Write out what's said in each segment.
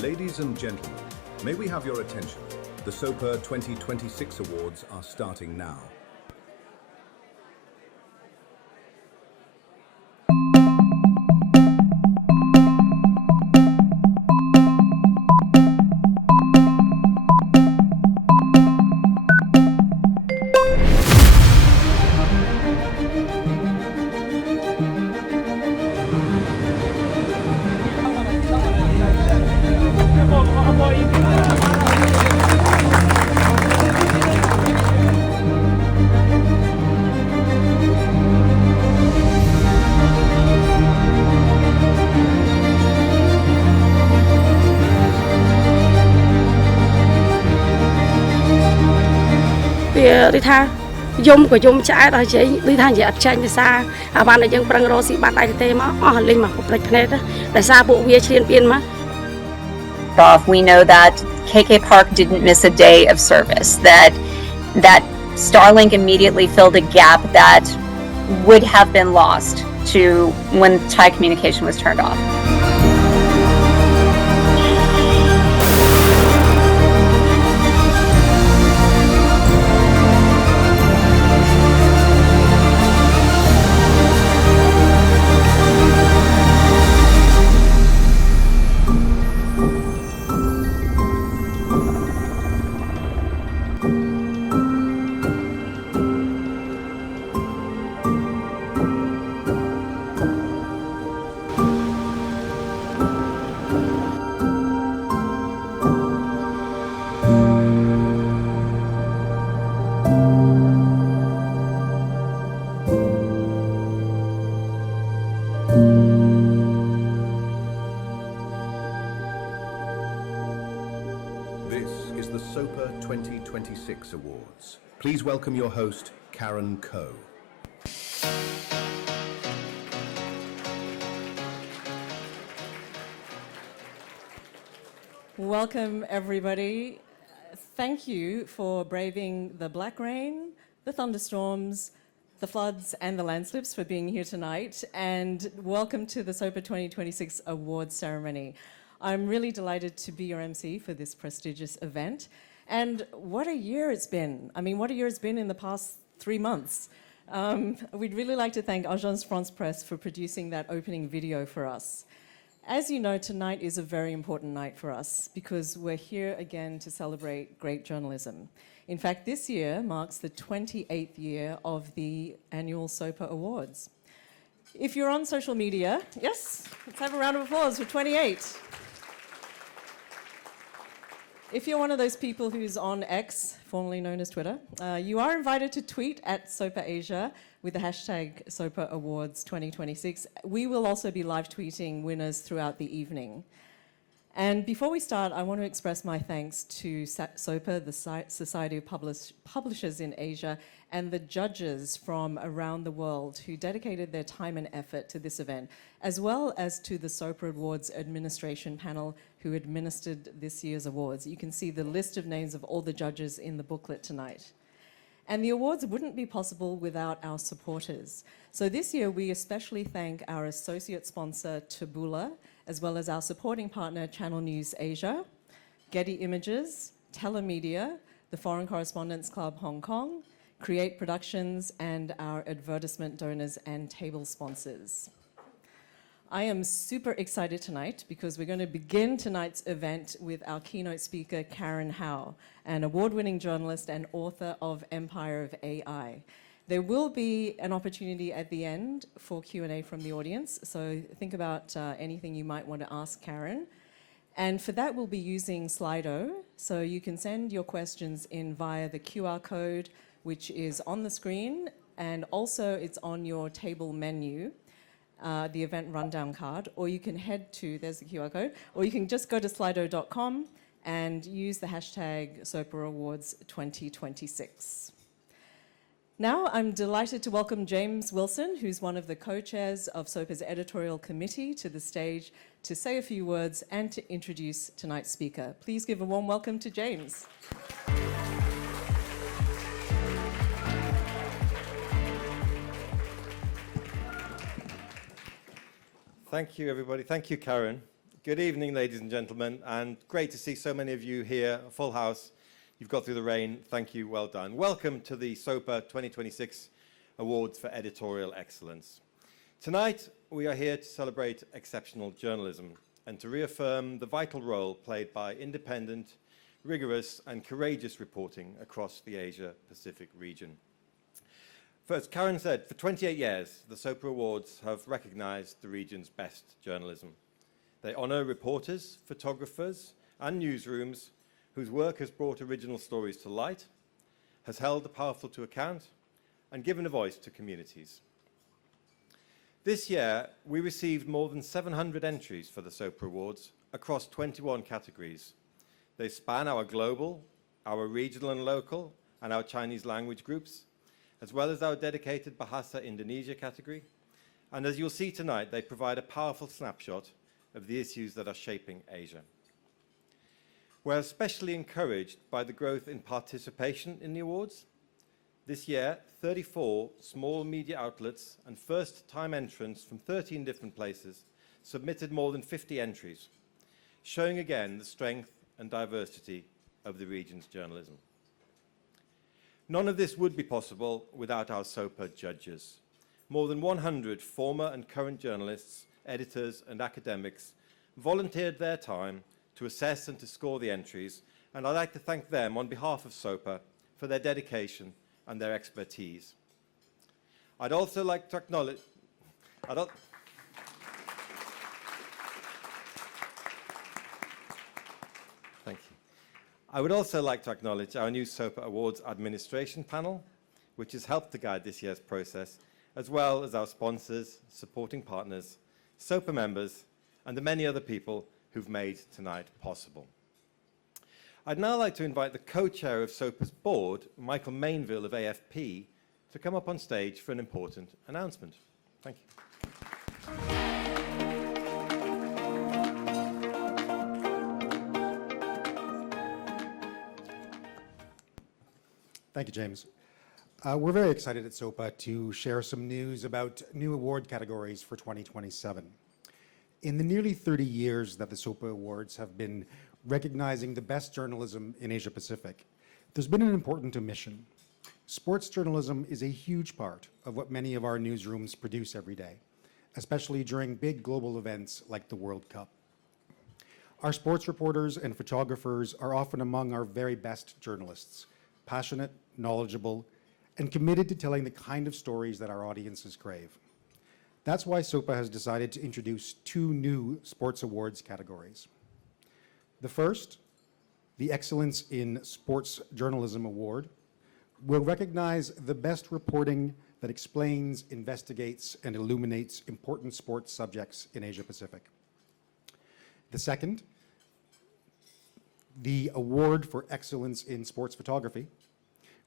Ladies and gentlemen, may we have your attention? The SOPA 2026 awards are starting now. Đi tha yum của yum trái đó chị đi tha dệt tranh thì xa bạn này dân prang rosi bạn đại thế mà linh mà cũng plek đó là xa bộ vi chuyên viên mà. We know that KK Park didn't miss a day of service, that Starlink immediately filled a gap that would have been lost to when Thai communication was turned off. This is the SOPA 2026 awards. Please welcome your host, Karen Koh. Welcome, everybody. Thank you for braving the black rain, the thunderstorms, the floods, and the landslips for being here tonight. And welcome to the SOPA 2026 awards ceremony. I'm really delighted to be your MC for this prestigious event. And what a year it's been. I mean, what a year it's been in the past 3 months. We'd really like to thank Agence France-Presse for producing that opening video for us. As you know, tonight is a very important night for us because we're here again to celebrate great journalism. In fact, this year marks the 28th year of the annual SOPA Awards. If you're on social media, yes, let's have a round of applause for 28. If you're one of those people who's on X, formerly known as Twitter, you are invited to tweet at SOPA Asia with the hashtag SOPA Awards 2026. We will also be live tweeting winners throughout the evening. And before we start, I want to express my thanks to SOPA, the Society of Publishers in Asia, and the judges from around the world who dedicated their time and effort to this event, as well as to the SOPA Awards administration panel who administered this year's awards. You can see the list of names of all the judges in the booklet tonight. And the awards wouldn't be possible without our supporters. So this year, we especially thank our associate sponsor, Taboola, as well as our supporting partner, Channel News Asia, Getty Images, Telemedia, the Foreign Correspondents Club Hong Kong, Create Productions, and our advertisement donors and table sponsors. I am super excited tonight because we're going to begin tonight's event with our keynote speaker, Karen Hao, an award-winning journalist and author of Empire of AI. There will be an opportunity at the end for Q&A from the audience, so think about anything you might want to ask Karen. And for that, we'll be using Slido, so you can send your questions in via the QR code, which is on the screen, and also it's on your table menu, the event rundown card, or you can head to, there's the QR code, or you can just go to slido.com and use the hashtag SOPA Awards 2026. Now I'm delighted to welcome James Wilson, who's one of the co-chairs of SOPA's editorial committee, to the stage to say a few words and to introduce tonight's speaker. Please give a warm welcome to James. Thank you, everybody. Thank you, Karen. Good evening, ladies and gentlemen, and great to see so many of you here, a full house. You've got through the rain. Thank you. Well done. Welcome to the SOPA 2026 Awards for Editorial Excellence. Tonight, we are here to celebrate exceptional journalism and to reaffirm the vital role played by independent, rigorous, and courageous reporting across the Asia-Pacific region. First, Karen said, for 28 years, the SOPA Awards have recognized the region's best journalism. They honor reporters, photographers, and newsrooms whose work has brought original stories to light, has held the powerful to account, and given a voice to communities. This year, we received more than 700 entries for the SOPA Awards across 21 categories. They span our global, our regional and local, and our Chinese language groups, as well as our dedicated Bahasa Indonesia category. And as you'll see tonight, they provide a powerful snapshot of the issues that are shaping Asia. We're especially encouraged by the growth in participation in the awards. This year, 34 small media outlets and first-time entrants from 13 different places submitted more than 50 entries, showing again the strength and diversity of the region's journalism. None of this would be possible without our SOPA judges. More than 100 former and current journalists, editors, and academics volunteered their time to assess and to score the entries, and I'd like to thank them on behalf of SOPA for their dedication and their expertise. I'd also like to acknowledge... Thank you. I would also like to acknowledge our new SOPA Awards administration panel, which has helped to guide this year's process, as well as our sponsors, supporting partners, SOPA members, and the many other people who've made tonight possible. I'd now like to invite the co-chair of SOPA's board, Michael Mainville of AFP, to come up on stage for an important announcement. Thank you. Thank you, James. We're very excited at SOPA to share some news about new award categories for 2027. In the nearly 30 years that the SOPA Awards have been recognizing the best journalism in Asia Pacific, there's been an important omission. Sports journalism is a huge part of what many of our newsrooms produce every day, especially during big global events like the World Cup. Our sports reporters and photographers are often among our very best journalists, passionate, knowledgeable, and committed to telling the kind of stories that our audiences crave. That's why SOPA has decided to introduce two new sports awards categories. The first, the Excellence in Sports Journalism Award, will recognize the best reporting that explains, investigates, and illuminates important sports subjects in Asia Pacific. The second, the Award for Excellence in Sports Photography,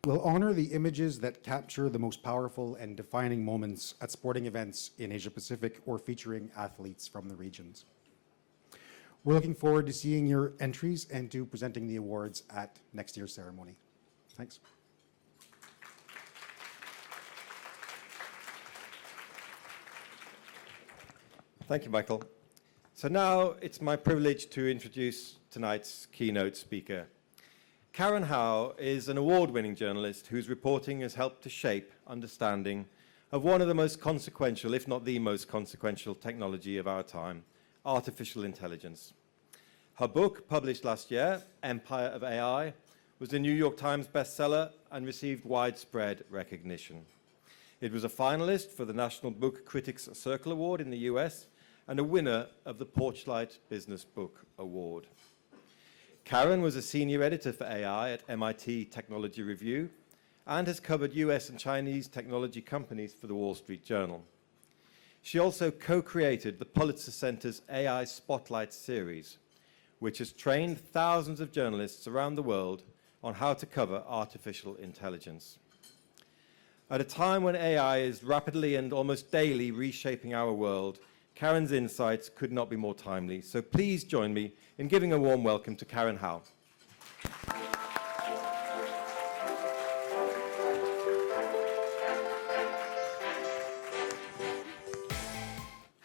will honor the images that capture the most powerful and defining moments at sporting events in Asia Pacific or featuring athletes from the regions. We're looking forward to seeing your entries and to presenting the awards at next year's ceremony. Thanks. Thank you, Michael. So now it's my privilege to introduce tonight's keynote speaker. Karen Hao is an award-winning journalist whose reporting has helped to shape understanding of one of the most consequential, if not the most consequential technology of our time, artificial intelligence. Her book, published last year, Empire of AI, was a New York Times bestseller and received widespread recognition. It was a finalist for the National Book Critics Circle Award in the US and a winner of the Porchlight Business Book Award. Karen was a senior editor for AI at MIT Technology Review and has covered US and Chinese technology companies for the Wall Street Journal. She also co-created the Pulitzer Center's AI Spotlight series, which has trained thousands of journalists around the world on how to cover artificial intelligence. At a time when AI is rapidly and almost daily reshaping our world, Karen's insights could not be more timely. So please join me in giving a warm welcome to Karen Hao.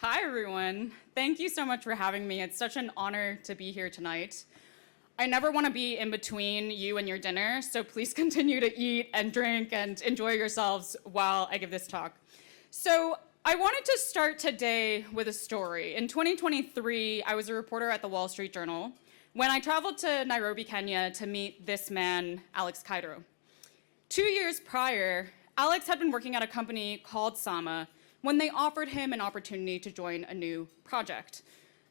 Hi, everyone. Thank thank you so much for having me. It's such an honor to be here tonight. I never want to be in between you and your dinner, so please continue to eat and drink and enjoy yourselves while I give this talk. So I wanted to start today with a story. In 2023, I was a reporter at the Wall Street Journal when I traveled to Nairobi, Kenya to meet this man, Alex Cairo. 2 years prior, Alex had been working at a company called Sama when they offered him an opportunity to join a new project.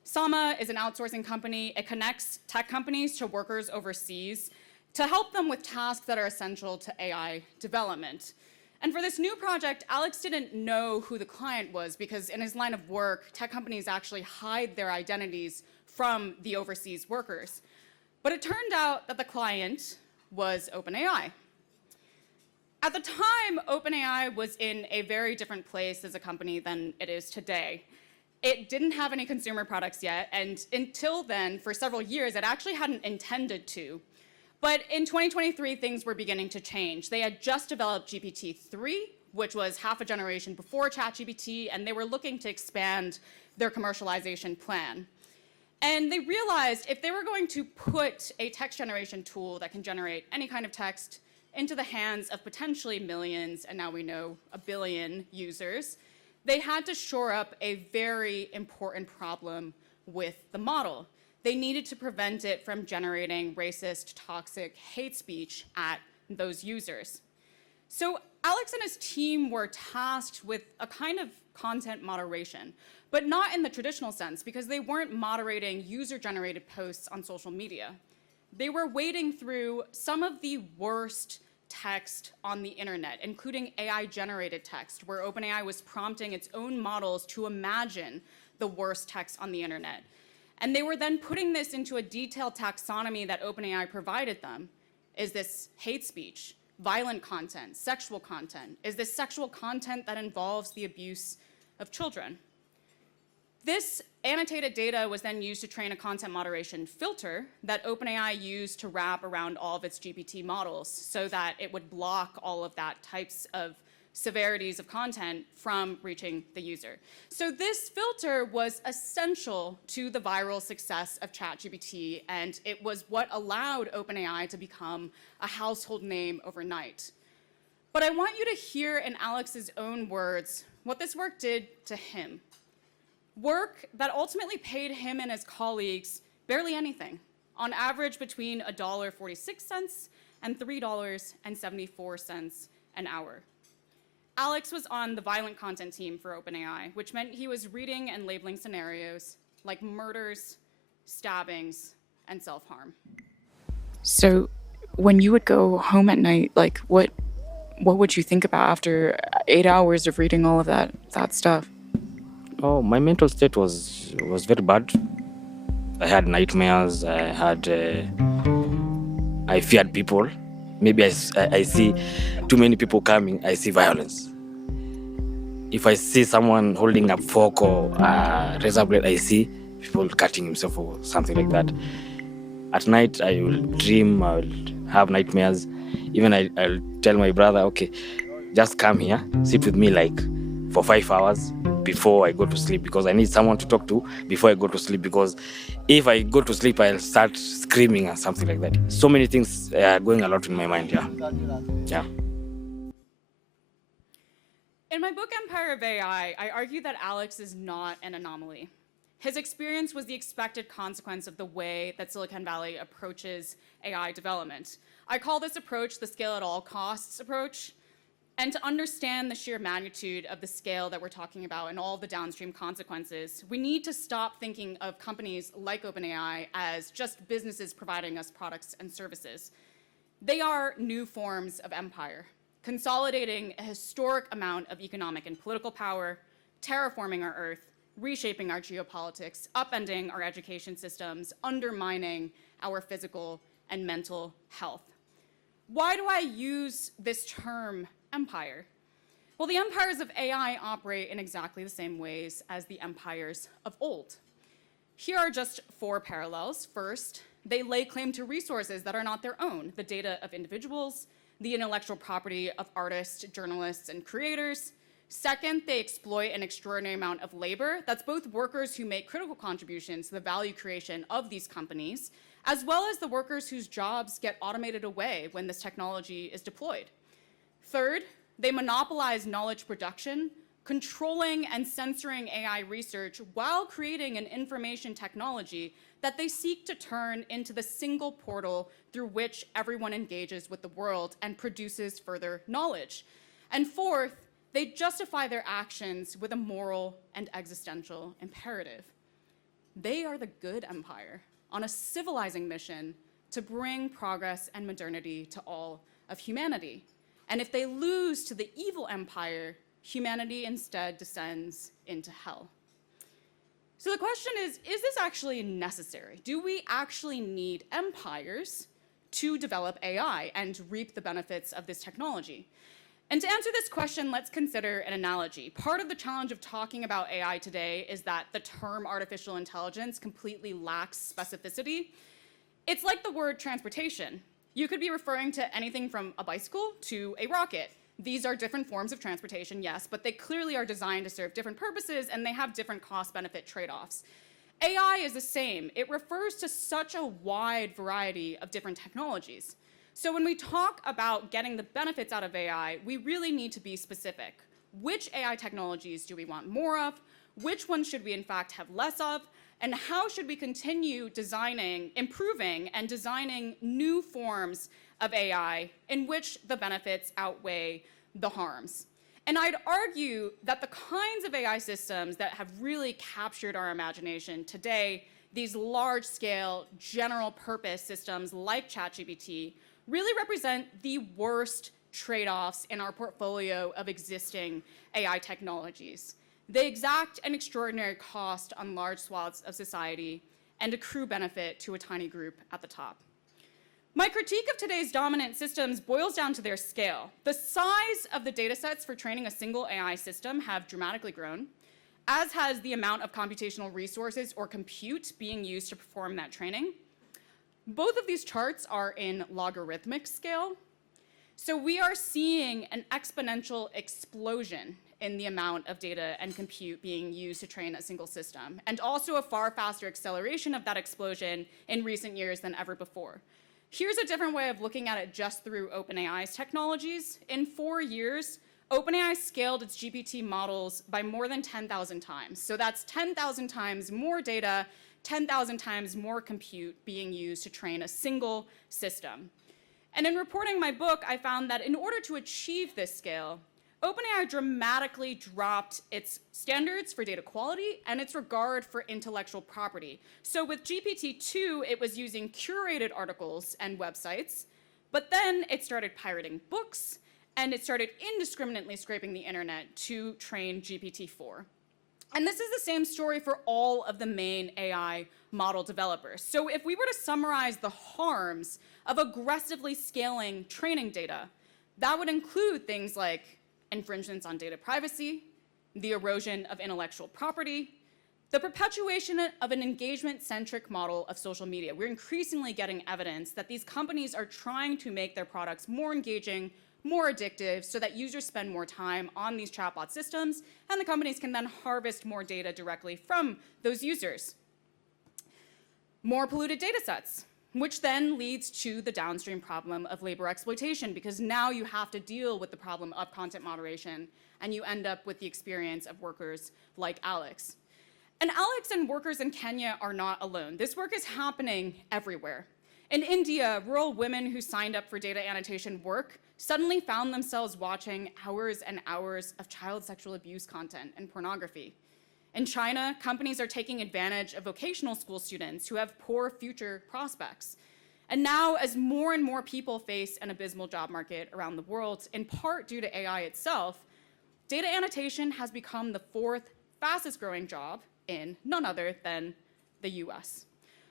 Sama is an outsourcing company. It connects tech companies to workers overseas to help them with tasks that are essential to AI development. And for this new project, Alex didn't know who the client was because in his line of work, tech companies actually hide their identities from the overseas workers. But it turned out that the client was OpenAI. At the time, OpenAI was in a very different place as a company than it is today. It didn't have any consumer products yet, and until then, for several years, it actually hadn't intended to. But in 2023, things were beginning to change. They had just developed GPT-3, which was half a generation before ChatGPT, and they were looking to expand their commercialization plan. And they realized if they were going to put a text generation tool that can generate any kind of text into the hands of potentially millions, and now we know 1 billion users, they had to shore up a very important problem with the model. They needed to prevent it from generating racist, toxic hate speech at those users. So Alex and his team were tasked with a kind of content moderation, but not in the traditional sense because they weren't moderating user-generated posts on social media. They were wading through some of the worst text on the internet, including AI-generated text, where OpenAI was prompting its own models to imagine the worst text on the internet. And they were then putting this into a detailed taxonomy that OpenAI provided them. Is this hate speech, violent content, sexual content? Is this sexual content that involves the abuse of children? This annotated data was then used to train a content moderation filter that OpenAI used to wrap around all of its GPT models so that it would block all of that types of severities of content from reaching the user. So this filter was essential to the viral success of ChatGPT, and it was what allowed OpenAI to become a household name overnight. But I want you to hear in Alex's own words what this work did to him. Work that ultimately paid him and his colleagues barely anything, on average between $1.46 and $3.74 an hour. Alex was on the violent content team for OpenAI, which meant he was reading and labeling scenarios like murders, stabbings, and self-harm. So when you would go home at night, like what would you think about after 8 hours of reading all of that stuff? Oh, my mental state was very bad. I had nightmares. I feared people. Maybe I see too many people coming. I see violence. If I see someone holding a fork or a razor blade, I see people cutting himself or something like that. At night, I will dream. I will have nightmares. Even I'll tell my brother, okay, just come here, sit with me like for 5 hours before I go to sleep because I need someone to talk to before I go to sleep because if I go to sleep, I'll start screaming or something like that. So many things are going a lot in my mind, yeah. In my book, Empire of AI, I argue that Alex is not an anomaly. His experience was the expected consequence of the way that Silicon Valley approaches AI development. I call this approach the scale at all costs approach. And to understand the sheer magnitude of the scale that we're talking about and all the downstream consequences, we need to stop thinking of companies like OpenAI as just businesses providing us products and services. They are new forms of empire, consolidating a historic amount of economic and political power, terraforming our Earth, reshaping our geopolitics, upending our education systems, undermining our physical and mental health. Why do I use this term empire? Well, the empires of AI operate in exactly the same ways as the empires of old. Here are just 4 parallels. First, they lay claim to resources that are not their own, the data of individuals, the intellectual property of artists, journalists, and creators. Second, they exploit an extraordinary amount of labor. That's both workers who make critical contributions to the value creation of these companies, as well as the workers whose jobs get automated away when this technology is deployed. Third, they monopolize knowledge production, controlling and censoring AI research while creating an information technology that they seek to turn into the single portal through which everyone engages with the world and produces further knowledge. And fourth, they justify their actions with a moral and existential imperative. They are the good empire on a civilizing mission to bring progress and modernity to all of humanity. And if they lose to the evil empire, humanity instead descends into hell. So the question is this actually necessary? Do we actually need empires to develop AI and reap the benefits of this technology? And to answer this question, let's consider an analogy. Part of the challenge of talking about AI today is that the term artificial intelligence completely lacks specificity. It's like the word transportation. You could be referring to anything from a bicycle to a rocket. These are different forms of transportation, yes, but they clearly are designed to serve different purposes and they have different cost-benefit trade-offs. AI is the same. It refers to such a wide variety of different technologies. So when we talk about getting the benefits out of AI, we really need to be specific. Which AI technologies do we want more of? Which ones should we in fact have less of? And how should we continue designing, improving, and designing new forms of AI in which the benefits outweigh the harms? And I'd argue that the kinds of AI systems that have really captured our imagination today, these large-scale, general-purpose systems like ChatGPT, really represent the worst trade-offs in our portfolio of existing AI technologies. They exact an extraordinary cost on large swaths of society and accrue benefit to a tiny group at the top. My critique of today's dominant systems boils down to their scale. The size of the data sets for training a single AI system have dramatically grown, as has the amount of computational resources or compute being used to perform that training. Both of these charts are in logarithmic scale. So we are seeing an exponential explosion in the amount of data and compute being used to train a single system, and also a far faster acceleration of that explosion in recent years than ever before. Here's a different way of looking at it just through OpenAI's technologies. In 4 years, OpenAI scaled its GPT models by more than 10,000 times. So that's 10,000 times more data, 10,000 times more compute being used to train a single system. And in reporting my book, I found that in order to achieve this scale, OpenAI dramatically dropped its standards for data quality and its regard for intellectual property. So with GPT-2, it was using curated articles and websites, but then it started pirating books, and it started indiscriminately scraping the internet to train GPT-4. And this is the same story for all of the main AI model developers. So if we were to summarize the harms of aggressively scaling training data, that would include things like infringements on data privacy, the erosion of intellectual property, the perpetuation of an engagement-centric model of social media. We're increasingly getting evidence that these companies are trying to make their products more engaging, more addictive, so that users spend more time on these chatbot systems, and the companies can then harvest more data directly from those users. More polluted data sets, which then leads to the downstream problem of labor exploitation, because now you have to deal with the problem of content moderation, and you end up with the experience of workers like Alex. And Alex and workers in Kenya are not alone. This work is happening everywhere. In India, rural women who signed up for data annotation work suddenly found themselves watching hours and hours of child sexual abuse content and pornography. In China, companies are taking advantage of vocational school students who have poor future prospects. And now, as more and more people face an abysmal job market around the world, in part due to AI itself, data annotation has become the 4th fastest growing job in none other than the US,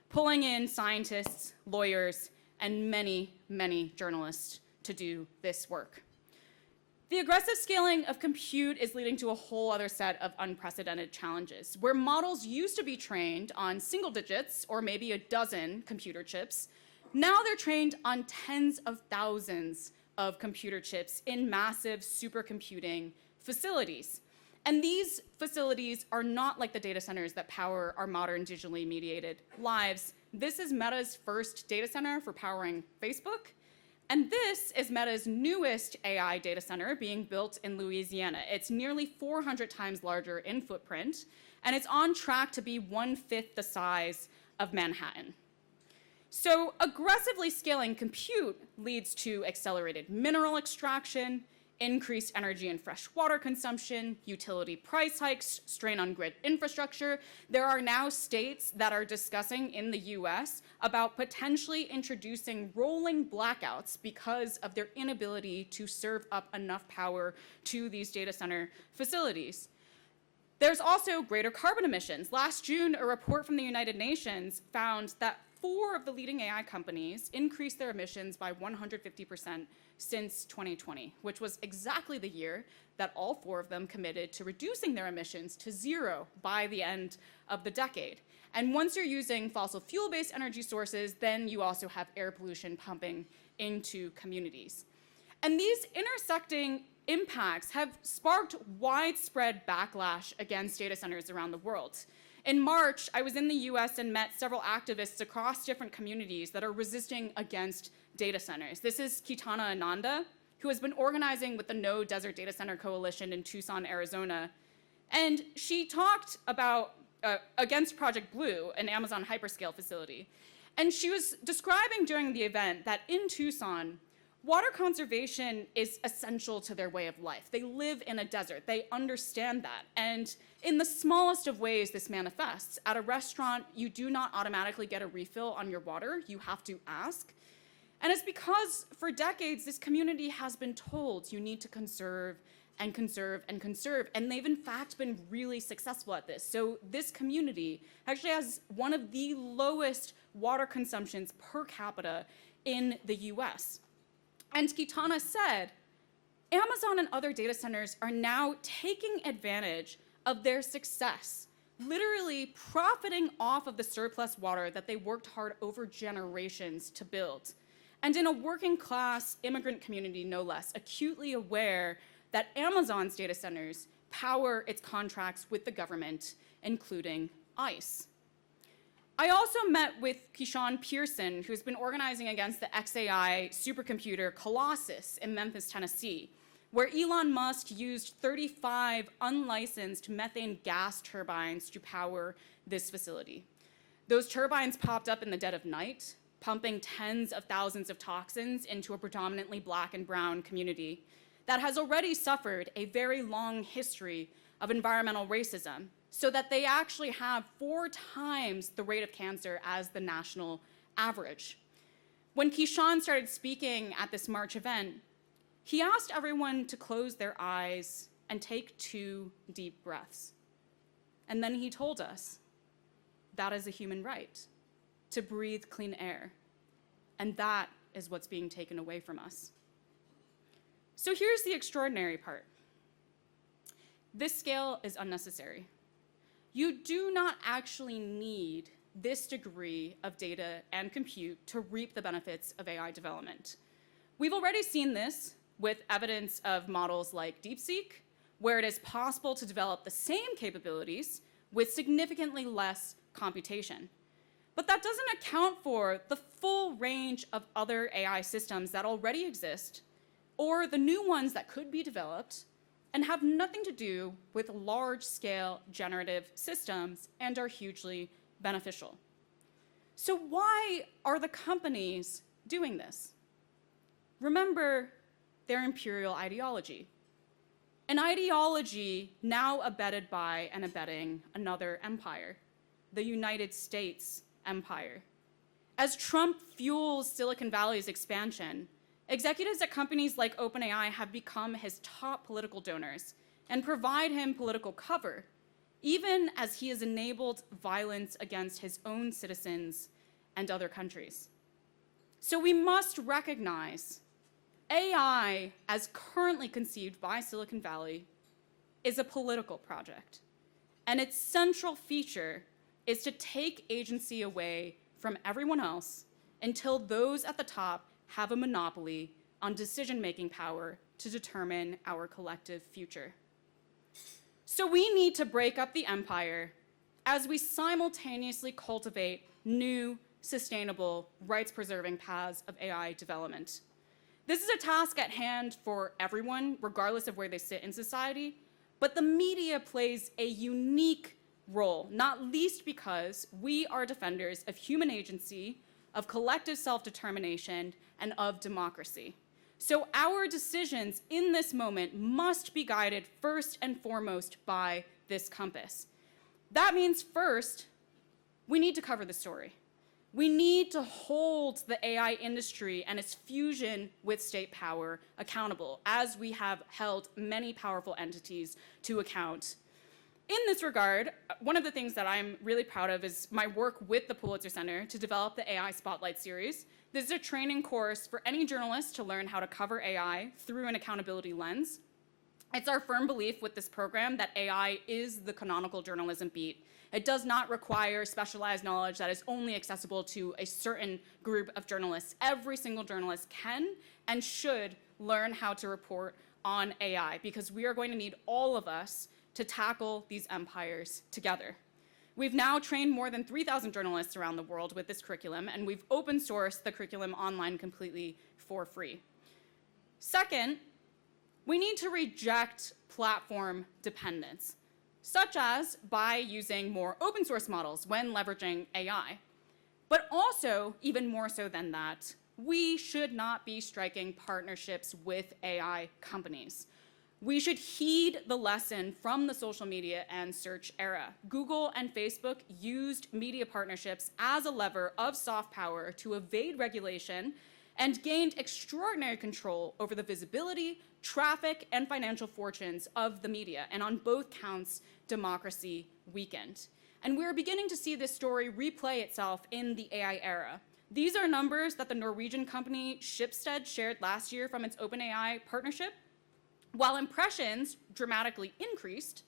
pulling in scientists, lawyers, and many, many journalists to do this work. The aggressive scaling of compute is leading to a whole other set of unprecedented challenges. Where models used to be trained on single digits or maybe a dozen computer chips, now they're trained on tens of thousands of computer chips in massive supercomputing facilities. And these facilities are not like the data centers that power our modern digitally mediated lives. This is Meta's first data center for powering Facebook. And this is Meta's newest AI data center being built in Louisiana. It's nearly 400 times larger in footprint, and it's on track to be 1/5 the size of Manhattan. So aggressively scaling compute leads to accelerated mineral extraction, increased energy and fresh water consumption, utility price hikes, strain on grid infrastructure. There are now states that are discussing in the US about potentially introducing rolling blackouts because of their inability to serve up enough power to these data center facilities. There's also greater carbon emissions. Last June, a report from the United Nations found that 4 of the leading AI companies increased their emissions by 150% since 2020, which was exactly the year that all 4 of them committed to reducing their emissions to 0 by the end of the decade. And once you're using fossil fuel-based energy sources, then you also have air pollution pumping into communities. And these intersecting impacts have sparked widespread backlash against data centers around the world. In March, I was in the US and met several activists across different communities that are resisting against data centers. This is Kitana Ananda, who has been organizing with the No Desert Data Center Coalition in Tucson, Arizona. And she talked about against Project Blue, an Amazon hyperscale facility. And she was describing during the event that in Tucson, water conservation is essential to their way of life. They live in a desert. They understand that. And in the smallest of ways, this manifests. At a restaurant, you do not automatically get a refill on your water. You have to ask. And it's because for decades, this community has been told you need to conserve and conserve and conserve. And they've in fact been really successful at this. So this community actually has one of the lowest water consumptions per capita in the US. And Kitana said, Amazon and other data centers are now taking advantage of their success, literally profiting off of the surplus water that they worked hard over generations to build. And in a working class immigrant community, no less, acutely aware that Amazon's data centers power its contracts with the government, including ICE. I also met with Keyshawn Pearson, who's been organizing against the XAI supercomputer Colossus in Memphis, Tennessee, where Elon Musk used 35 unlicensed methane gas turbines to power this facility. Those turbines popped up in the dead of night, pumping tens of thousands of toxins into a predominantly Black and brown community that has already suffered a very long history of environmental racism, so that they actually have 4 times the rate of cancer as the national average. When Keyshawn started speaking at this March event, he asked everyone to close their eyes and take 2 deep breaths. And then he told us that is a human right, to breathe clean air. And that is what's being taken away from us. So here's the extraordinary part. This scale is unnecessary. You do not actually need this degree of data and compute to reap the benefits of AI development. We've already seen this with evidence of models like DeepSeek, where it is possible to develop the same capabilities with significantly less computation. But that doesn't account for the full range of other AI systems that already exist, or the new ones that could be developed and have nothing to do with large-scale generative systems and are hugely beneficial. So why are the companies doing this? Remember their imperial ideology. An ideology now abetted by and abetting another empire, the United States empire. As Trump fuels Silicon Valley's expansion, executives at companies like OpenAI have become his top political donors and provide him political cover, even as he has enabled violence against his own citizens and other countries. So we must recognize AI, as currently conceived by Silicon Valley, is a political project. And its central feature is to take agency away from everyone else until those at the top have a monopoly on decision-making power to determine our collective future. So we need to break up the empire as we simultaneously cultivate new, sustainable, rights-preserving paths of AI development. This is a task at hand for everyone, regardless of where they sit in society, but the media plays a unique role, not least because we are defenders of human agency, of collective self-determination, and of democracy. So our decisions in this moment must be guided first and foremost by this compass. That means first, we need to cover the story. We need to hold the AI industry and its fusion with state power accountable, as we have held many powerful entities to account. In this regard, one of the things that I'm really proud of is my work with the Pulitzer Center to develop the AI Spotlight series. This is a training course for any journalist to learn how to cover AI through an accountability lens. It's our firm belief with this program that AI is the canonical journalism beat. It does not require specialized knowledge that is only accessible to a certain group of journalists. Every single journalist can and should learn how to report on AI, because we are going to need all of us to tackle these empires together. We've now trained more than 3,000 journalists around the world with this curriculum, and we've open sourced the curriculum online completely for free. Second, we need to reject platform dependence, such as by using more open source models when leveraging AI. But also, even more so than that, we should not be striking partnerships with AI companies. We should heed the lesson from the social media and search era. Google and Facebook used media partnerships as a lever of soft power to evade regulation and gained extraordinary control over the visibility, traffic, and financial fortunes of the media. And on both counts, democracy weakened. And we're beginning to see this story replay itself in the AI era. These are numbers that the Norwegian company Schibsted shared last year from its OpenAI partnership. While impressions dramatically increased,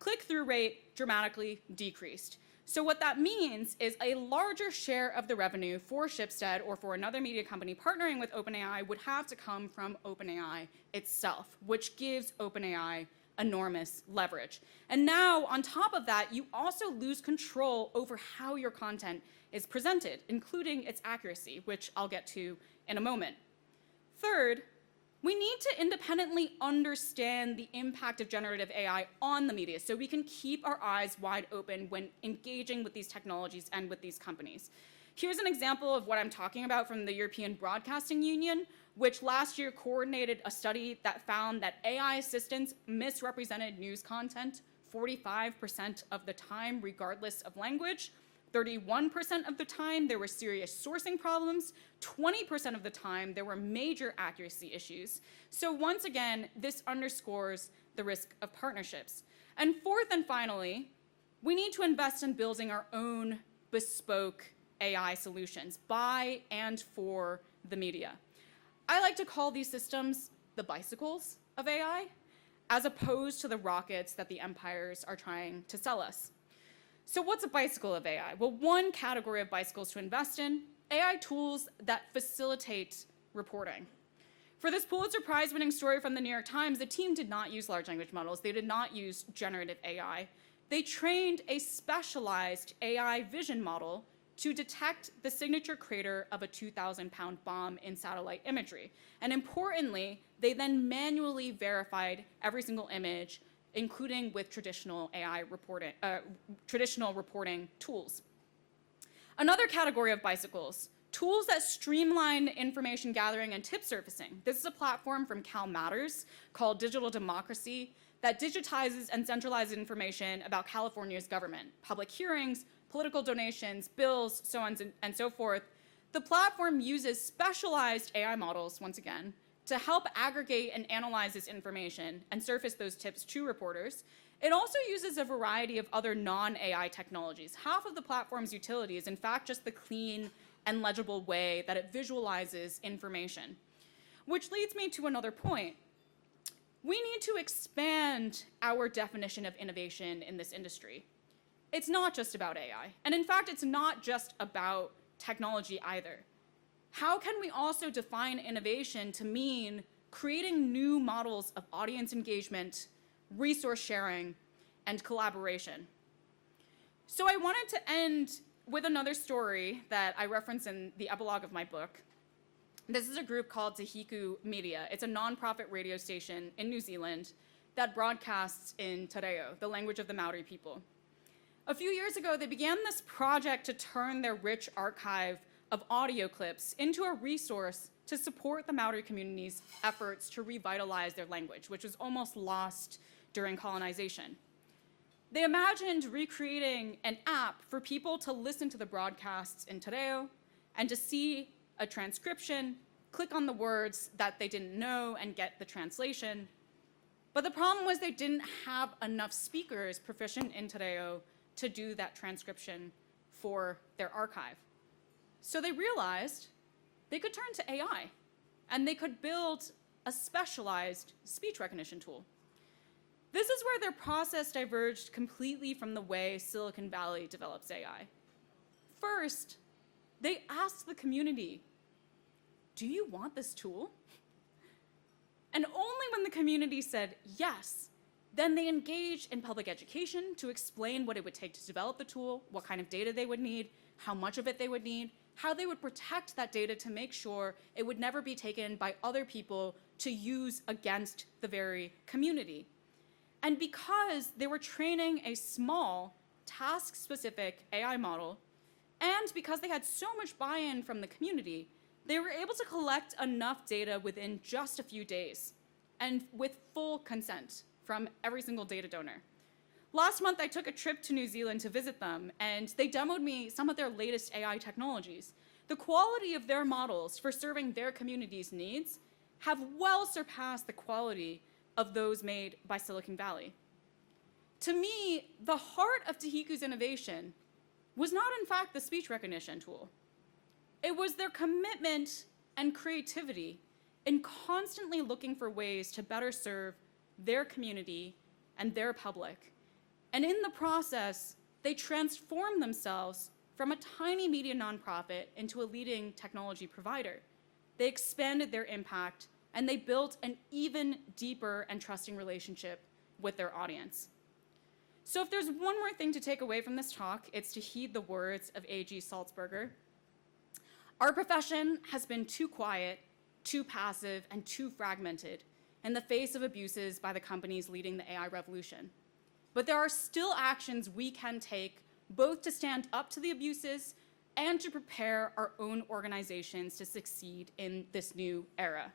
click-through rate dramatically decreased. So what that means is a larger share of the revenue for Schibsted or for another media company partnering with OpenAI would have to come from OpenAI itself, which gives OpenAI enormous leverage. And now, on top of that, you also lose control over how your content is presented, including its accuracy, which I'll get to in a moment. Third, we need to independently understand the impact of generative AI on the media so we can keep our eyes wide open when engaging with these technologies and with these companies. Here's an example of what I'm talking about from the European Broadcasting Union, which last year coordinated a study that found that AI assistants misrepresented news content 45% of the time, regardless of language. 31% of the time, there were serious sourcing problems. 20% of the time, there were major accuracy issues. So once again, this underscores the risk of partnerships. And fourth and finally, we need to invest in building our own bespoke AI solutions by and for the media. I like to call these systems the bicycles of AI, as opposed to the rockets that the empires are trying to sell us. So what's a bicycle of AI? Well, one category of bicycles to invest in, AI tools that facilitate reporting. For this Pulitzer Prize-winning story from the New York Times, the team did not use large language models. They did not use generative AI. They trained a specialized AI vision model to detect the signature crater of a 2,000-pound bomb in satellite imagery. And importantly, they then manually verified every single image, including with traditional AI reporting, traditional reporting tools. Another category of bicycles, tools that streamline information gathering and tip surfacing. This is a platform from Cal Matters called Digital Democracy that digitizes and centralizes information about California's government, public hearings, political donations, bills, so on and so forth. The platform uses specialized AI models, once again, to help aggregate and analyze this information and surface those tips to reporters. It also uses a variety of other non-AI technologies. Half of the platform's utility is in fact just the clean and legible way that it visualizes information. Which leads me to another point. We need to expand our definition of innovation in this industry. It's not just about AI. And in fact, it's not just about technology either. How can we also define innovation to mean creating new models of audience engagement, resource sharing, and collaboration. So I wanted to end with another story that I reference in the epilogue of my book. This is a group called JW Media. It's a nonprofit radio station in New Zealand that broadcasts in Te Reo, the language of the Maori people. A few years ago, they began this project to turn their rich archive of audio clips into a resource to support the Maori community's efforts to revitalize their language, which was almost lost during colonization. They imagined recreating an app for people to listen to the broadcasts in Te Reo and to see a transcription, click on the words that they didn't know and get the translation. But the problem was they didn't have enough speakers proficient in Te Reo to do that transcription for their archive. So they realized they could turn to AI and they could build a specialized speech recognition tool. This is where their process diverged completely from the way Silicon Valley develops AI. First, they asked the community, do you want this tool? And only when the community said yes, then they engaged in public education to explain what it would take to develop the tool, what kind of data they would need, how much of it they would need, how they would protect that data to make sure it would never be taken by other people to use against the very community. And because they were training a small, task-specific AI model, and because they had so much buy-in from the community, they were able to collect enough data within just a few days, and with full consent from every single data donor. Last month, I took a trip to New Zealand to visit them, and they demoed me some of their latest AI technologies. The quality of their models for serving their community's needs have well surpassed the quality of those made by Silicon Valley. To me, the heart of JW's innovation was not, in fact, the speech recognition tool. It was their commitment and creativity in constantly looking for ways to better serve their community and their public. And in the process, they transformed themselves from a tiny media nonprofit into a leading technology provider. They expanded their impact, and they built an even deeper and trusting relationship with their audience. So if there's one more thing to take away from this talk, it's to heed the words of A.G. Salzberger. Our profession has been too quiet, too passive, and too fragmented in the face of abuses by the companies leading the AI revolution. But there are still actions we can take both to stand up to the abuses and to prepare our own organizations to succeed in this new era.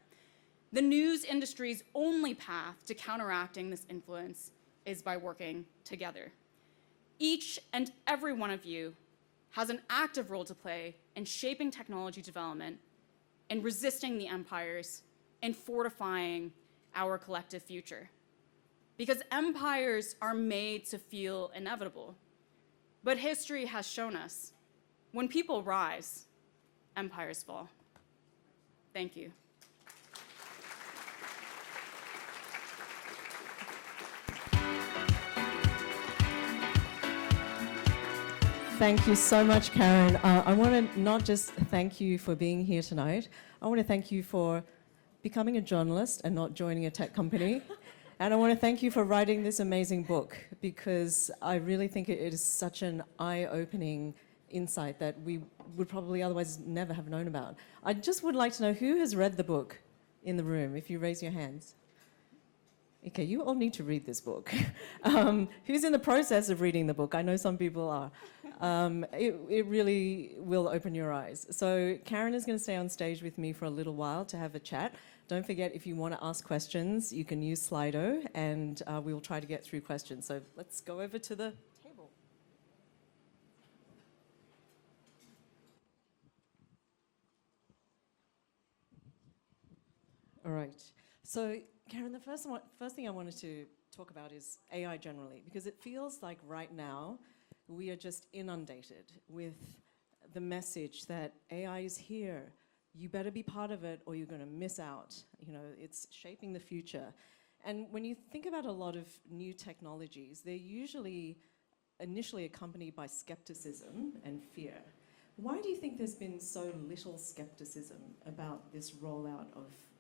The news industry's only path to counteracting this influence is by working together. Each and every one of you has an active role to play in shaping technology development, in resisting the empires, in fortifying our collective future. Because empires are made to feel inevitable. But history has shown us, when people rise, empires fall. Thank you. Thank you so much, Karen. I want to not just thank you for being here tonight, I want to thank you for becoming a journalist and not joining a tech company. And I want to thank you for writing this amazing book, because I really think it is such an eye-opening insight that we would probably otherwise never have known about. I just would like to know who has read the book in the room, if you raise your hands. Okay, you all need to read this book. Who's in the process of reading the book? I know some people are. It really will open your eyes. So Karen is going to stay on stage with me for a little while to have a chat. Don't forget, if you want to ask questions, you can use Slido, and we will try to get through questions. So let's go over to the table. All right. So Karen, the first thing I wanted to talk about is AI generally, because it feels like right now we are just inundated with the message that AI is here. You better be part of it or you're going to miss out. You know, it's shaping the future. And when you think about a lot of new technologies, they're usually initially accompanied by skepticism and fear. Why do you think there's been so little skepticism about this rollout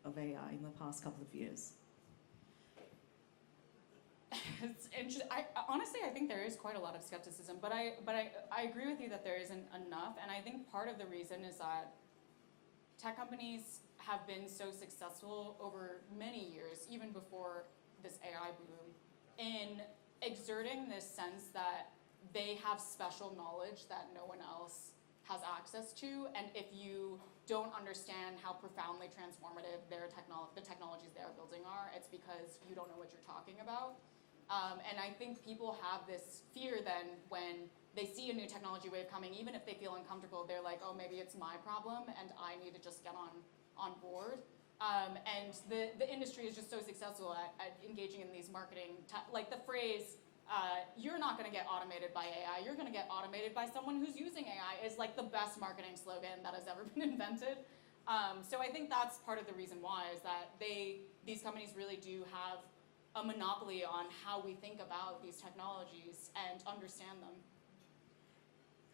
of AI in the past couple of years? Honestly, I think there is quite a lot of skepticism, but I agree with you that there isn't enough, and I think part of the reason is that tech companies have been so successful over many years, even before this AI boom, in exerting this sense that they have special knowledge that no one else has access to, and if you don't understand how profoundly transformative the technologies they are building are, it's because you don't know what you're talking about. And I think people have this fear then when they see a new technology wave coming, even if they feel uncomfortable, they're like, oh, maybe it's my problem and I need to just get on board. And the industry is just so successful at engaging in these marketing, like the phrase, you're not gonna get automated by AI, you're gonna get automated by someone who's using AI is like the best marketing slogan that has ever been invented. So I think that's part of the reason why, is that these companies really do have a monopoly on how we think about these technologies and understand them.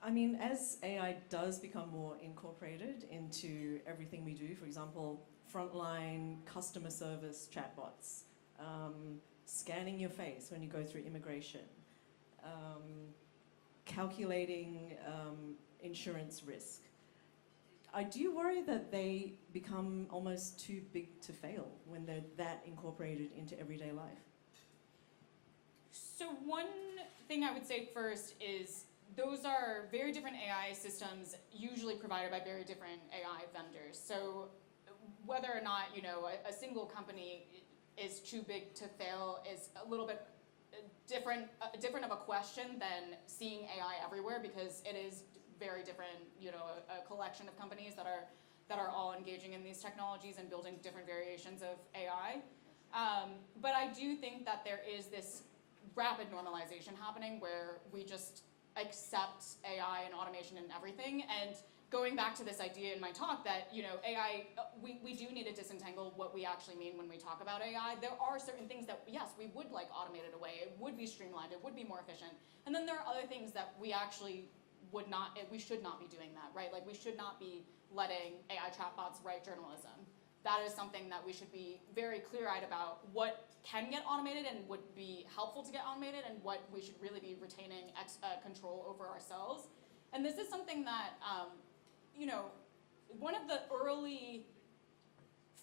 I mean, as AI does become more incorporated into everything we do, for example, frontline customer service chatbots, scanning your face when you go through immigration, calculating insurance risk. Do you worry that they become almost too big to fail when they're that incorporated into everyday life? So one thing I would say first is those are very different AI systems, usually provided by very different AI vendors. So whether or not, you know, a single company is too big to fail is a little bit different of a question than seeing AI everywhere, because it is very different, you know, a collection of companies that are all engaging in these technologies and building different variations of AI. But I do think that there is this rapid normalization happening where we just accept AI and automation in everything. And going back to this idea in my talk that, you know, AI, we do need to disentangle what we actually mean when we talk about AI. There are certain things that, yes, we would like automated away, it would be streamlined, it would be more efficient. And then there are other things that we actually we should not be doing that, right? Like we should not be letting AI chatbots write journalism. That is something that we should be very clear-eyed about, what can get automated and would be helpful to get automated, and what we should really be retaining control over ourselves. And this is something that, you know, one of the early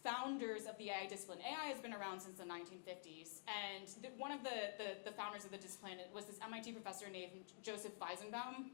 founders of the AI discipline, AI has been around since the 1950s, and one of the founders of the discipline was this MIT professor named Joseph Weizenbaum,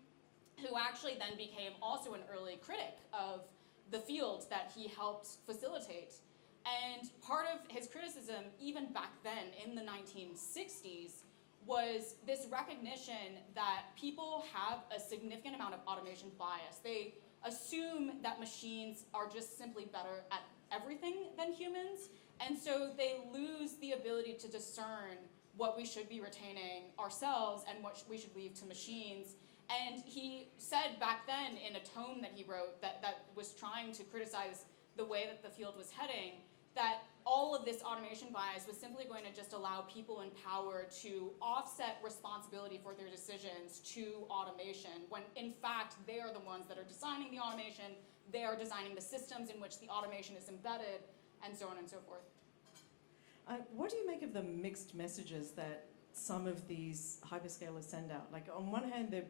who actually then became also an early critic of the field that he helped facilitate. And part of his criticism, even back then in the 1960s, was this recognition that people have a significant amount of automation bias. They assume that machines are just simply better at everything than humans, and so they lose the ability to discern what we should be retaining ourselves and what we should leave to machines. And he said back then, in a tome that he wrote that was trying to criticize the way that the field was heading, that all of this automation bias was simply going to just allow people in power to offset responsibility for their decisions to automation, when in fact they are the ones that are designing the automation, they are designing the systems in which the automation is embedded, and so on and so forth. What do you make of the mixed messages that some of these hyperscalers send out? Like, on one hand, they're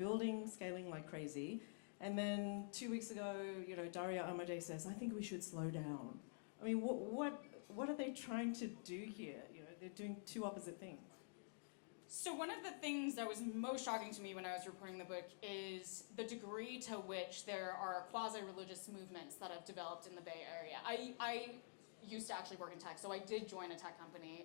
scaling like crazy, and then 2 weeks ago, you know, Dario Amodei says, I think we should slow down. I mean, what are they trying to do here? You know, they're doing two opposite things. So one of the things that was most shocking to me when I was reporting the book is the degree to which there are quasi-religious movements that have developed in the Bay Area. I used to actually work in tech, so I did join a tech company,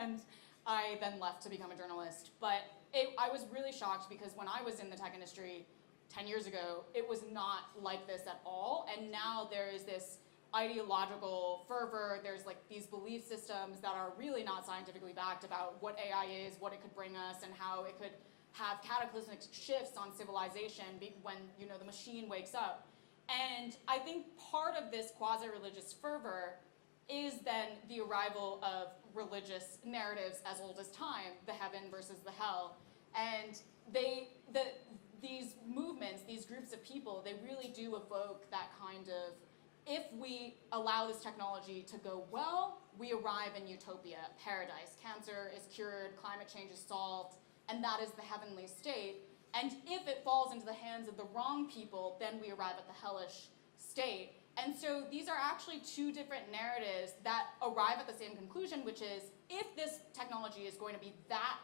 and I then left to become a journalist. But I was really shocked because when I was in the tech industry 10 years ago, it was not like this at all. And now there is this ideological fervor, there's like these belief systems that are really not scientifically backed about what AI is, what it could bring us, and how it could have cataclysmic shifts on civilization when, you know, the machine wakes up. And I think part of this quasi-religious fervor is then the arrival of religious narratives as old as time, the heaven versus the hell. And these movements, these groups of people, they really do evoke that kind of if we allow this technology to go well, we arrive in utopia, paradise. Cancer is cured, climate change is solved, and that is the heavenly state. And if it falls into the hands of the wrong people, then we arrive at the hellish state. And so these are actually two different narratives that arrive at the same conclusion, which is if this technology is going to be that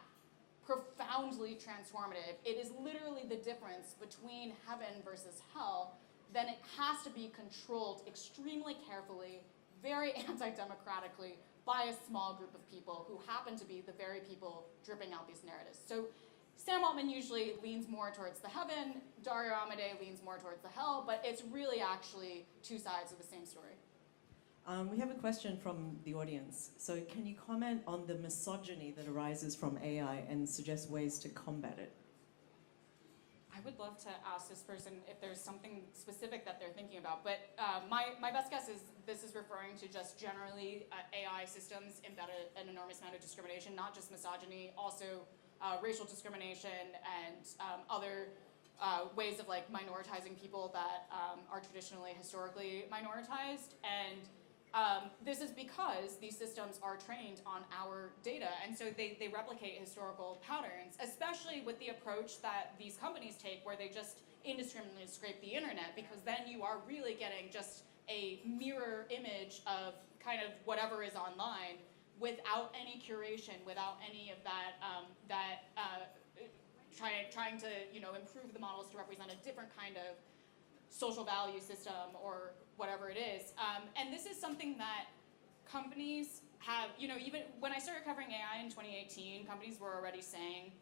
profoundly transformative, it is literally the difference between heaven versus hell, then it has to be controlled extremely carefully, very anti-democratically, by a small group of people who happen to be the very people dripping out these narratives. So Sam Altman usually leans more towards the heaven, Dario Amodei leans more towards the hell, but it's really actually two sides of the same story. We have a question from the audience. So can you comment on the misogyny that arises from AI and suggest ways to combat it? I would love to ask this person if there's something specific that they're thinking about, but my best guess is this is referring to just generally AI systems embedded an enormous amount of discrimination, not just misogyny, also racial discrimination and other ways of like minoritizing people that are traditionally historically minoritized. And this is because these systems are trained on our data, and so they replicate historical patterns, especially with the approach that these companies take where they just indiscriminately scrape the internet, because then you are really getting just a mirror image of kind of whatever is online without any curation, without any of that, trying to improve the models to represent a different kind of social value system or whatever it is. And this is something that companies have, even when I started covering AI in 2018, companies were already saying,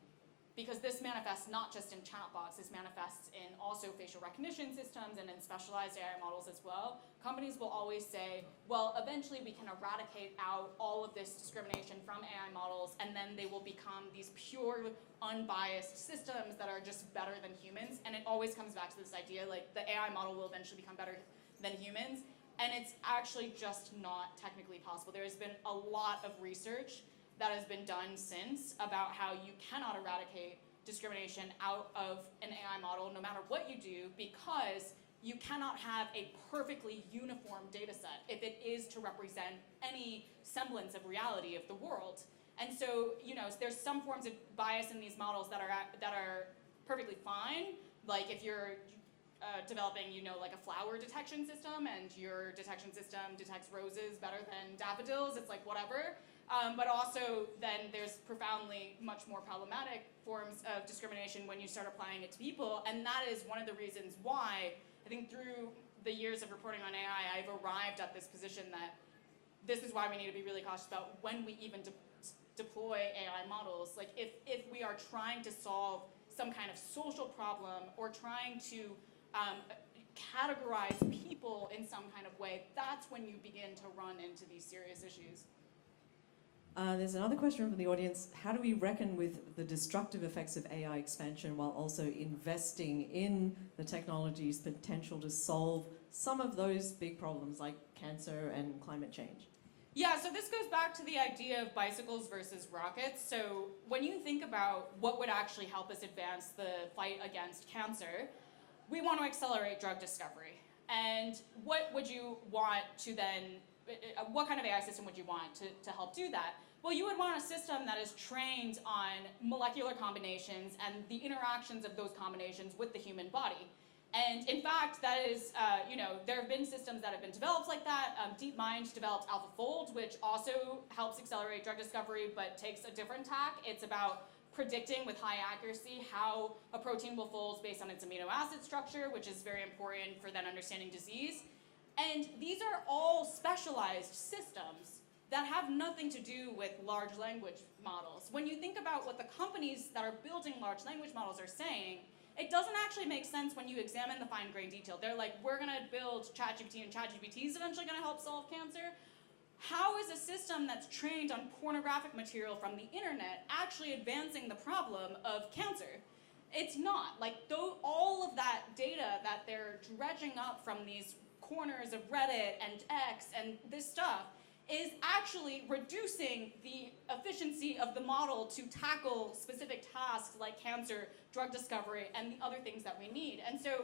because this manifests not just in chatbots, this manifests in also facial recognition systems and in specialized AI models as well. Companies will always say, well, eventually we can eradicate out all of this discrimination from AI models, and then they will become these pure, unbiased systems that are just better than humans. And it always comes back to this idea, like the AI model will eventually become better than humans. And it's actually just not technically possible. There has been a lot of research that has been done since about how you cannot eradicate discrimination out of an AI model no matter what you do, because you cannot have a perfectly uniform data set if it is to represent any semblance of reality of the world. And so, there's some forms of bias in these models that are perfectly fine. Like if you're developing, like a flower detection system, and your detection system detects roses better than daffodils, it's like whatever. But also then there's profoundly much more problematic forms of discrimination when you start applying it to people. And that is one of the reasons why I think through the years of reporting on AI, I've arrived at this position that this is why we need to be really cautious about when we even deploy AI models. Like if we are trying to solve some kind of social problem or trying to categorize people in some kind of way, that's when you begin to run into these serious issues. There's another question from the audience. How do we reckon with the destructive effects of AI expansion while also investing in the technology's potential to solve some of those big problems like cancer and climate change? Yeah, so this goes back to the idea of bicycles versus rockets. So when you think about what would actually help us advance the fight against cancer, we want to accelerate drug discovery. And what would you want to then, what kind of AI system would you want to help do that? Well, you would want a system that is trained on molecular combinations and the interactions of those combinations with the human body. And in fact, that is, there have been systems that have been developed like that. DeepMind developed AlphaFold, which also helps accelerate drug discovery, but takes a different tack. It's about predicting with high accuracy how a protein will fold based on its amino acid structure, which is very important for then understanding disease. And these are all specialized systems that have nothing to do with large language models. When you think about what the companies that are building large language models are saying, it doesn't actually make sense when you examine the fine-grained detail. They're like, we're gonna build ChatGPT, and ChatGPT is eventually gonna help solve cancer. How is a system that's trained on pornographic material from the internet actually advancing the problem of cancer? It's not. Like, all of that data that they're dredging up from these corners of Reddit and X and this stuff is actually reducing the efficiency of the model to tackle specific tasks like cancer, drug discovery, and the other things that we need. And so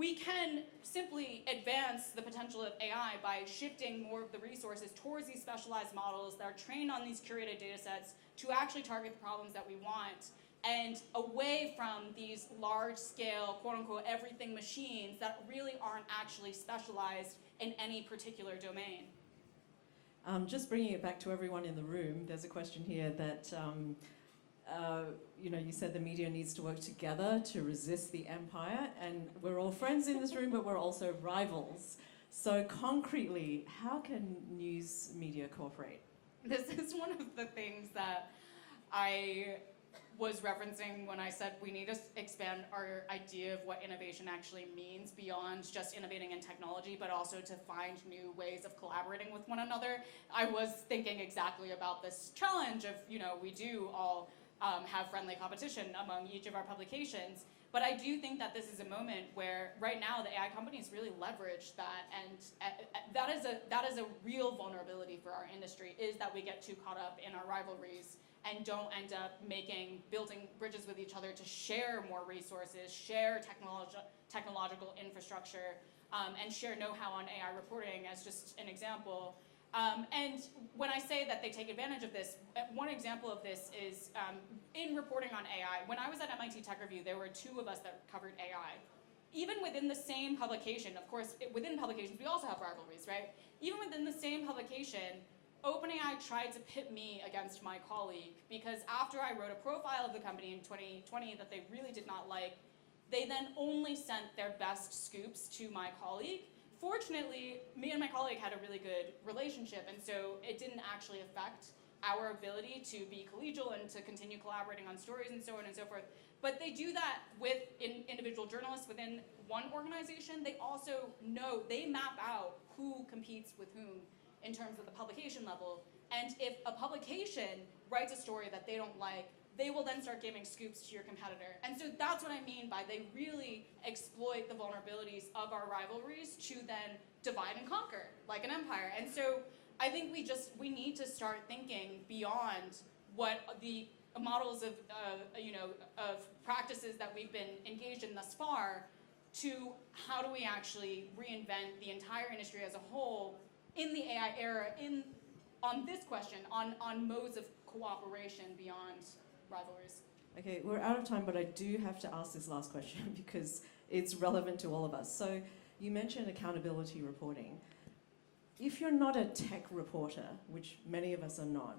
we can simply advance the potential of AI by shifting more of the resources towards these specialized models that are trained on these curated data sets to actually target the problems that we want, and away from these large-scale, quote-unquote, everything machines that really aren't actually specialized in any particular domain. Just bringing it back to everyone in the room, there's a question here that, you said the media needs to work together to resist the empire, and we're all friends in this room, but we're also rivals. So concretely, how can news media cooperate? This is one of the things that I was referencing when I said we need to expand our idea of what innovation actually means beyond just innovating in technology, but also to find new ways of collaborating with one another. I was thinking exactly about this challenge of, we do all have friendly competition among each of our publications, but I do think that this is a moment where right now the AI companies really leverage that, and that is a real vulnerability for our industry, is that we get too caught up in our rivalries and don't end up building bridges with each other to share more resources, share technological infrastructure, and share know-how on AI reporting as just an example. And when I say that they take advantage of this, one example of this is in reporting on AI. When I was at MIT Tech Review, there were 2 of us that covered AI. Even within the same publication, of course, within publications, we also have rivalries, right? Even within the same publication, OpenAI tried to pit me against my colleague, because after I wrote a profile of the company in 2020 that they really did not like, they then only sent their best scoops to my colleague. Fortunately, me and my colleague had a really good relationship, and so it didn't actually affect our ability to be collegial and to continue collaborating on stories and so on and so forth. But they do that with individual journalists within one organization. They also they map out who competes with whom in terms of the publication level. And if a publication writes a story that they don't like, they will then start giving scoops to your competitor. And so that's what I mean by they really exploit the vulnerabilities of our rivalries to then divide and conquer like an empire. And so I think we need to start thinking beyond what the models of practices that we've been engaged in thus far, to how do we actually reinvent the entire industry as a whole in the AI era, on this question, on modes of cooperation beyond rivalries. Okay, we're out of time, but I do have to ask this last question because it's relevant to all of us. So you mentioned accountability reporting. If you're not a tech reporter, which many of us are not,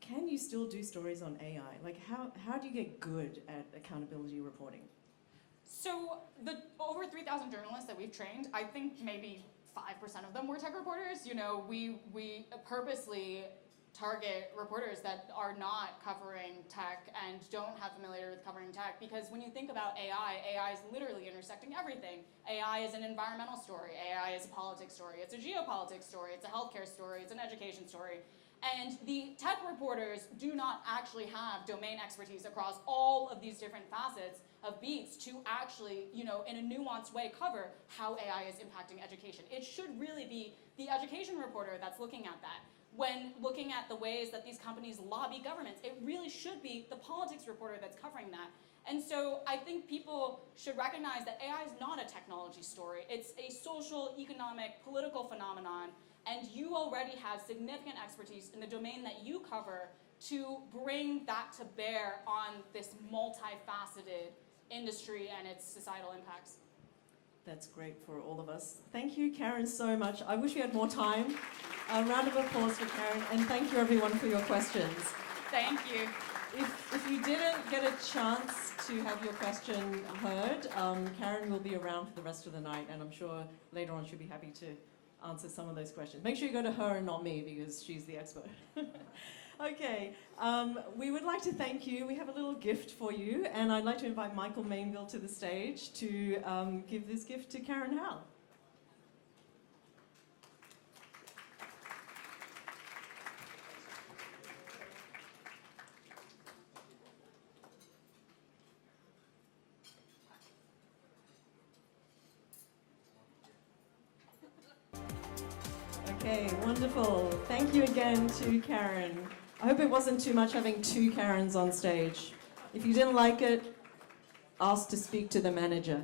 can you still do stories on AI? Like, how do you get good at accountability reporting? So the over 3,000 journalists that we've trained, I think maybe 5% of them were tech reporters. We purposely target reporters that are not covering tech and don't have familiarity with covering tech, because when you think about AI is literally intersecting everything. AI is an environmental story, AI is a politics story, it's a geopolitics story, it's a healthcare story, it's an education story. And the tech reporters do not actually have domain expertise across all of these different facets of beats to actually, in a nuanced way, cover how AI is impacting education. It should really be the education reporter that's looking at that. When looking at the ways that these companies lobby governments, it really should be the politics reporter that's covering that. And so I think people should recognize that AI is not a technology story. It's a social, economic, political phenomenon. And you already have significant expertise in the domain that you cover to bring that to bear on this multifaceted industry and its societal impacts. That's great for all of us. Thank you, Karen, so much. I wish we had more time. A round of applause for Karen, and thank you everyone for your questions. Thank you. If you didn't get a chance to have your question heard, Karen will be around for the rest of the night, and I'm sure later on she'll be happy to answer some of those questions. Make sure you go to her and not me, because she's the expert. Okay, we would like to thank you. We have a little gift for you, and I'd like to invite Michael Mainville to the stage to give this gift to Karen Hao. Okay, wonderful. Thank you again to Karen. I hope it wasn't too much having 2 Karens on stage. If you didn't like it, ask to speak to the manager.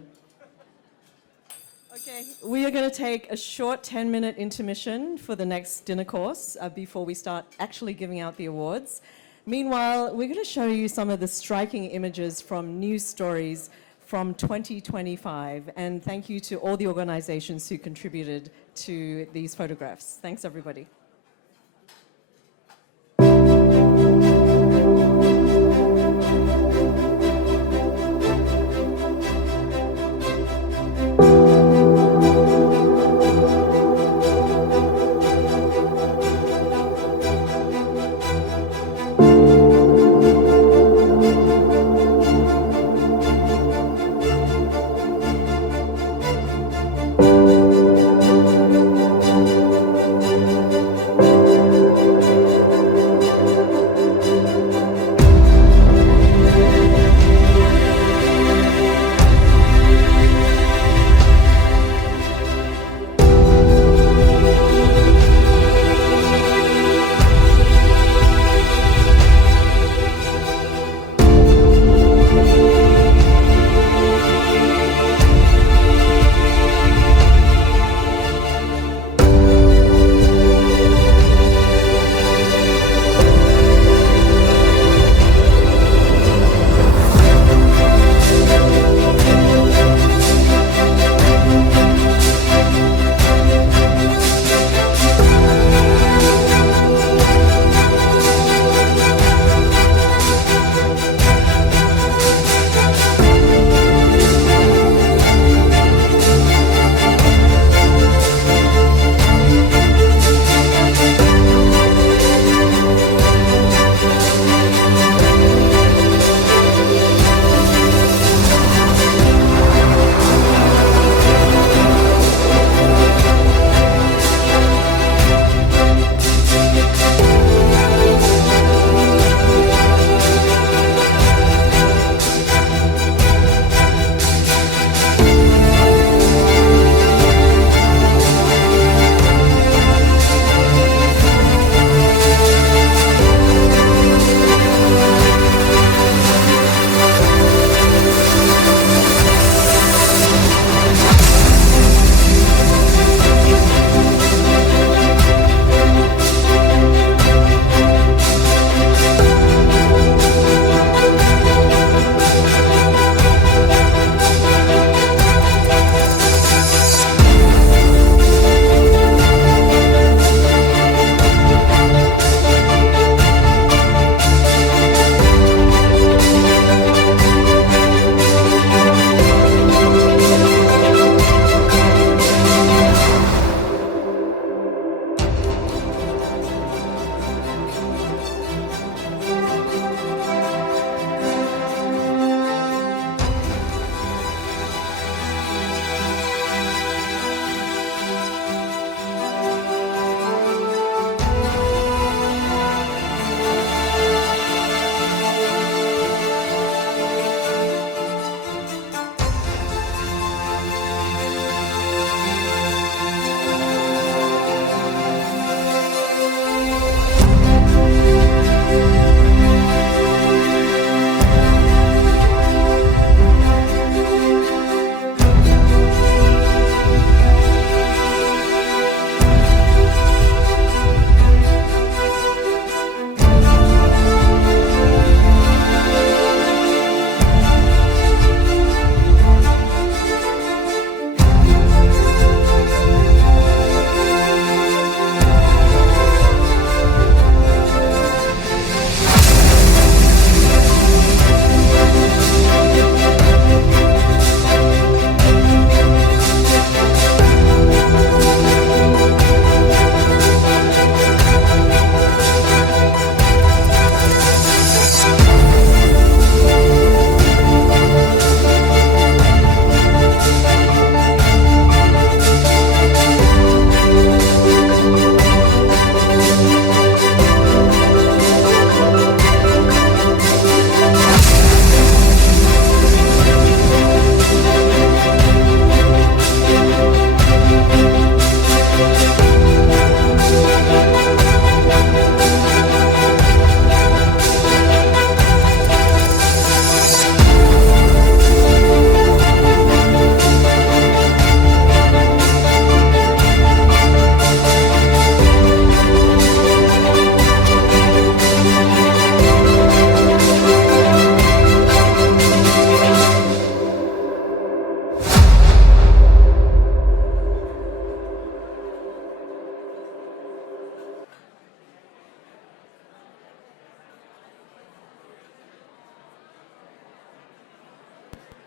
Okay, we are going to take a short 10-minute intermission for the next dinner course before we start actually giving out the awards. Meanwhile, we're going to show you some of the striking images from news stories from 2025. And thank you to all the organizations who contributed to these photographs. Thanks, everybody.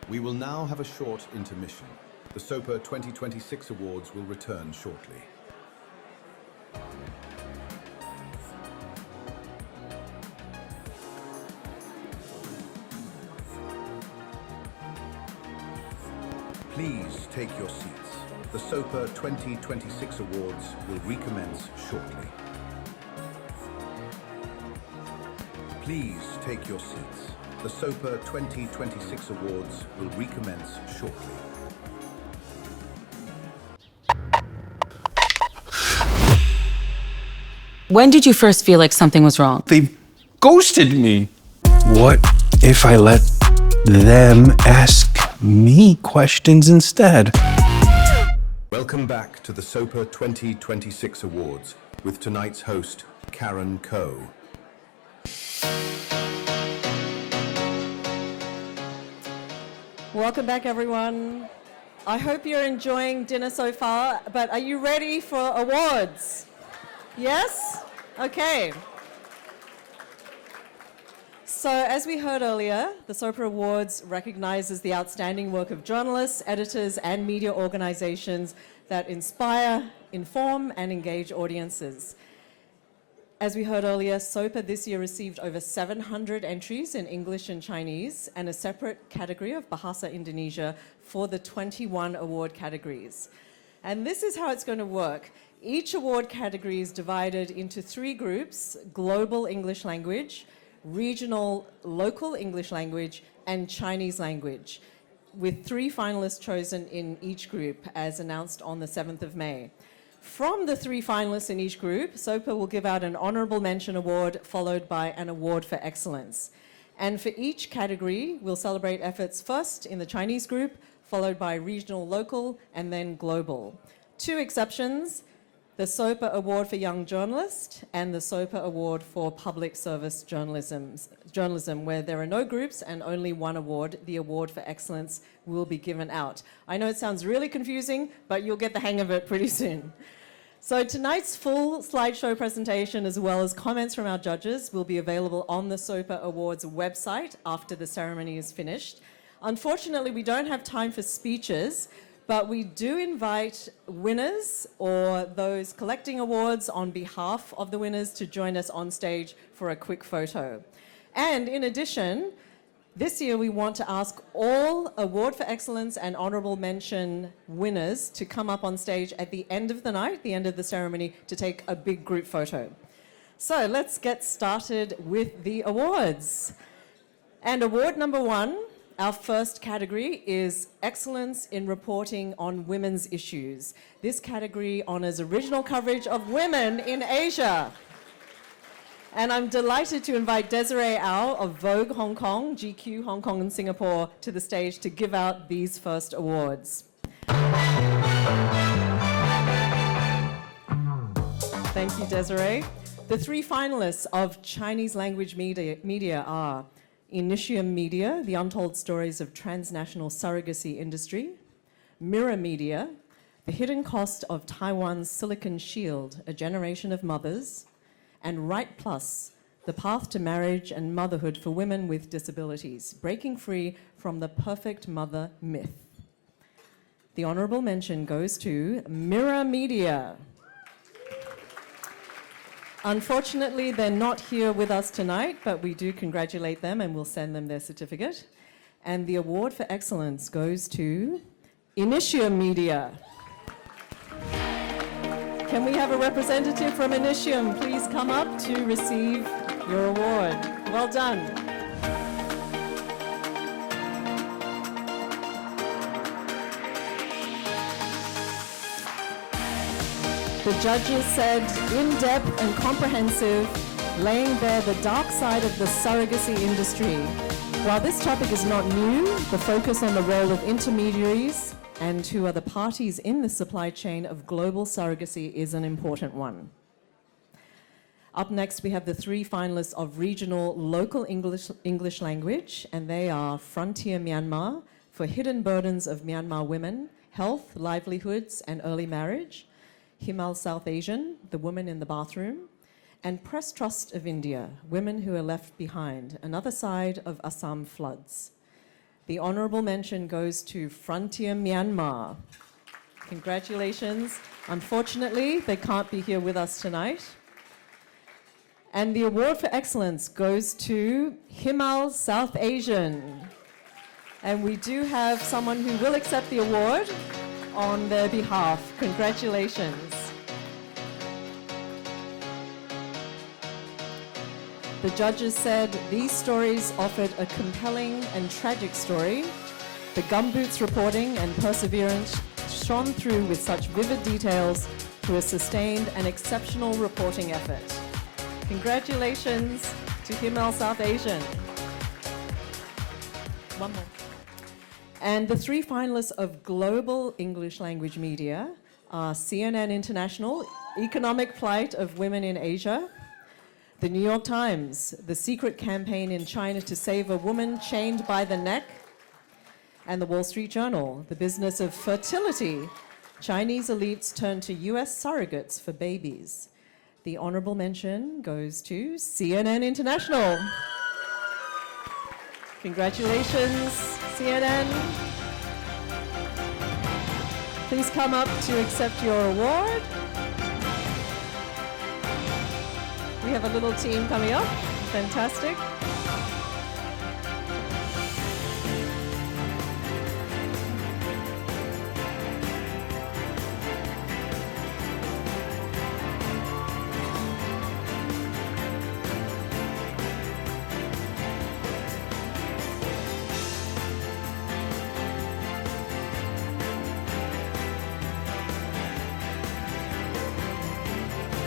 We will now have a short intermission. The SOPA 2026 awards will return shortly. Please take your seats. The SOPA 2026 awards will recommence shortly. Please take your seats. The SOPA 2026 awards will recommence shortly. When did you first feel like something was wrong? They ghosted me. What if I let them ask me questions instead? Welcome back to the SOPA 2026 awards with tonight's host, Karen Koh. Welcome back, everyone. I hope you're enjoying dinner so far, but are you ready for awards? Yes? Okay. So, as we heard earlier, the SOPA Awards recognizes the outstanding work of journalists, editors, and media organizations that inspire, inform, and engage audiences. As we heard earlier, SOPA this year received over 700 entries in English and Chinese, and a separate category of Bahasa Indonesia for the 21 award categories. And this is how it's going to work. Each award category is divided into 3 groups: Global English Language, Regional Local English Language, and Chinese Language, with 3 finalists chosen in each group, as announced on the 7th of May. From the 3 finalists in each group, SOPA will give out an Honorable Mention Award, followed by an Award for Excellence. And for each category, we'll celebrate efforts first in the Chinese group, followed by Regional Local, and then Global. 2 exceptions: the SOPA Award for Young Journalist and the SOPA Award for Public Service Journalism, where there are no groups and only 1 award. The Award for Excellence will be given out. I know it sounds really confusing, but you'll get the hang of it pretty soon. So tonight's full slideshow presentation, as well as comments from our judges, will be available on the SOPA Awards website after the ceremony is finished. Unfortunately, we don't have time for speeches, but we do invite winners or those collecting awards on behalf of the winners to join us on stage for a quick photo. And in addition, this year we want to ask all Award for Excellence and Honorable Mention winners to come up on stage at the end of the night, the end of the ceremony, to take a big group photo. So let's get started with the awards. And award number 1, our first category, is Excellence in Reporting on Women's Issues. This category honors original coverage of women in Asia. And I'm delighted to invite Desiree Au of Vogue Hong Kong, GQ Hong Kong and Singapore to the stage to give out these first awards. Thank you, Desiree. The 3 finalists of Chinese language media are Initium Media, The Untold Stories of Transnational Surrogacy Industry; Mirror Media, The Hidden Cost of Taiwan's Silicon Shield, A Generation of Mothers; and Right Plus, The Path to Marriage and Motherhood for Women with Disabilities, Breaking Free from the Perfect Mother Myth. The honorable mention goes to Mirror Media. Unfortunately, they're not here with us tonight, but we do congratulate them and we'll send them their certificate. And the award for excellence goes to Initium Media. Can we have a representative from Initium please come up to receive your award? Well done. The judges said in-depth and comprehensive, laying bare the dark side of the surrogacy industry. While this topic is not new, the focus on the role of intermediaries and who are the parties in the supply chain of global surrogacy is an important one. Up next, we have the 3 finalists of Regional Local English Language, and they are Frontier Myanmar for Hidden Burdens of Myanmar Women, Health, Livelihoods, and Early Marriage; Himal South Asian, The Woman in the Bathroom; and Press Trust of India, Women Who Are Left Behind, Another Side of Assam Floods. The honorable mention goes to Frontier Myanmar. Congratulations. Unfortunately, they can't be here with us tonight. And the award for excellence goes to Himal South Asian. And we do have someone who will accept the award on their behalf. Congratulations. The judges said these stories offered a compelling and tragic story. The gumboots reporting and perseverance shone through with such vivid details to a sustained and exceptional reporting effort. Congratulations to Himal South Asian. One more. And the three finalists of Global English Language Media are CNN International, Economic Plight of Women in Asia, The New York Times, The Secret Campaign in China to Save a Woman Chained by the Neck, and The Wall Street Journal, The Business of Fertility. Chinese elites turn to US surrogates for babies. The honorable mention goes to CNN International. Congratulations, CNN. Please come up to accept your award. We have a little team coming up. Fantastic.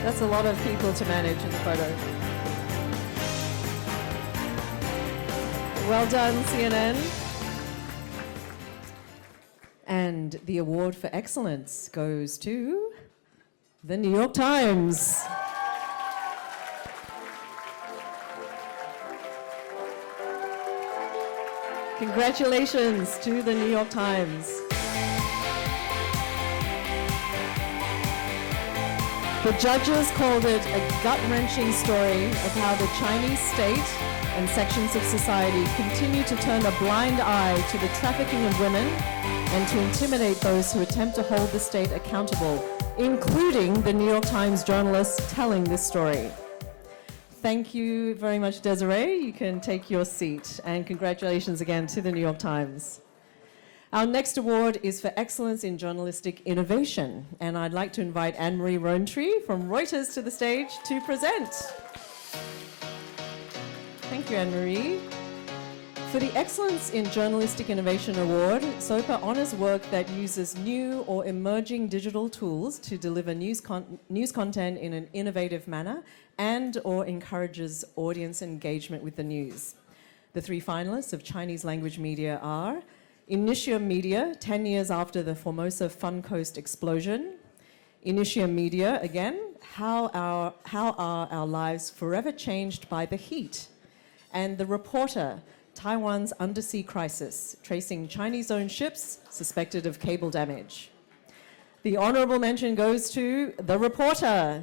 That's a lot of people to manage in the photo. Well done, CNN. And the award for excellence goes to the New York Times. Congratulations to the New York Times. The judges called it a gut-wrenching story of how the Chinese state and sections of society continue to turn a blind eye to the trafficking of women and to intimidate those who attempt to hold the state accountable, including the New York Times journalists telling this story. Thank you very much, Desiree. You can take your seat. And congratulations again to the New York Times. Our next award is for excellence in journalistic innovation, and I'd like to invite Anne-Marie Rowntree from Reuters to the stage to present. Thank you, Anne-Marie. For the Excellence in Journalistic Innovation Award, SOPA honors work that uses new or emerging digital tools to deliver news content in an innovative manner and or encourages audience engagement with the news. The three finalists of Chinese language media are Initium Media, 10 years after the Formosa Fun Coast explosion. Initium Media, again, how are our lives forever changed by the heat? And The Reporter, Taiwan's undersea crisis, tracing Chinese-owned ships suspected of cable damage. The honorable mention goes to The Reporter.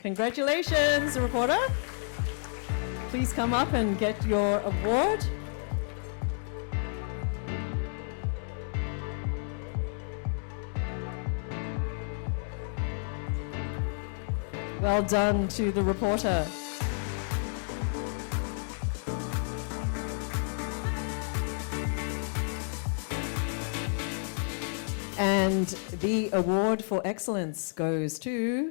Congratulations, The Reporter. Please come up and get your award. Well done to The Reporter. And the award for excellence goes to,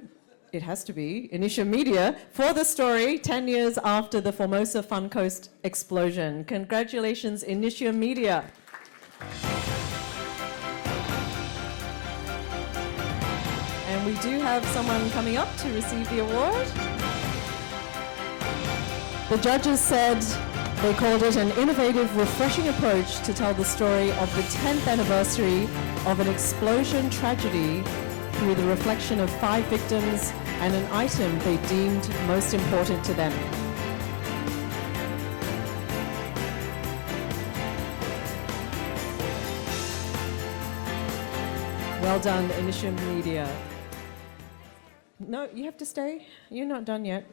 it has to be, Initium Media for the story 10 years after the Formosa Fun Coast explosion. Congratulations, Initium Media. And we do have someone coming up to receive the award. The judges said they called it an innovative, refreshing approach to tell the story of the 10th anniversary of an explosion tragedy through the reflection of 5 victims and an item they deemed most important to them. Well done, Initium Media. No, you have to stay. You're not done yet.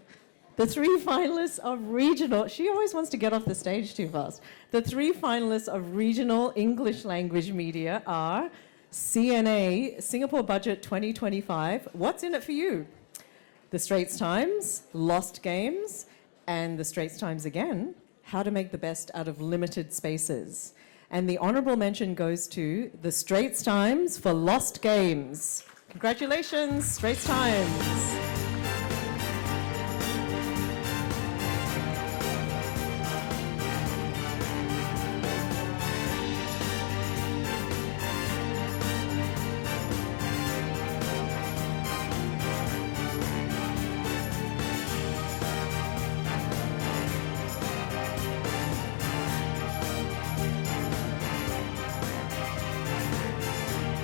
The 3 finalists of regional, she always wants to get off the stage too fast. The 3 finalists of regional English language media are CNA, Singapore Budget 2025, What's in it for you? The Straits Times, Lost Games, and the Straits Times again, How to make the best out of limited spaces. And the honorable mention goes to the Straits Times for Lost Games. Congratulations, Straits Times.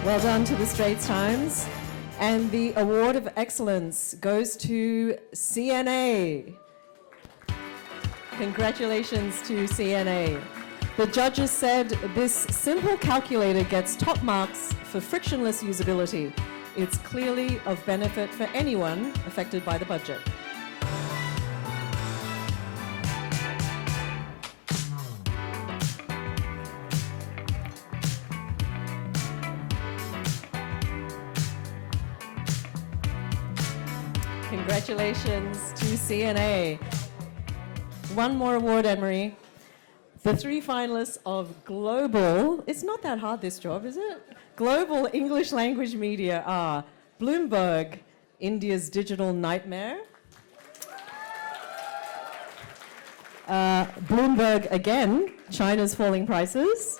Well done to the Straits Times. And the Award of Excellence goes to CNA. Congratulations to CNA. The judges said this simple calculator gets top marks for frictionless usability. It's clearly of benefit for anyone affected by the budget. Congratulations to CNA. One more award, Anne-Marie. The 3 finalists of Global, it's not that hard this job, is it? Global English language media are Bloomberg, India's digital nightmare. Bloomberg again, China's falling prices.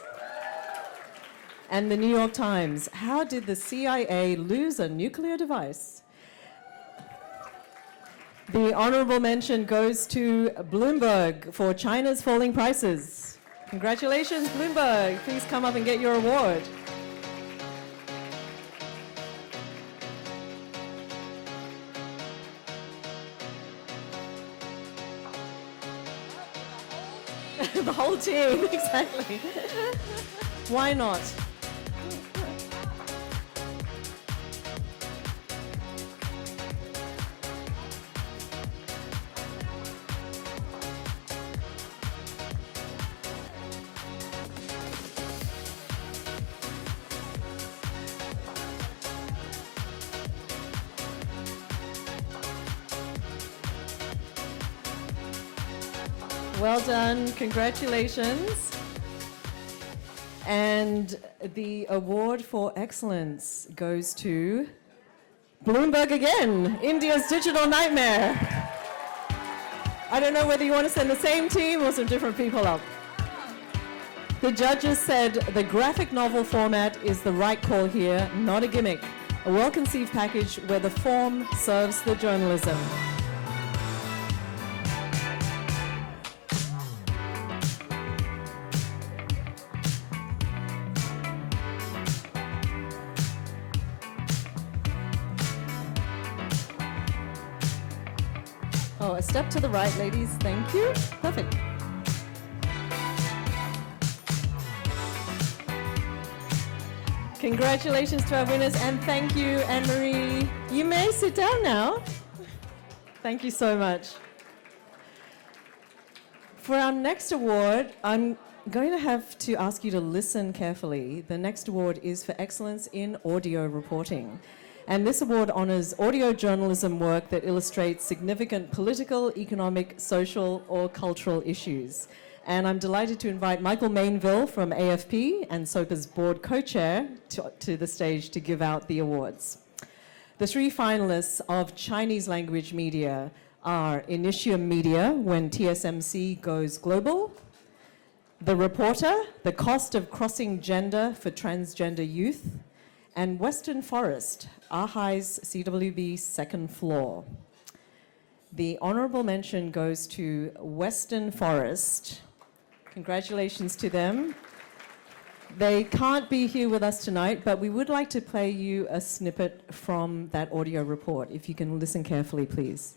And the New York Times, how did the CIA lose a nuclear device? The honorable mention goes to Bloomberg for China's falling prices. Congratulations, Bloomberg. Please come up and get your award. The whole team, exactly. Why not? Well done, congratulations. And the award for excellence goes to Bloomberg again, India's digital nightmare. I don't know whether you want to send the same team or some different people up. The judges said the graphic novel format is the right call here, not a gimmick. A well-conceived package where the form serves the journalism. Oh, a step to the right, ladies. Thank you. Perfect. Congratulations to our winners, and thank you, Anne-Marie. You may sit down now. Thank you so much. For our next award, I'm going to have to ask you to listen carefully. The next award is for excellence in audio reporting. And this award honors audio journalism work that illustrates significant political, economic, social, or cultural issues. And I'm delighted to invite Michael Mainville from AFP and SOPA's board co-chair to the stage to give out the awards. The 3 finalists of Chinese language media are Initium Media, When TSMC Goes Global, The Reporter, The Cost of Crossing Gender for Transgender Youth, and Western Forest, Ahai's CWB Second Floor. The honorable mention goes to Western Forest. Congratulations to them. They can't be here with us tonight, but we would like to play you a snippet from that audio report. If you can listen carefully, please.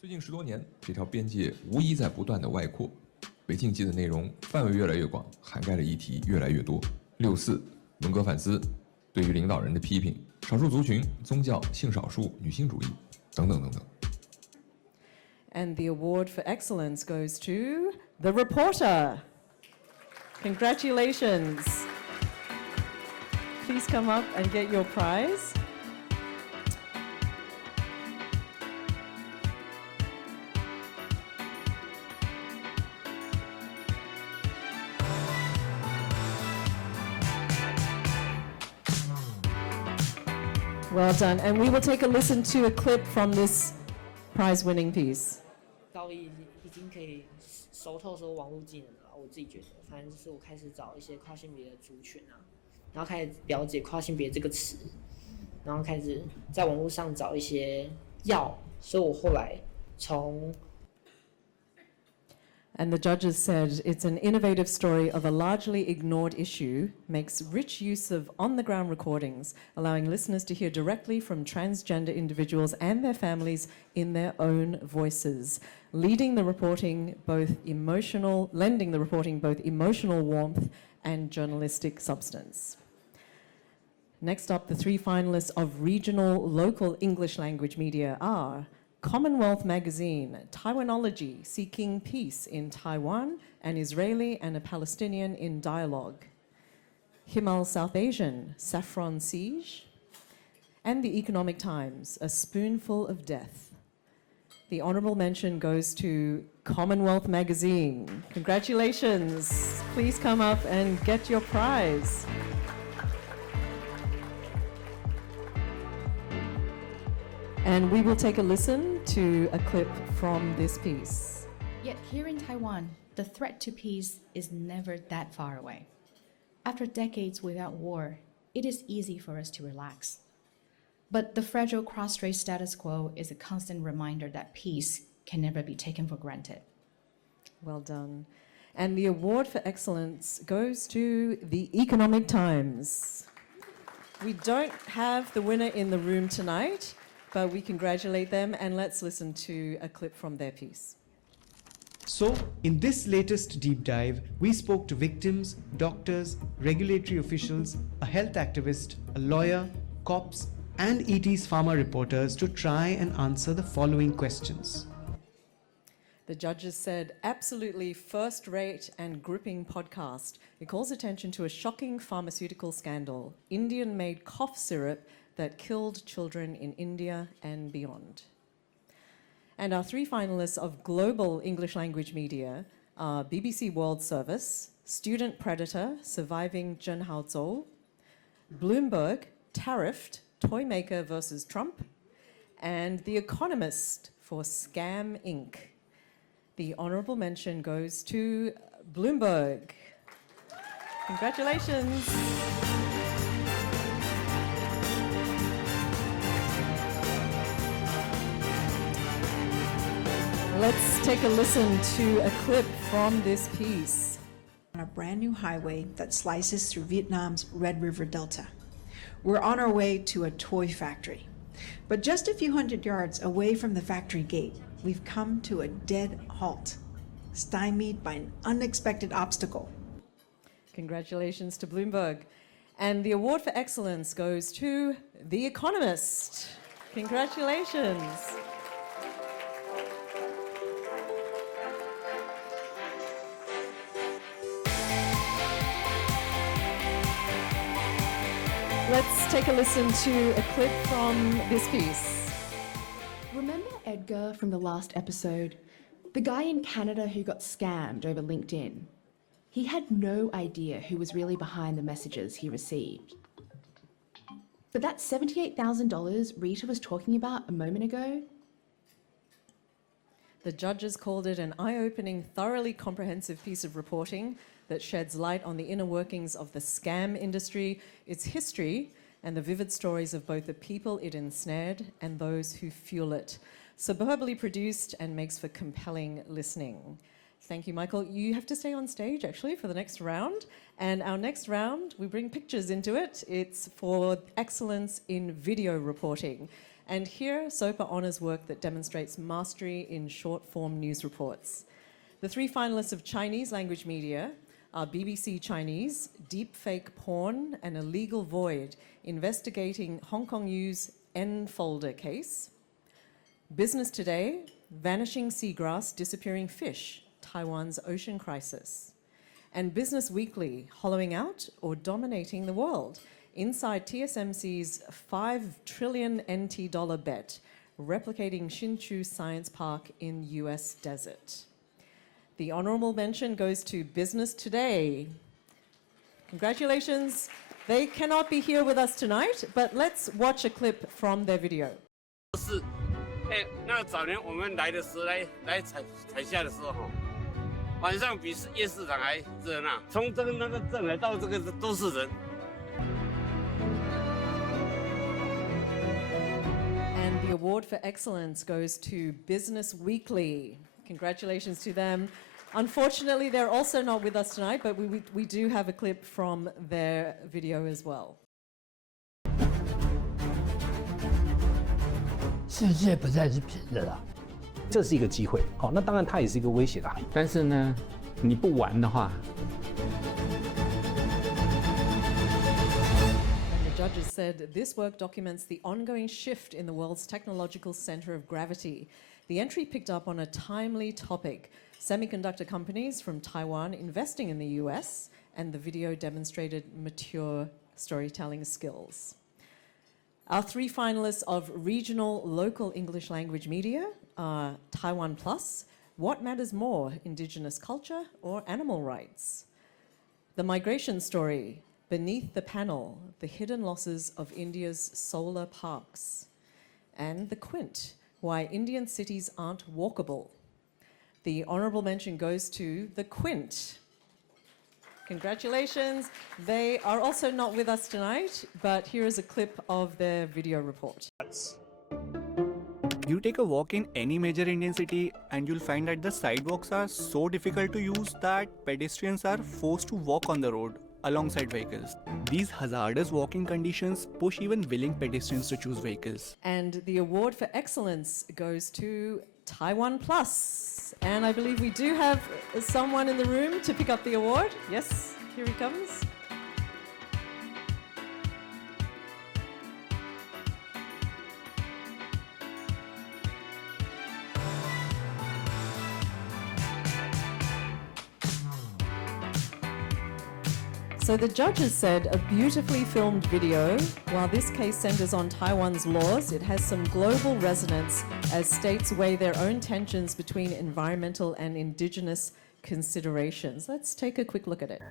最近10多年，这条边界无疑在不断的外扩，被禁忌的内容范围越来越广，涵盖的议题越来越多。6·4、文革反思、对于领导人的批评、少数族群、宗教、性少数、女性主义等等等等。And the award for excellence goes to the reporter. Congratulations. Please come up and get your prize. Well done. And we will take a listen to a clip from this prize-winning piece. 高一已经可以熟透所有网络技能了，我自己觉得，反正就是我开始找一些跨性别的族群啊，然后开始了解跨性别这个词，然后开始在网络上找一些药，所以我后来从 And the judges said it's an innovative story of a largely ignored issue, makes rich use of on-the-ground recordings, allowing listeners to hear directly from transgender individuals and their families in their own voices, lending the reporting both emotional warmth and journalistic substance. Next up, the three finalists of regional local English language media are Commonwealth Magazine, Taiwanology, Seeking Peace in Taiwan, an Israeli and a Palestinian in dialogue. Himal South Asian, Saffron Siege. And the Economic Times, A Spoonful of Death. The honourable mention goes to Commonwealth Magazine. Congratulations. Please come up and get your prize. And we will take a listen to a clip from this piece. Yet here in Taiwan, the threat to peace is never that far away. After decades without war, it is easy for us to relax. But the fragile cross-strait status quo is a constant reminder that peace can never be taken for granted. Well done. And the award for excellence goes to the Economic Times. We don't have the winner in the room tonight, but we congratulate them, and let's listen to a clip from their piece. So, in this latest deep dive, we spoke to victims, doctors, regulatory officials, a health activist, a lawyer, cops, and ET's pharma reporters to try and answer the following questions. The judges said, absolutely first-rate and gripping podcast. It calls attention to a shocking pharmaceutical scandal, Indian-made cough syrup that killed children in India and beyond. And our three finalists of global English language media are BBC World Service, Student Predator, Surviving Zhen Haozhou, Bloomberg, Tariffed, Toymaker versus Trump, and The Economist for Scam Inc. The honourable mention goes to Bloomberg. Congratulations. Let's take a listen to a clip from this piece. On a brand new highway that slices through Vietnam's Red River Delta. We're on our way to a toy factory. But just a few hundred yards away from the factory gate, we've come to a dead halt, stymied by an unexpected obstacle. Congratulations to Bloomberg. And the award for excellence goes to The Economist. Congratulations. Let's take a listen to a clip from this piece. Remember Edgar from the last episode? The guy in Canada who got scammed over LinkedIn. He had no idea who was really behind the messages he received. But that $78,000 Rita was talking about a moment ago? The judges called it an eye-opening, thoroughly comprehensive piece of reporting that sheds light on the inner workings of the scam industry, its history, and the vivid stories of both the people it ensnared and those who fuel it. Superbly produced and makes for compelling listening. Thank you, Michael. You have to stay on stage, actually, for the next round. And our next round, we bring pictures into it. It's for excellence in video reporting. And here, SOPA honours work that demonstrates mastery in short-form news reports. The three finalists of Chinese language media are BBC Chinese, Deepfake Porn, and A Legal Void, investigating Hong Kong News N-Folder case. Business Today, Vanishing Seagrass, Disappearing Fish, Taiwan's Ocean Crisis. And Business Weekly, Hollowing Out or Dominating the World? Inside TSMC's 5 trillion NT dollar bet, replicating Hsinchu Science Park in US desert. The honorable mention goes to Business Today. Congratulations. They cannot be here with us tonight, but let's watch a clip from their video. 是，那早年我们来的时候来采下的时候，晚上比夜市场还热闹。从这个那个镇来到这个都是人。 And the award for excellence goes to Business Weekly. Congratulations to them. Unfortunately, they're also not with us tonight, but we do have a clip from their video as well. 世界不再是平的了，这是一个机会。好，那当然它也是一个威胁啦。但是呢，你不玩的话。 Judges said this work documents the ongoing shift in the world's technological center of gravity. The entry picked up on a timely topic, semiconductor companies from Taiwan investing in the US, and the video demonstrated mature storytelling skills. Our 3 finalists of regional local English language media are Taiwan Plus, What Matters More, Indigenous Culture or Animal Rights? The Migration Story, Beneath the Panel, The Hidden Losses of India's Solar Parks. And The Quint, Why Indian Cities Aren't Walkable. The honorable mention goes to The Quint. Congratulations. They are also not with us tonight, but here is a clip of their video report. You take a walk in any major Indian city and you'll find that the sidewalks are so difficult to use that pedestrians are forced to walk on the road alongside vehicles. These hazardous walking conditions push even willing pedestrians to choose vehicles. And the award for excellence goes to Taiwan Plus. And I believe we do have someone in the room to pick up the award. Yes, here he comes. So the judges said a beautifully filmed video. While this case centers on Taiwan's laws, it has some global resonance as states weigh their own tensions between environmental and indigenous considerations. Let's take a quick look at it.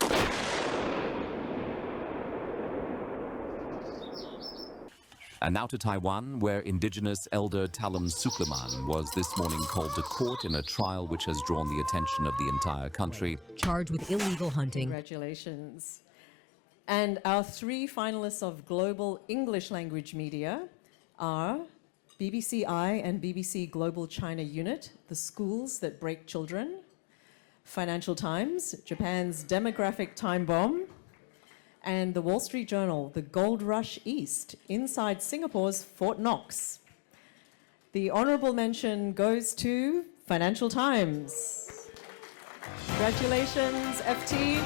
And now to Taiwan, where Indigenous elder Talam Suklaman was this morning called to court in a trial which has drawn the attention of the entire country. Charged with illegal hunting. Congratulations. And our 3 finalists of global English language media are BBC I and BBC Global China Unit, The Schools That Break Children, Financial Times, Japan's Demographic Time Bomb, and the Wall Street Journal, The Gold Rush East, inside Singapore's Fort Knox. The honorable mention goes to Financial Times. Congratulations, FT.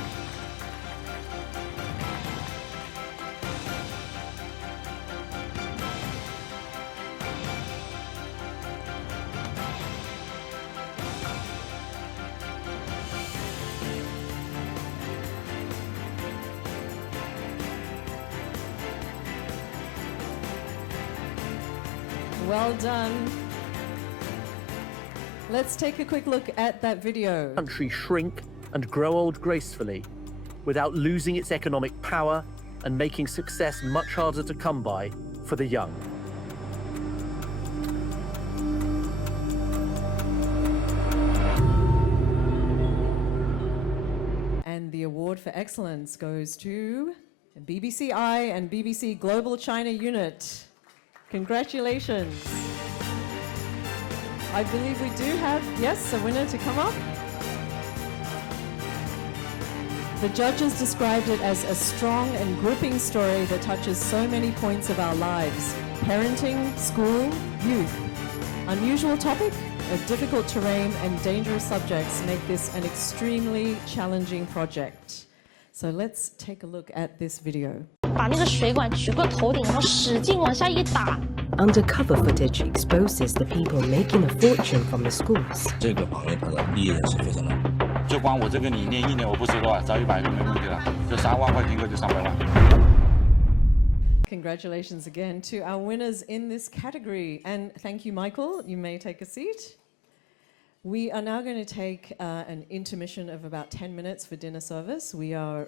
Well done. Let's take a quick look at that video. Country shrink and grow old gracefully without losing its economic power and making success much harder to come by for the young. And the award for excellence goes to BBC I and BBC Global China Unit. Congratulations. I believe we do have, yes, a winner to come up. The judges described it as a strong and gripping story that touches so many points of our lives. Parenting, school, youth. Unusual topic, a difficult terrain, and dangerous subjects make this an extremely challenging project. So let's take a look at this video. 把那个水管举过头顶，然后使劲往下一打， undercover footage exposes the people making a fortune from the schools. 这个行业它的利润是非常大。就光我这个理念1年我不收的话，找100个没问题了，就3万块听课就300万。 Congratulations again to our winners in this category. And thank you, Michael. You may take a seat. We are now going to take an intermission of about 10 minutes for dinner service. We are,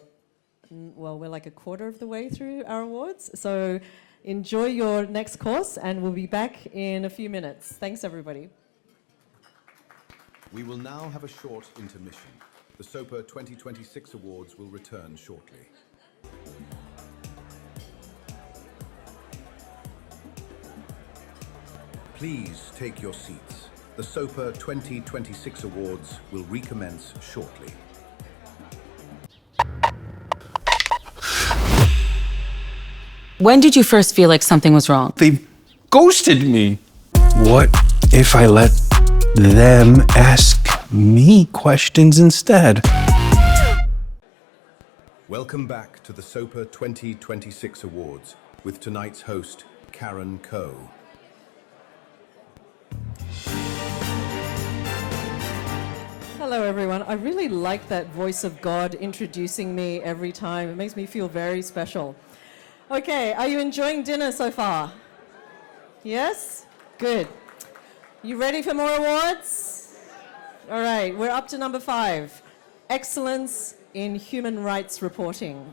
well, we're like a quarter of the way through our awards. So enjoy your next course, and we'll be back in a few minutes. Thanks, everybody. We will now have a short intermission. The SOPA 2026 awards will return shortly. Please take your seats. The SOPA 2026 awards will recommence shortly. When did you first feel like something was wrong? They ghosted me. What if I let them ask me questions instead? Welcome back to the SOPA 2026 awards with tonight's host, Karen Koh. Hello, everyone. I really like that voice of God introducing me every time. It makes me feel very special. Okay, are you enjoying dinner so far? Yes? Good. You ready for more awards? All right, we're up to number 5, Excellence in Human Rights Reporting.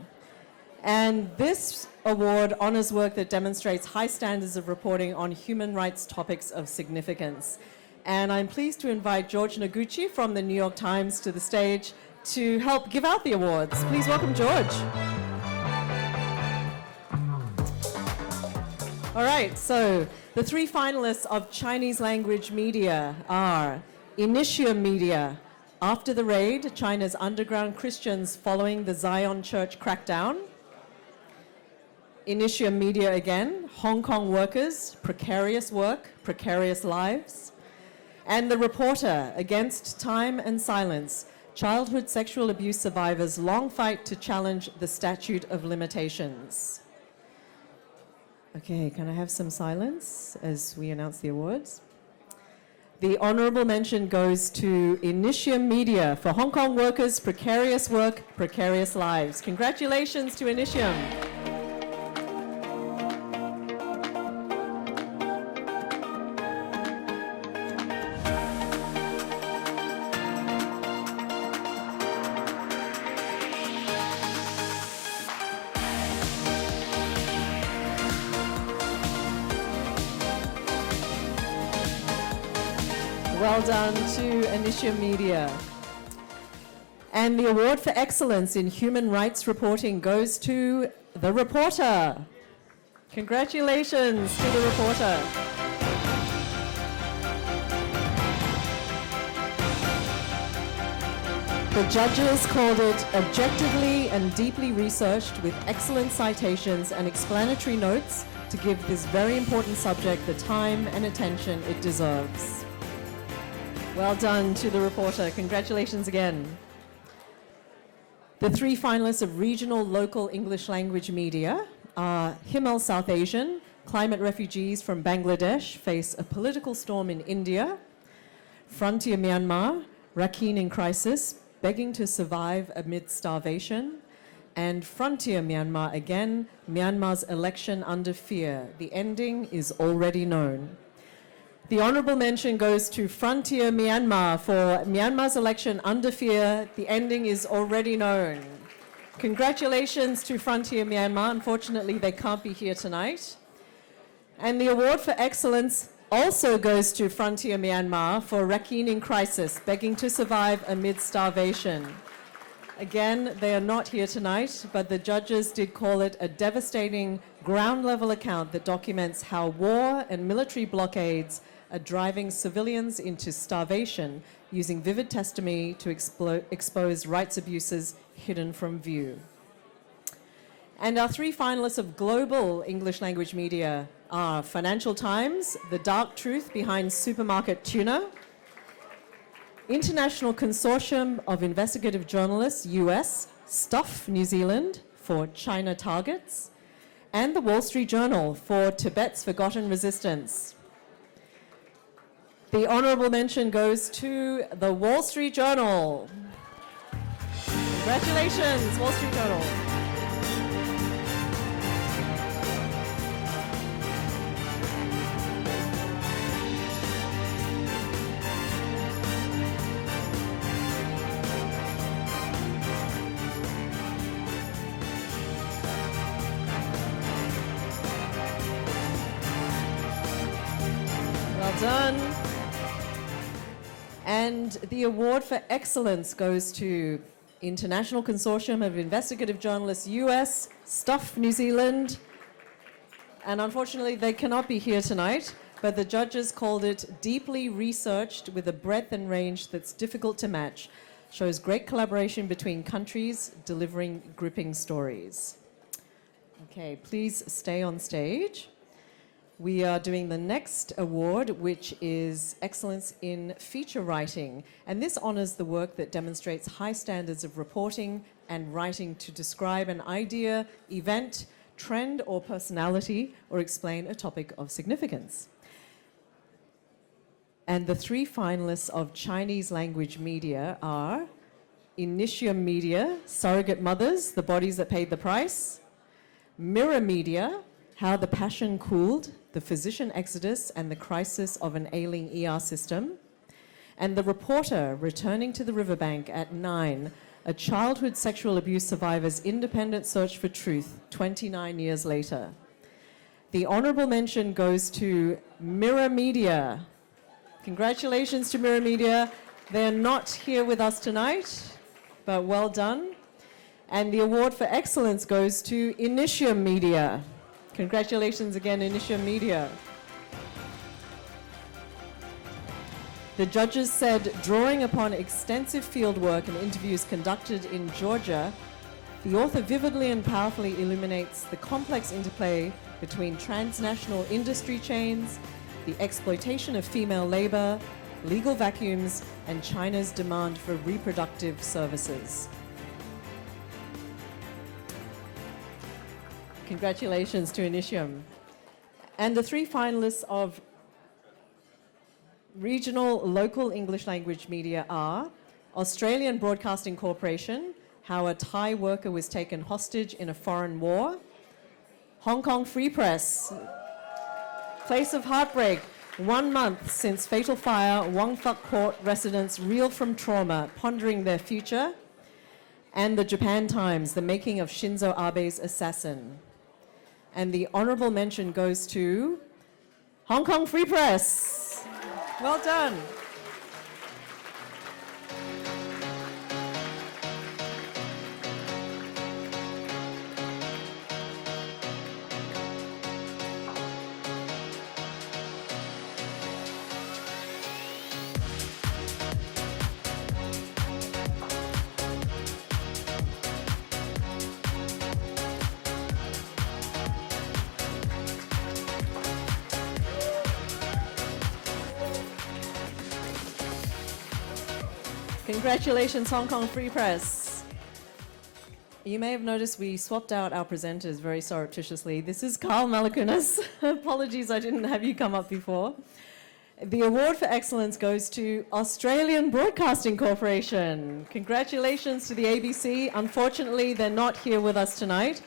And this award honors work that demonstrates high standards of reporting on human rights topics of significance. And I'm pleased to invite George Noguchi from the New York Times to the stage to help give out the awards. Please welcome George. All right, so the 3 finalists of Chinese language media are Initium Media, After the Raid, China's underground Christians following the Zion Church crackdown. Initium Media again, Hong Kong Workers, Precarious Work, Precarious Lives. And The Reporter, Against Time and Silence, Childhood Sexual Abuse Survivors' Long Fight to Challenge the Statute of Limitations. Okay, can I have some silence as we announce the awards? The honorable mention goes to Initium Media for Hong Kong Workers, Precarious Work, Precarious Lives. Congratulations to Initium. Well done to Initium Media. And the award for excellence in human rights reporting goes to The Reporter. Congratulations to The Reporter. The judges called it objectively and deeply researched with excellent citations and explanatory notes to give this very important subject the time and attention it deserves. Well done to The Reporter. Congratulations again. The 3 finalists of regional local English language media are Himmel South Asian, climate refugees from Bangladesh face a political storm in India. Frontier Myanmar, Rakhine in crisis, begging to survive amid starvation. And Frontier Myanmar again, Myanmar's election under fear. The ending is already known. The honorable mention goes to Frontier Myanmar for Myanmar's election under fear. The ending is already known. Congratulations to Frontier Myanmar. Unfortunately, they can't be here tonight. And the award for excellence also goes to Frontier Myanmar for Rakhine in crisis, begging to survive amid starvation. Again, they are not here tonight, but the judges did call it a devastating ground-level account that documents how war and military blockades are driving civilians into starvation, using vivid testimony to expose rights abuses hidden from view. And our 3 finalists of global English language media are Financial Times, The Dark Truth Behind Supermarket Tuna, International Consortium of Investigative Journalists, US, Stuff New Zealand for China Targets, and the Wall Street Journal for Tibet's Forgotten Resistance. The honorable mention goes to the Wall Street Journal. Congratulations, Wall Street Journal. Well done. And the award for excellence goes to International Consortium of Investigative Journalists US, Stuff New Zealand. And unfortunately, they cannot be here tonight, but the judges called it deeply researched with a breadth and range that's difficult to match. Shows great collaboration between countries delivering gripping stories. Okay, please stay on stage. We are doing the next award, which is Excellence in Feature Writing. And this honors the work that demonstrates high standards of reporting and writing to describe an idea, event, trend, or personality, or explain a topic of significance. And the three finalists of Chinese language media are Initium Media, Surrogate Mothers, The Bodies That Paid the Price; Mirror Media, How the Passion Cooled, The Physician Exodus and the Crisis of an Ailing ER System; and The Reporter, Returning to the Riverbank at 9, a childhood sexual abuse survivor's independent search for truth 29 years later. The honorable mention goes to Mirror Media. Congratulations to Mirror Media. They're not here with us tonight, but well done. And the award for excellence goes to Initium Media. Congratulations again, Initium Media. The judges said, drawing upon extensive fieldwork and interviews conducted in Georgia, the author vividly and powerfully illuminates the complex interplay between transnational industry chains, the exploitation of female labor, legal vacuums, and China's demand for reproductive services. Congratulations to Initium. And the three finalists of regional local English language media are Australian Broadcasting Corporation, How a Thai Worker Was Taken Hostage in a Foreign War; Hong Kong Free Press, Place of Heartbreak, 1 month since fatal fire, Wong Fuk Court residents reel from trauma, pondering their future; and the Japan Times, The Making of Shinzo Abe's Assassin. And the honorable mention goes to Hong Kong Free Press. Well done. Congratulations, Hong Kong Free Press. You may have noticed we swapped out our presenters very surreptitiously. This is Carl Malakunas. Apologies, I didn't have you come up before. The award for excellence goes to Australian Broadcasting Corporation. Congratulations to the ABC. Unfortunately, they're not here with us tonight.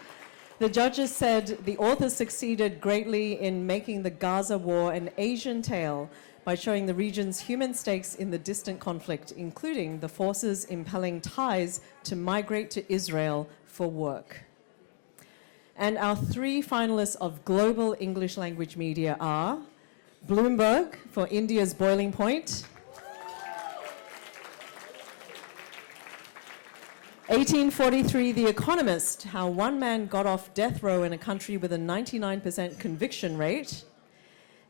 The judges said the authors succeeded greatly in making the Gaza war an Asian tale by showing the region's human stakes in the distant conflict, including the forces impelling Thais to migrate to Israel for work. And our three finalists of global English language media are Bloomberg for India's Boiling Point, 1843, The Economist, How One Man Got Off Death Row in a Country with a 99% Conviction Rate,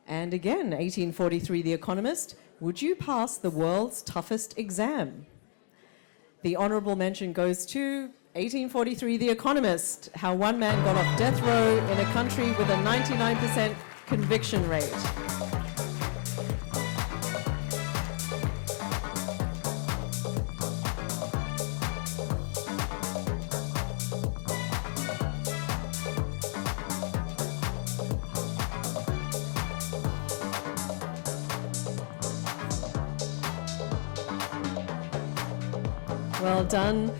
and again, 1843, The Economist, Would You Pass the World's Toughest Exam? The honorable mention goes to 1843, The Economist, How One Man Got Off Death Row in a Country with a 99% Conviction Rate. Well done.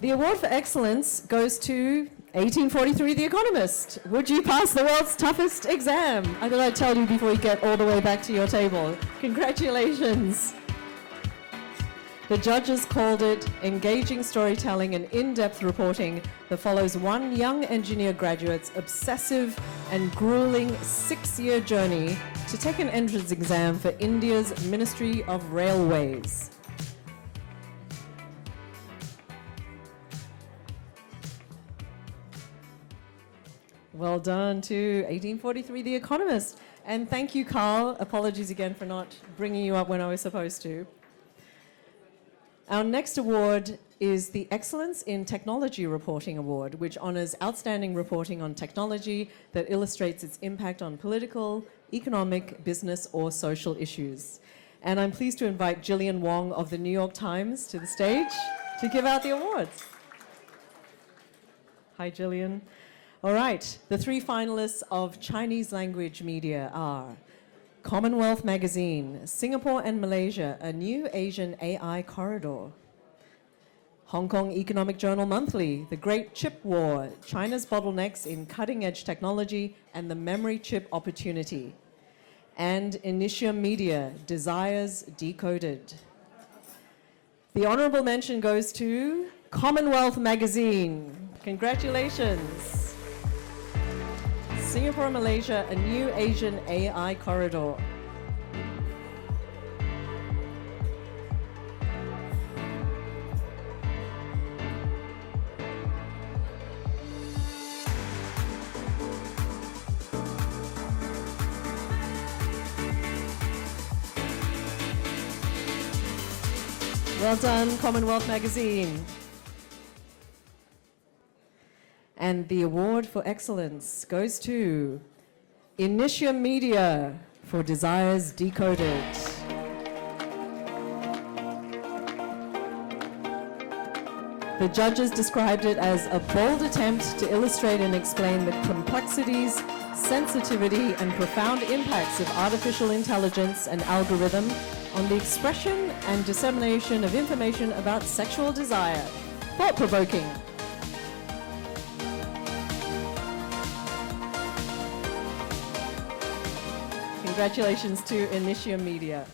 The award for excellence goes to 1843 The Economist. Would you pass the world's toughest exam? I thought I'd tell you before you get all the way back to your table. Congratulations. The judges called it engaging storytelling and in-depth reporting that follows one young engineer graduate's obsessive and grueling 6-year journey to take an entrance exam for India's Ministry of Railways. Well done to 1843 The Economist. And thank you, Carl. Apologies again for not bringing you up when I was supposed to. Our next award is the Excellence in Technology Reporting Award, which honors outstanding reporting on technology that illustrates its impact on political, economic, business, or social issues. And I'm pleased to invite Gillian Wong of the New York Times to the stage to give out the awards. Hi, Gillian. All right, the 3 finalists of Chinese language media are Commonwealth Magazine, Singapore and Malaysia, a new Asian AI corridor. Hong Kong Economic Journal Monthly, The Great Chip War, China's bottlenecks in cutting-edge technology and the memory chip opportunity. And Initium Media, Desires Decoded. The honorable mention goes to Commonwealth Magazine. Congratulations. Singapore and Malaysia, a new Asian AI corridor. Well done, Commonwealth Magazine. And the award for excellence goes to Initium Media for Desires Decoded. The judges described it as a bold attempt to illustrate and explain the complexities, sensitivity, and profound impacts of artificial intelligence and algorithm on the expression and dissemination of information about sexual desire. Thought-provoking. Congratulations to Initium Media.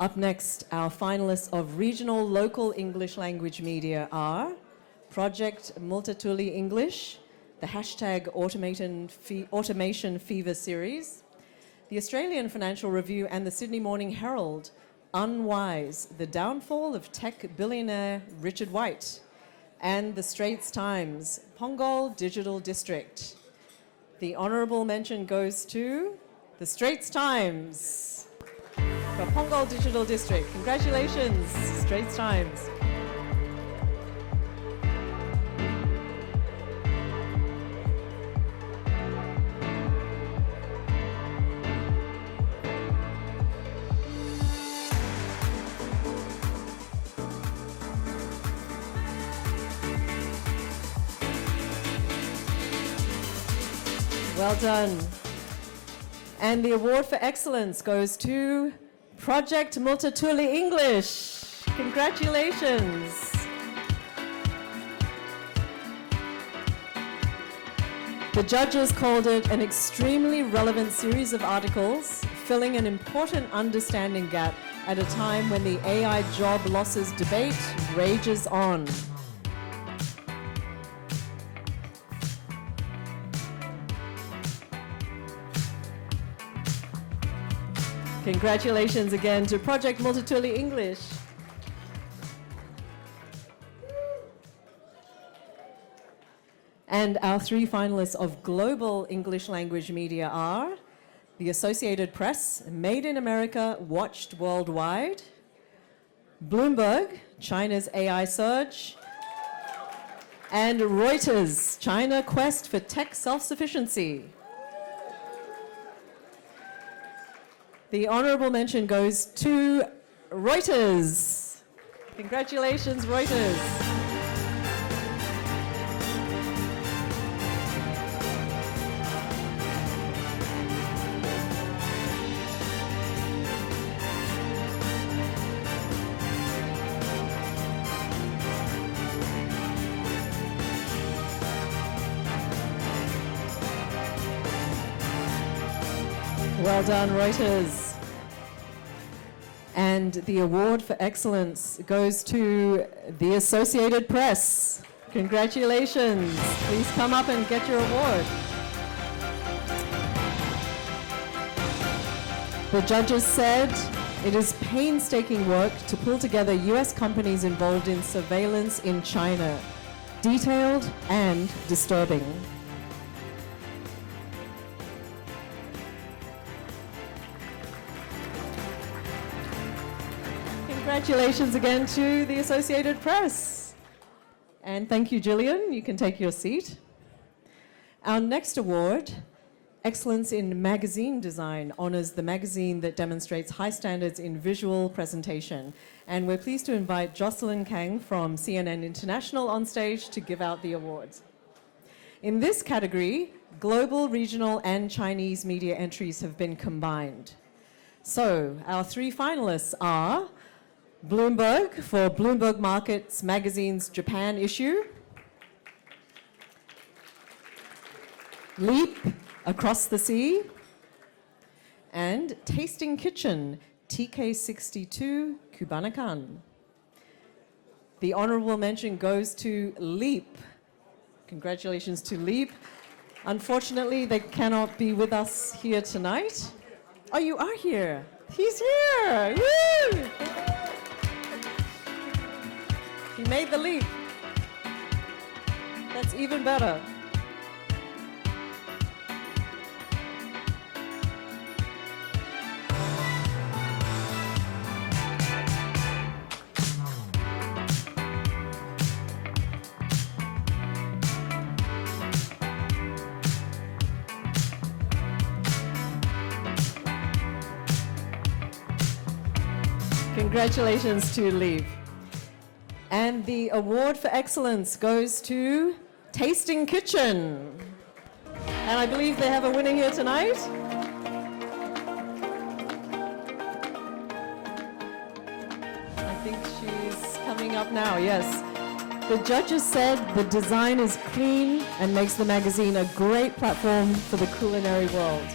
Up next, our finalists of regional local English language media are Project Multatuli English, the hashtag Automation Fever series, the Australian Financial Review and the Sydney Morning Herald, Unwise, the downfall of tech billionaire Richard White, and the Straits Times, Pongol Digital District. The honourable mention goes to the Straits Times for Pongol Digital District. Congratulations, Straits Times. Well done. And the award for excellence goes to Project Multatuli English. Congratulations. The judges called it an extremely relevant series of articles, filling an important understanding gap at a time when the AI job losses debate rages on. Congratulations again to Project Multatuli English. And our 3 finalists of global English language media are the Associated Press, Made in America, Watched Worldwide, Bloomberg, China's AI Surge, and Reuters, China Quest for Tech Self-Sufficiency. The honorable mention goes to Reuters. Congratulations, Reuters. Well done, Reuters. And the award for excellence goes to the Associated Press. Congratulations. Please come up and get your award. The judges said it is painstaking work to pull together US companies involved in surveillance in China. Detailed and disturbing. Congratulations again to the Associated Press. And thank you, Gillian. You can take your seat. Our next award, Excellence in Magazine Design, honors the magazine that demonstrates high standards in visual presentation. And we're pleased to invite Jocelyn Kang from CNN International on stage to give out the awards. In this category, global, regional, and Chinese media entries have been combined. So our three finalists are Bloomberg for Bloomberg Markets Magazine's Japan issue, Leap, Across the Sea, and Tasting Kitchen, TK62 Kubanakan. The honorable mention goes to Leap. Congratulations to Leap. Unfortunately, they cannot be with us here tonight. Oh, you are here. He's here. Woo! He made the leap. That's even better. Congratulations to Leave. And the award for excellence goes to Tasting Kitchen. And I believe they have a winner here tonight. I think she's coming up now, yes. The judges said the design is clean and makes the magazine a great platform for the culinary world.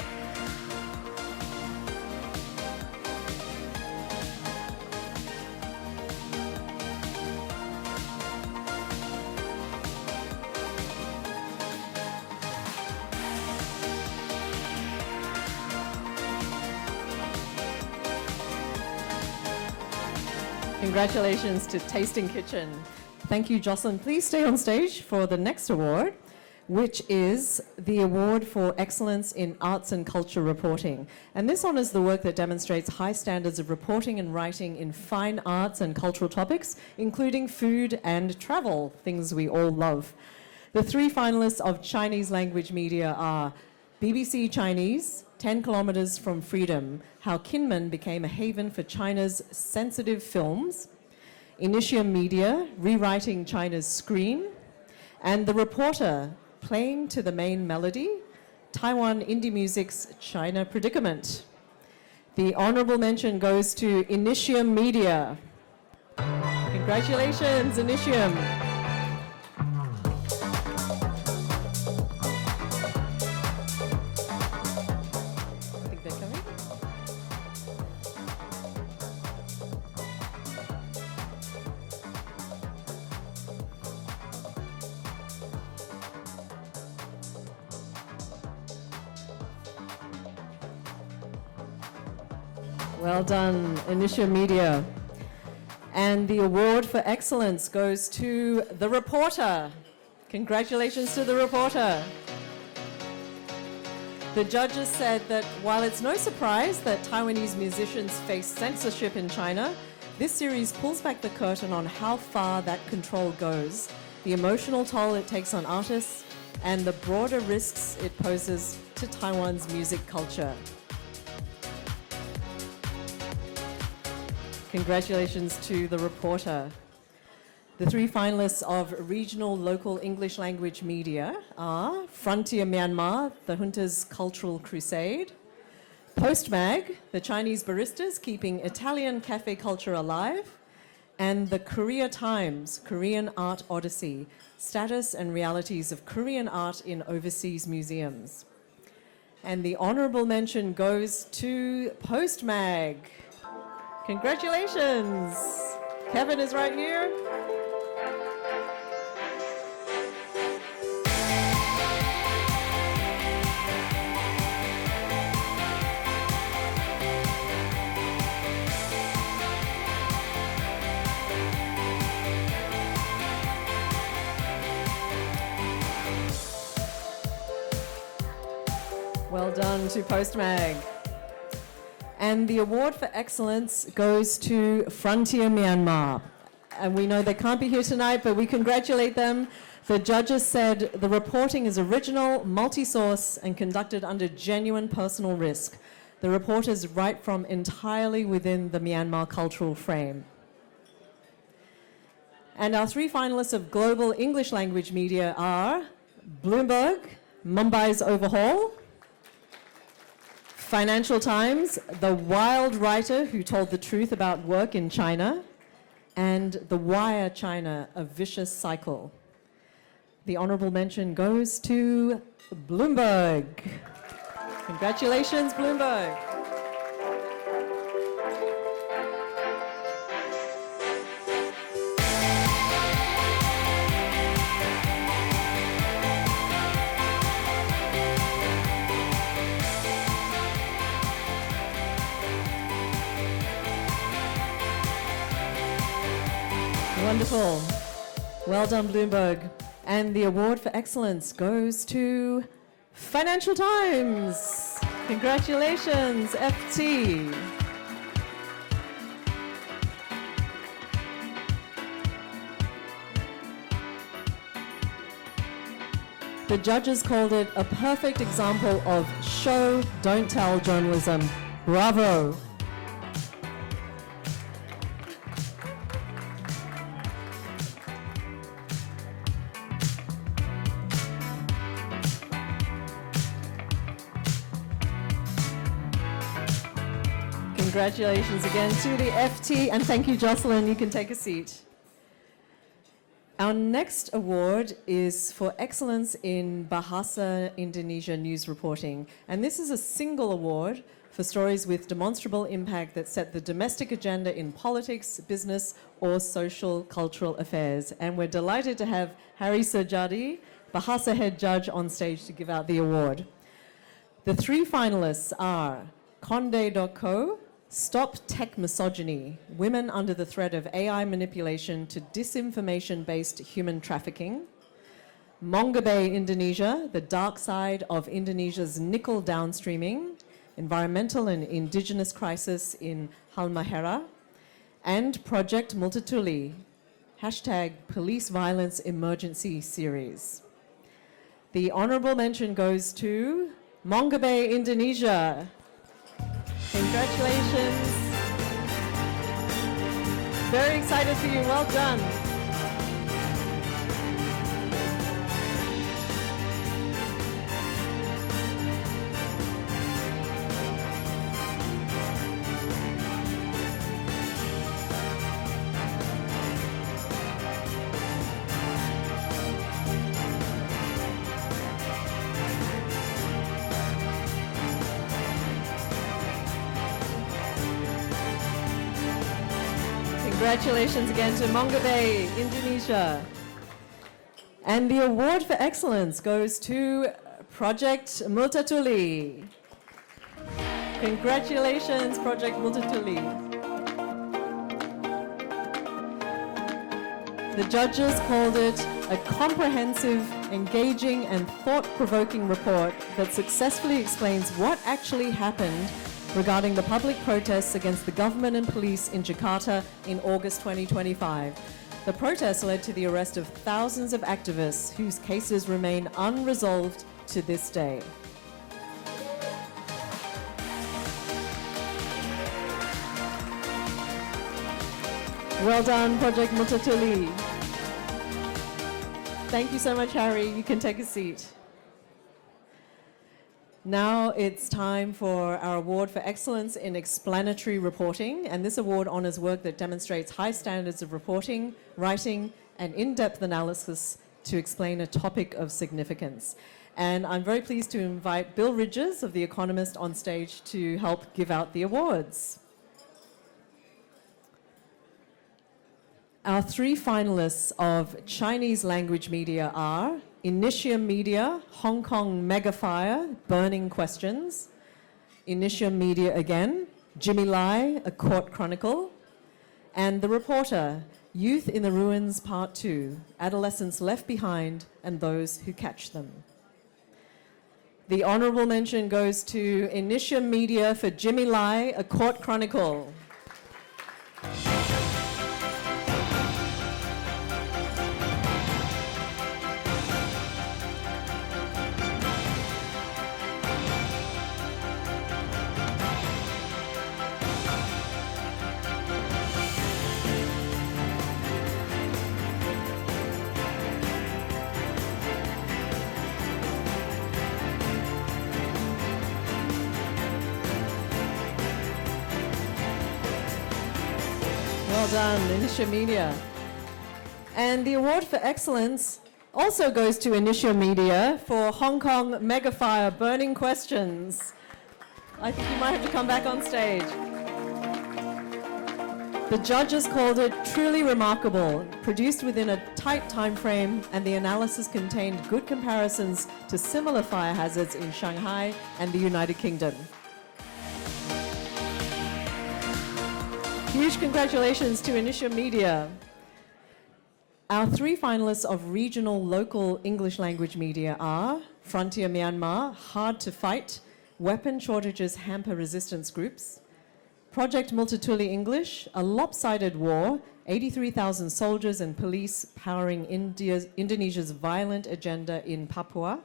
Congratulations to Tasting Kitchen. Thank you, Jocelyn. Please stay on stage for the next award, which is the Award for Excellence in Arts and Culture Reporting. And this honors the work that demonstrates high standards of reporting and writing in fine arts and cultural topics, including food and travel, things we all love. The three finalists of Chinese language media are BBC Chinese, 10 Kilometers from Freedom, How Kinmen Became a Haven for China's Sensitive Films, Initium Media, Rewriting China's Screen, and The Reporter, Playing to the Main Melody, Taiwan Indie Music's China Predicament. The honorable mention goes to Initium Media. Congratulations, Initium. Well done, Initium Media. And the award for excellence goes to The Reporter. Congratulations to The Reporter. The judges said that while it's no surprise that Taiwanese musicians face censorship in China, this series pulls back the curtain on how far that control goes, the emotional toll it takes on artists, and the broader risks it poses to Taiwan's music culture. Congratulations to The Reporter. The three finalists of regional local English language media are Frontier Myanmar, the junta's cultural crusade, Postmag, the Chinese baristas keeping Italian cafe culture alive, and the Korea Times, Korean Art Odyssey, status and realities of Korean art in overseas museums. And the honorable mention goes to Postmag. Congratulations. Kevin is right here. Well done to Postmag. And the award for excellence goes to Frontier Myanmar. And we know they can't be here tonight, but we congratulate them. The judges said the reporting is original, multi-source, and conducted under genuine personal risk. The reporters write from entirely within the Myanmar cultural frame. And our three finalists of global English language media are Bloomberg, Mumbai's Overhaul, Financial Times, the wild writer who told the truth about work in China, and The Wire China, a vicious cycle. The honorable mention goes to Bloomberg. Congratulations, Bloomberg. Wonderful. Well done, Bloomberg. And the award for excellence goes to Financial Times. Congratulations, FT. The judges called it a perfect example of show, don't tell journalism. Bravo. Congratulations again to the FT, and thank you, Jocelyn. You can take a seat. Our next award is for excellence in Bahasa Indonesia news reporting, and this is a single award for stories with demonstrable impact that set the domestic agenda in politics, business, or social cultural affairs. And we're delighted to have Harry Sejadi, Bahasa head judge, on stage to give out the award. The three finalists are Conde.co, Stop Tech Misogyny, Women Under the Threat of AI Manipulation to Disinformation-Based Human Trafficking, Mongabe Indonesia, The Dark Side of Indonesia's Nickel Downstreaming, Environmental and Indigenous Crisis in Halmahera, and Project Multatuli, hashtag Police Violence Emergency Series. The honorable mention goes to Mongabe Indonesia. Congratulations. Very excited for you. Well done. Congratulations again to Mongabe, Indonesia. And the award for excellence goes to Project Multatuli. Congratulations, Project Multatuli. The judges called it a comprehensive, engaging, and thought-provoking report that successfully explains what actually happened regarding the public protests against the government and police in Jakarta in August 2025. The protests led to the arrest of thousands of activists whose cases remain unresolved to this day. Well done, Project Multatuli. Thank you so much, Harry. You can take a seat. Now it's time for our award for excellence in explanatory reporting, and this award honors work that demonstrates high standards of reporting, writing, and in-depth analysis to explain a topic of significance. And I'm very pleased to invite Bill Ridges of The Economist on stage to help give out the awards. Our three finalists of Chinese language media are Initium Media, Hong Kong Megafire, Burning Questions, Initium Media again, Jimmy Lai, A Court Chronicle, and The Reporter, Youth in the Ruins Part 2, Adolescents Left Behind and Those Who Catch Them. The honorable mention goes to Initium Media for Jimmy Lai, A Court Chronicle. Well done, Initium Media. And the award for excellence also goes to Initium Media for Hong Kong Megafire Burning Questions. I think you might have to come back on stage. The judges called it truly remarkable, produced within a tight time frame, and the analysis contained good comparisons to similar fire hazards in Shanghai and the United Kingdom. Huge congratulations to Initium Media. Our three finalists of regional local English language media are Frontier Myanmar, Hard to Fight, Weapon Shortages Hamper Resistance Groups, Project Multatuli English, A Lopsided War, 83,000 soldiers and police powering Indonesia's violent agenda in Papua,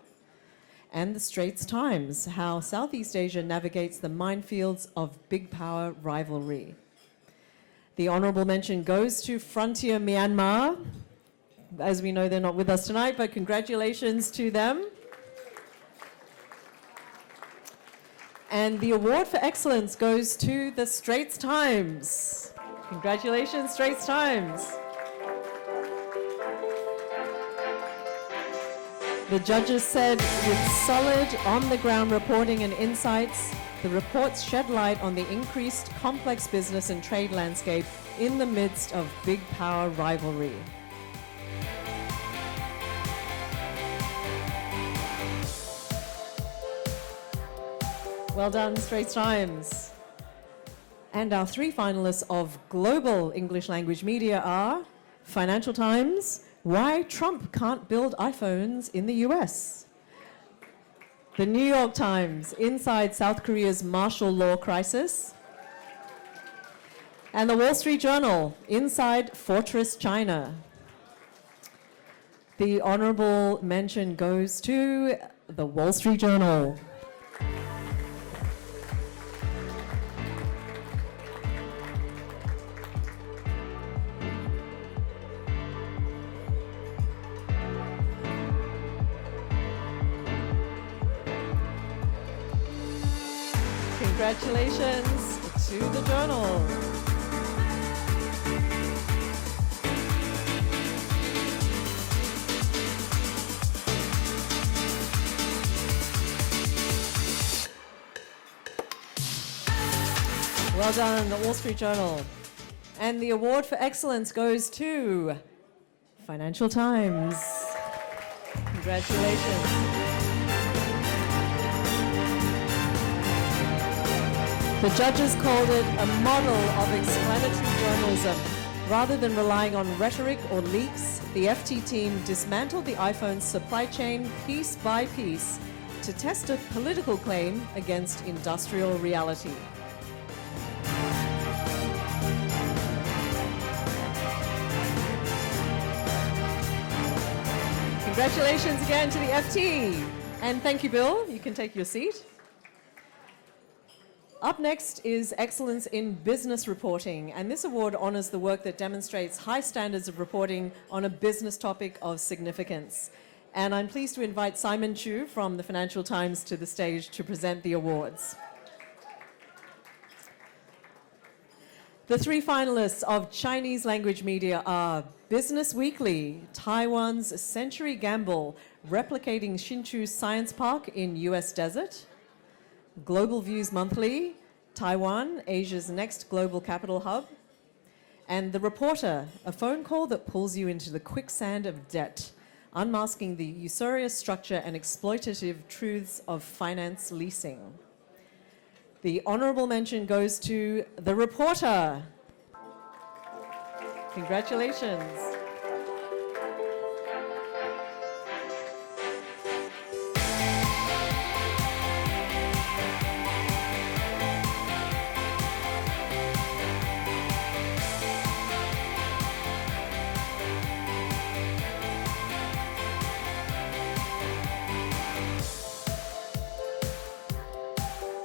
and The Straits Times, How Southeast Asia Navigates the Minefields of Big Power Rivalry. The honorable mention goes to Frontier Myanmar. As we know, they're not with us tonight, but congratulations to them. And the award for excellence goes to The Straits Times. Congratulations, Straits Times. The judges said, with solid, on-the-ground reporting and insights, the reports shed light on the increased complex business and trade landscape in the midst of big power rivalry. Well done, Straits Times. And our three finalists of global English language media are Financial Times, Why Trump Can't Build iPhones in the US. The New York Times, Inside South Korea's Martial Law Crisis. And the Wall Street Journal, Inside Fortress China. The honorable mention goes to the Wall Street Journal. Congratulations to the Journal. Well done, the Wall Street Journal. And the award for excellence goes to Financial Times. Congratulations. The judges called it a model of explanatory journalism. Rather than relying on rhetoric or leaks, the FT team dismantled the iPhone's supply chain piece by piece to test a political claim against industrial reality. Congratulations again to the FT. And thank you, Bill. You can take your seat. Up next is Excellence in Business Reporting, and this award honors the work that demonstrates high standards of reporting on a business topic of significance. And I'm pleased to invite Simon Chu from the Financial Times to the stage to present the awards. The three finalists of Chinese language media are Business Weekly, Taiwan's century gamble, replicating Hsinchu Science Park in US desert. Global Views Monthly, Taiwan, Asia's next global capital hub. And The Reporter, a phone call that pulls you into the quicksand of debt, unmasking the usurious structure and exploitative truths of finance leasing. The honorable mention goes to The Reporter. Congratulations.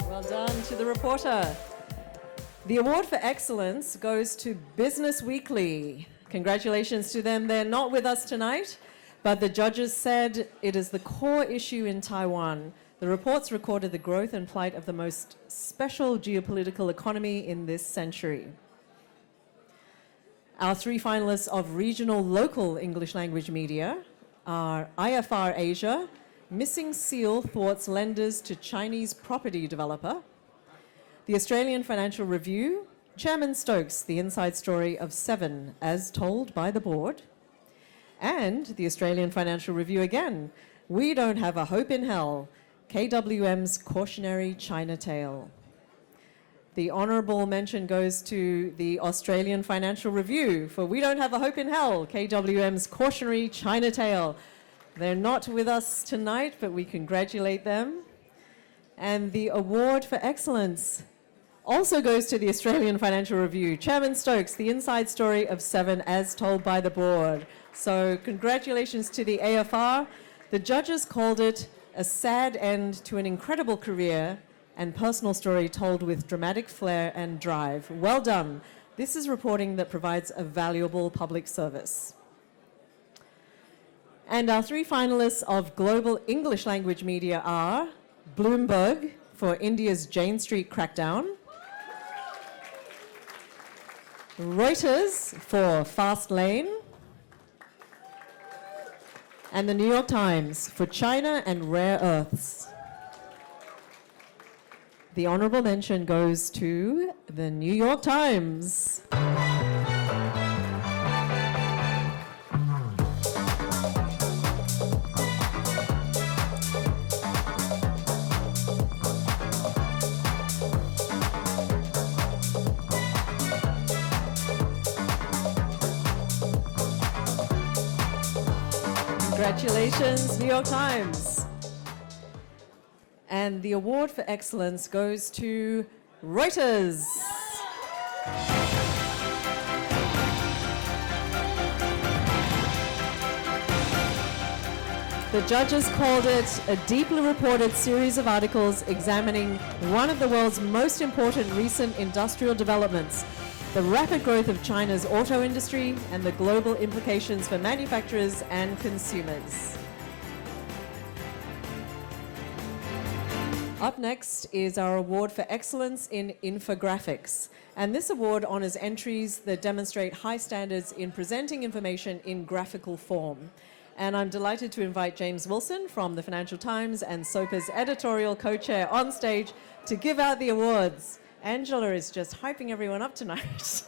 Well done to The Reporter. The award for excellence goes to Business Weekly. Congratulations to them. They're not with us tonight, but the judges said it is the core issue in Taiwan. The reports recorded the growth and plight of the most special geopolitical economy in this century. Our three finalists of regional local English language media are IFR Asia, Missing Seal thwarts lenders to Chinese property developer, the Australian Financial Review, Chairman Stokes, the inside story of Seven as told by the board, and the Australian Financial Review again, We Don't Have a Hope in Hell, KWM's cautionary China tale. The honourable mention goes to the Australian Financial Review for We Don't Have a Hope in Hell, KWM's cautionary China tale. They're not with us tonight, but we congratulate them. And the award for excellence also goes to the Australian Financial Review, Chairman Stokes, the inside story of Seven as told by the board. So congratulations to the AFR. The judges called it a sad end to an incredible career and personal story told with dramatic flair and drive. Well done. This is reporting that provides a valuable public service. And our three finalists of global English language media are Bloomberg for India's Jane Street crackdown, Reuters for Fast Lane, and the New York Times for China and rare earths. The honorable mention goes to the New York Times. Congratulations, New York Times. And the award for excellence goes to Reuters. The judges called it a deeply reported series of articles examining one of the world's most important recent industrial developments, the rapid growth of China's auto industry and the global implications for manufacturers and consumers. Up next is our award for excellence in infographics. And this award honors entries that demonstrate high standards in presenting information in graphical form. And I'm delighted to invite James Wilson from the Financial Times and SOPA's editorial co-chair on stage to give out the awards. Angela is just hyping everyone up tonight.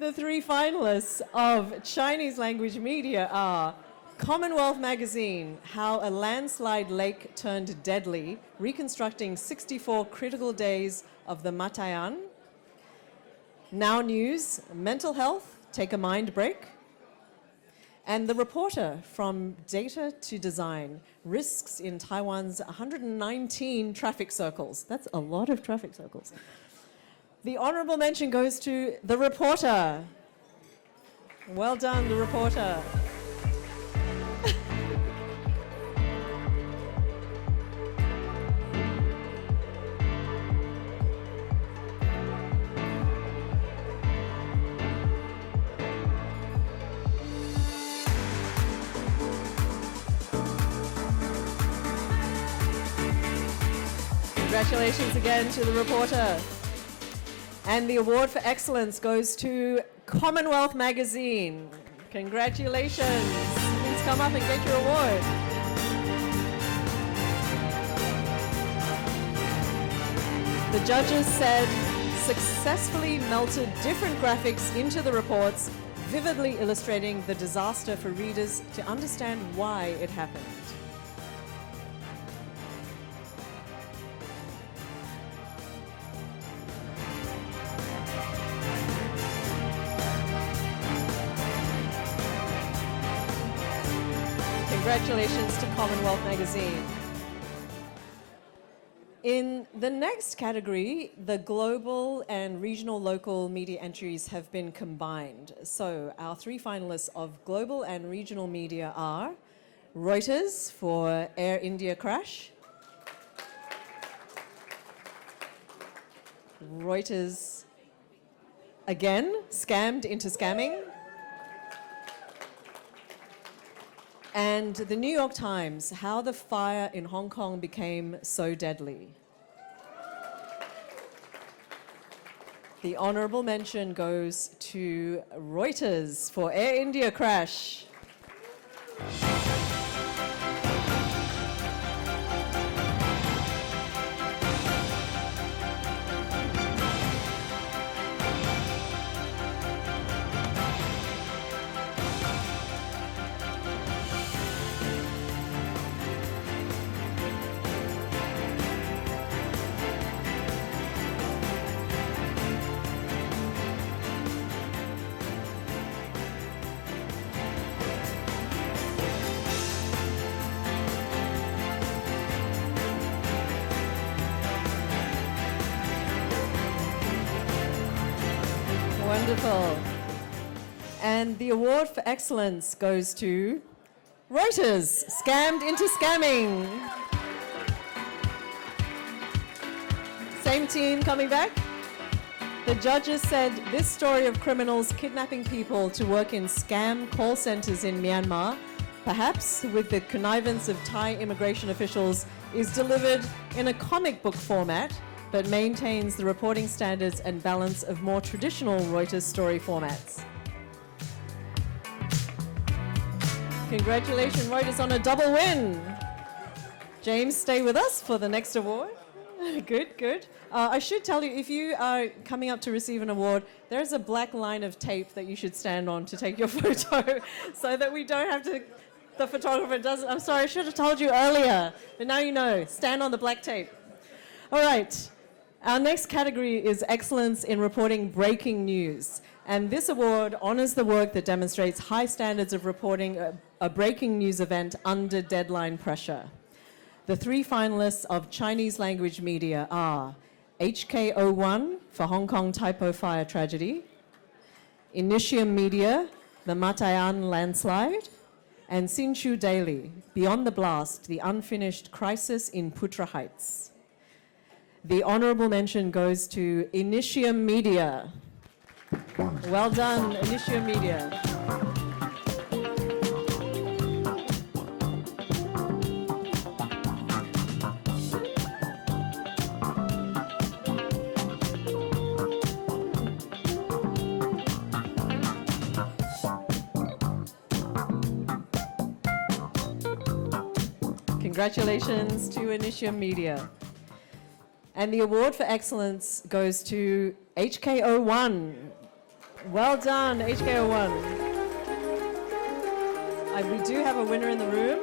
The three finalists of Chinese language media are Commonwealth Magazine, How a Landslide Lake Turned Deadly, reconstructing 64 critical days of the Matayan. Now News, Mental Health, Take a Mind Break. And The Reporter, From Data to Design, Risks in Taiwan's 119 traffic circles. That's a lot of traffic circles. The honorable mention goes to The Reporter. Well done, The Reporter. Congratulations again to The Reporter. And the award for excellence goes to Commonwealth Magazine. Congratulations. Please come up and get your award. The judges said, successfully melted different graphics into the reports, vividly illustrating the disaster for readers to understand why it happened. Congratulations to Commonwealth Magazine. In the next category, the global and regional local media entries have been combined. So our three finalists of global and regional media are Reuters for Air India crash, Reuters again, scammed into scamming, and the New York Times, how the fire in Hong Kong became so deadly. The honorable mention goes to Reuters for Air India crash. Wonderful. And the award for excellence goes to Reuters, scammed into scamming. Same team coming back. The judges said this story of criminals kidnapping people to work in scam call centers in Myanmar, perhaps with the connivance of Thai immigration officials, is delivered in a comic book format, but maintains the reporting standards and balance of more traditional Reuters story formats. Congratulations, Reuters, on a double win. James, stay with us for the next award. Good, good. I should tell you, if you are coming up to receive an award, there's a black line of tape that you should stand on to take your photo so that we don't have to, the photographer doesn't, I'm sorry, I should have told you earlier, but now you know, stand on the black tape. All right. Our next category is excellence in reporting breaking news. And this award honors the work that demonstrates high standards of reporting a breaking news event under deadline pressure. The three finalists of Chinese language media are HK01 for Hong Kong Typo fire tragedy, Initium Media, the Matayan landslide, and Hsinchu Daily, Beyond the Blast, the unfinished crisis in Putra Heights. The honorable mention goes to Initium Media. Well done, Initium Media. Congratulations to Initium Media. And the award for excellence goes to HK01. Well done, HK01. We do have a winner in the room.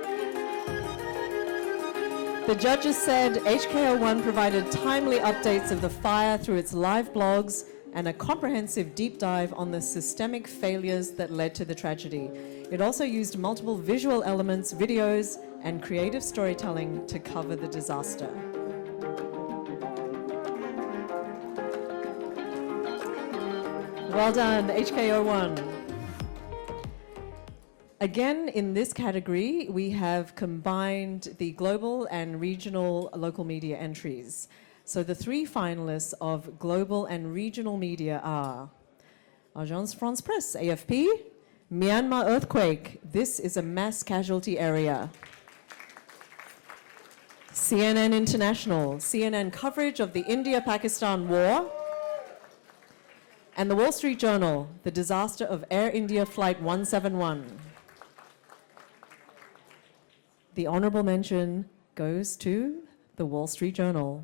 The judges said HK01 provided timely updates of the fire through its live blogs and a comprehensive deep dive on the systemic failures that led to the tragedy. It also used multiple visual elements, videos, and creative storytelling to cover the disaster. Well done, HK01. Again, in this category, we have combined the global and regional local media entries. So the three finalists of global and regional media are Agence France-Presse, AFP, Myanmar earthquake, this is a mass casualty area. CNN International, CNN coverage of the India-Pakistan war. And the Wall Street Journal, the disaster of Air India Flight 171. The honorable mention goes to the Wall Street Journal.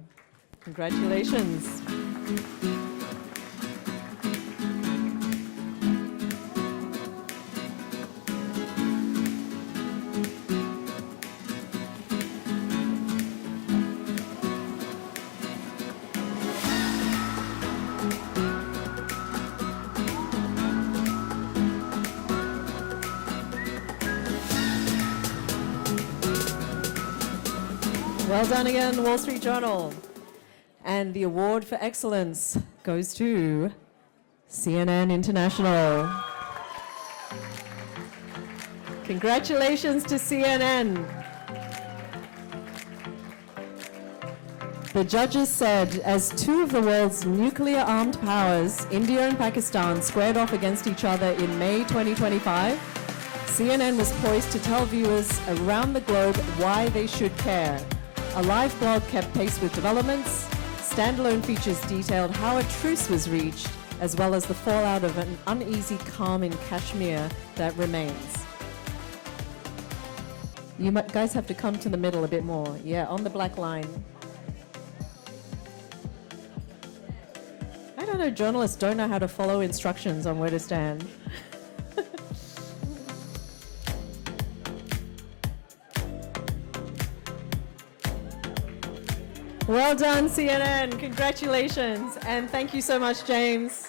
Congratulations. Well done again, Wall Street Journal. And the award for excellence goes to CNN International. Congratulations to CNN. The judges said, as two of the world's nuclear-armed powers, India and Pakistan, squared off against each other in May 2025, CNN was poised to tell viewers around the globe why they should care. A live blog kept pace with developments. Standalone features detailed how a truce was reached, as well as the fallout of an uneasy calm in Kashmir that remains. You guys have to come to the middle a bit more. Yeah, on the black line. I don't know, journalists don't know how to follow instructions on where to stand. Well done, CNN. Congratulations. And thank you so much, James.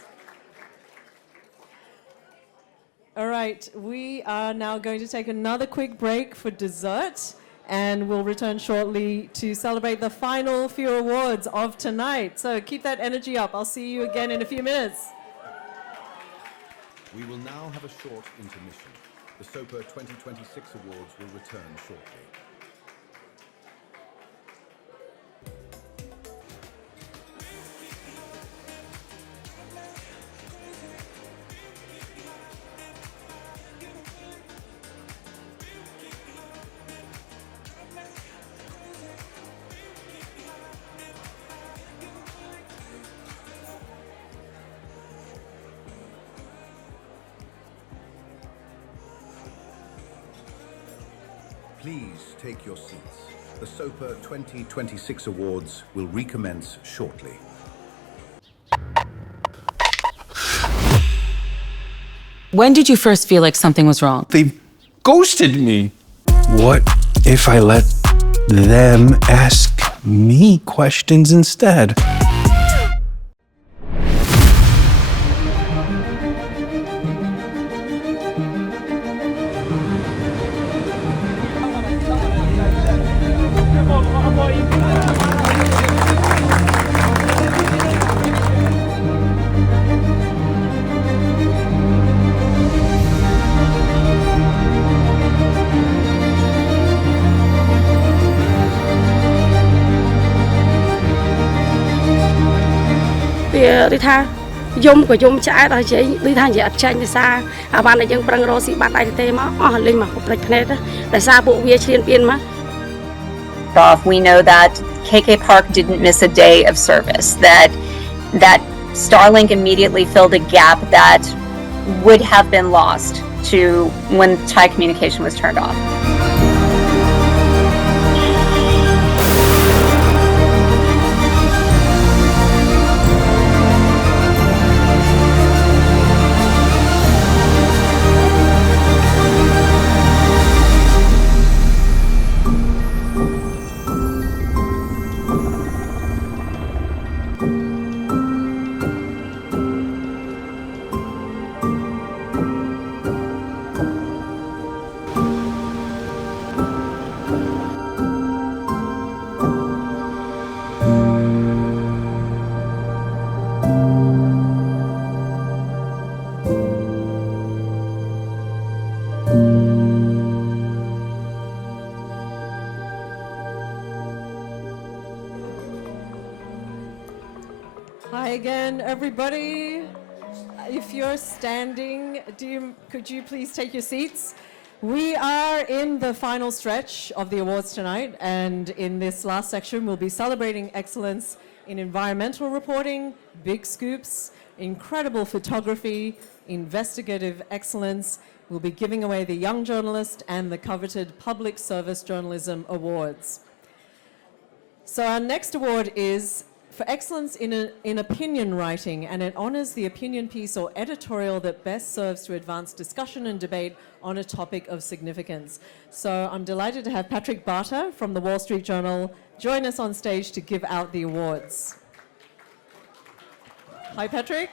All right, we are now going to take another quick break for dessert, and we'll return shortly to celebrate the final few awards of tonight. So keep that energy up. I'll see you again in a few minutes. We will now have a short intermission. The SOPA 2026 awards will return shortly. Please take your seats. The SOPA 2026 awards will recommence shortly. When did you first feel like something was wrong? They ghosted me. What if I let them ask me questions instead? Đi tha yum của yum trái rồi chị đi tha dệt tranh thì xa à bạn này dân prang rosi bạn này thì mà lên mà cục này đó để xa bộ bia trên biên mà. We know that KK Park didn't miss a day of service, that Starlink immediately filled a gap that would have been lost to when Thai communication was turned off. Hi again, everybody. If you're standing, could you please take your seats? We are in the final stretch of the awards tonight, and in this last section, we'll be celebrating excellence in environmental reporting, big scoops, incredible photography, investigative excellence. We'll be giving away the Young Journalist and the coveted Public Service Journalism Awards. So our next award is for excellence in opinion writing, and it honors the opinion piece or editorial that best serves to advance discussion and debate on a topic of significance. So I'm delighted to have Patrick Barter from the Wall Street Journal join us on stage to give out the awards. Hi, Patrick.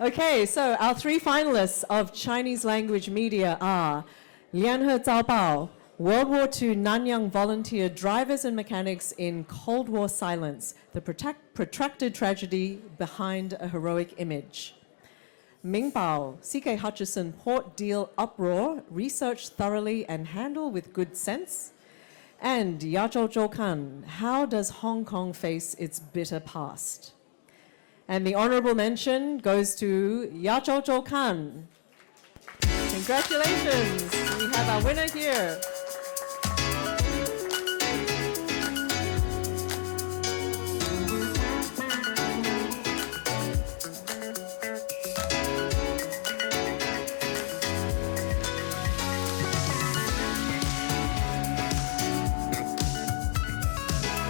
Okay, so our three finalists of Chinese language media are Lianhe Zaobao, World War II Nanyang volunteer drivers and mechanics in Cold War silence, the protracted tragedy behind a heroic image. Ming Bao, C.K. Hutchison Port Deal uproar, research thoroughly and handle with good sense. And Yazhou Zhoukan, how does Hong Kong face its bitter past? And the honorable mention goes to Yazhou Zhoukan. Congratulations, we have our winner here.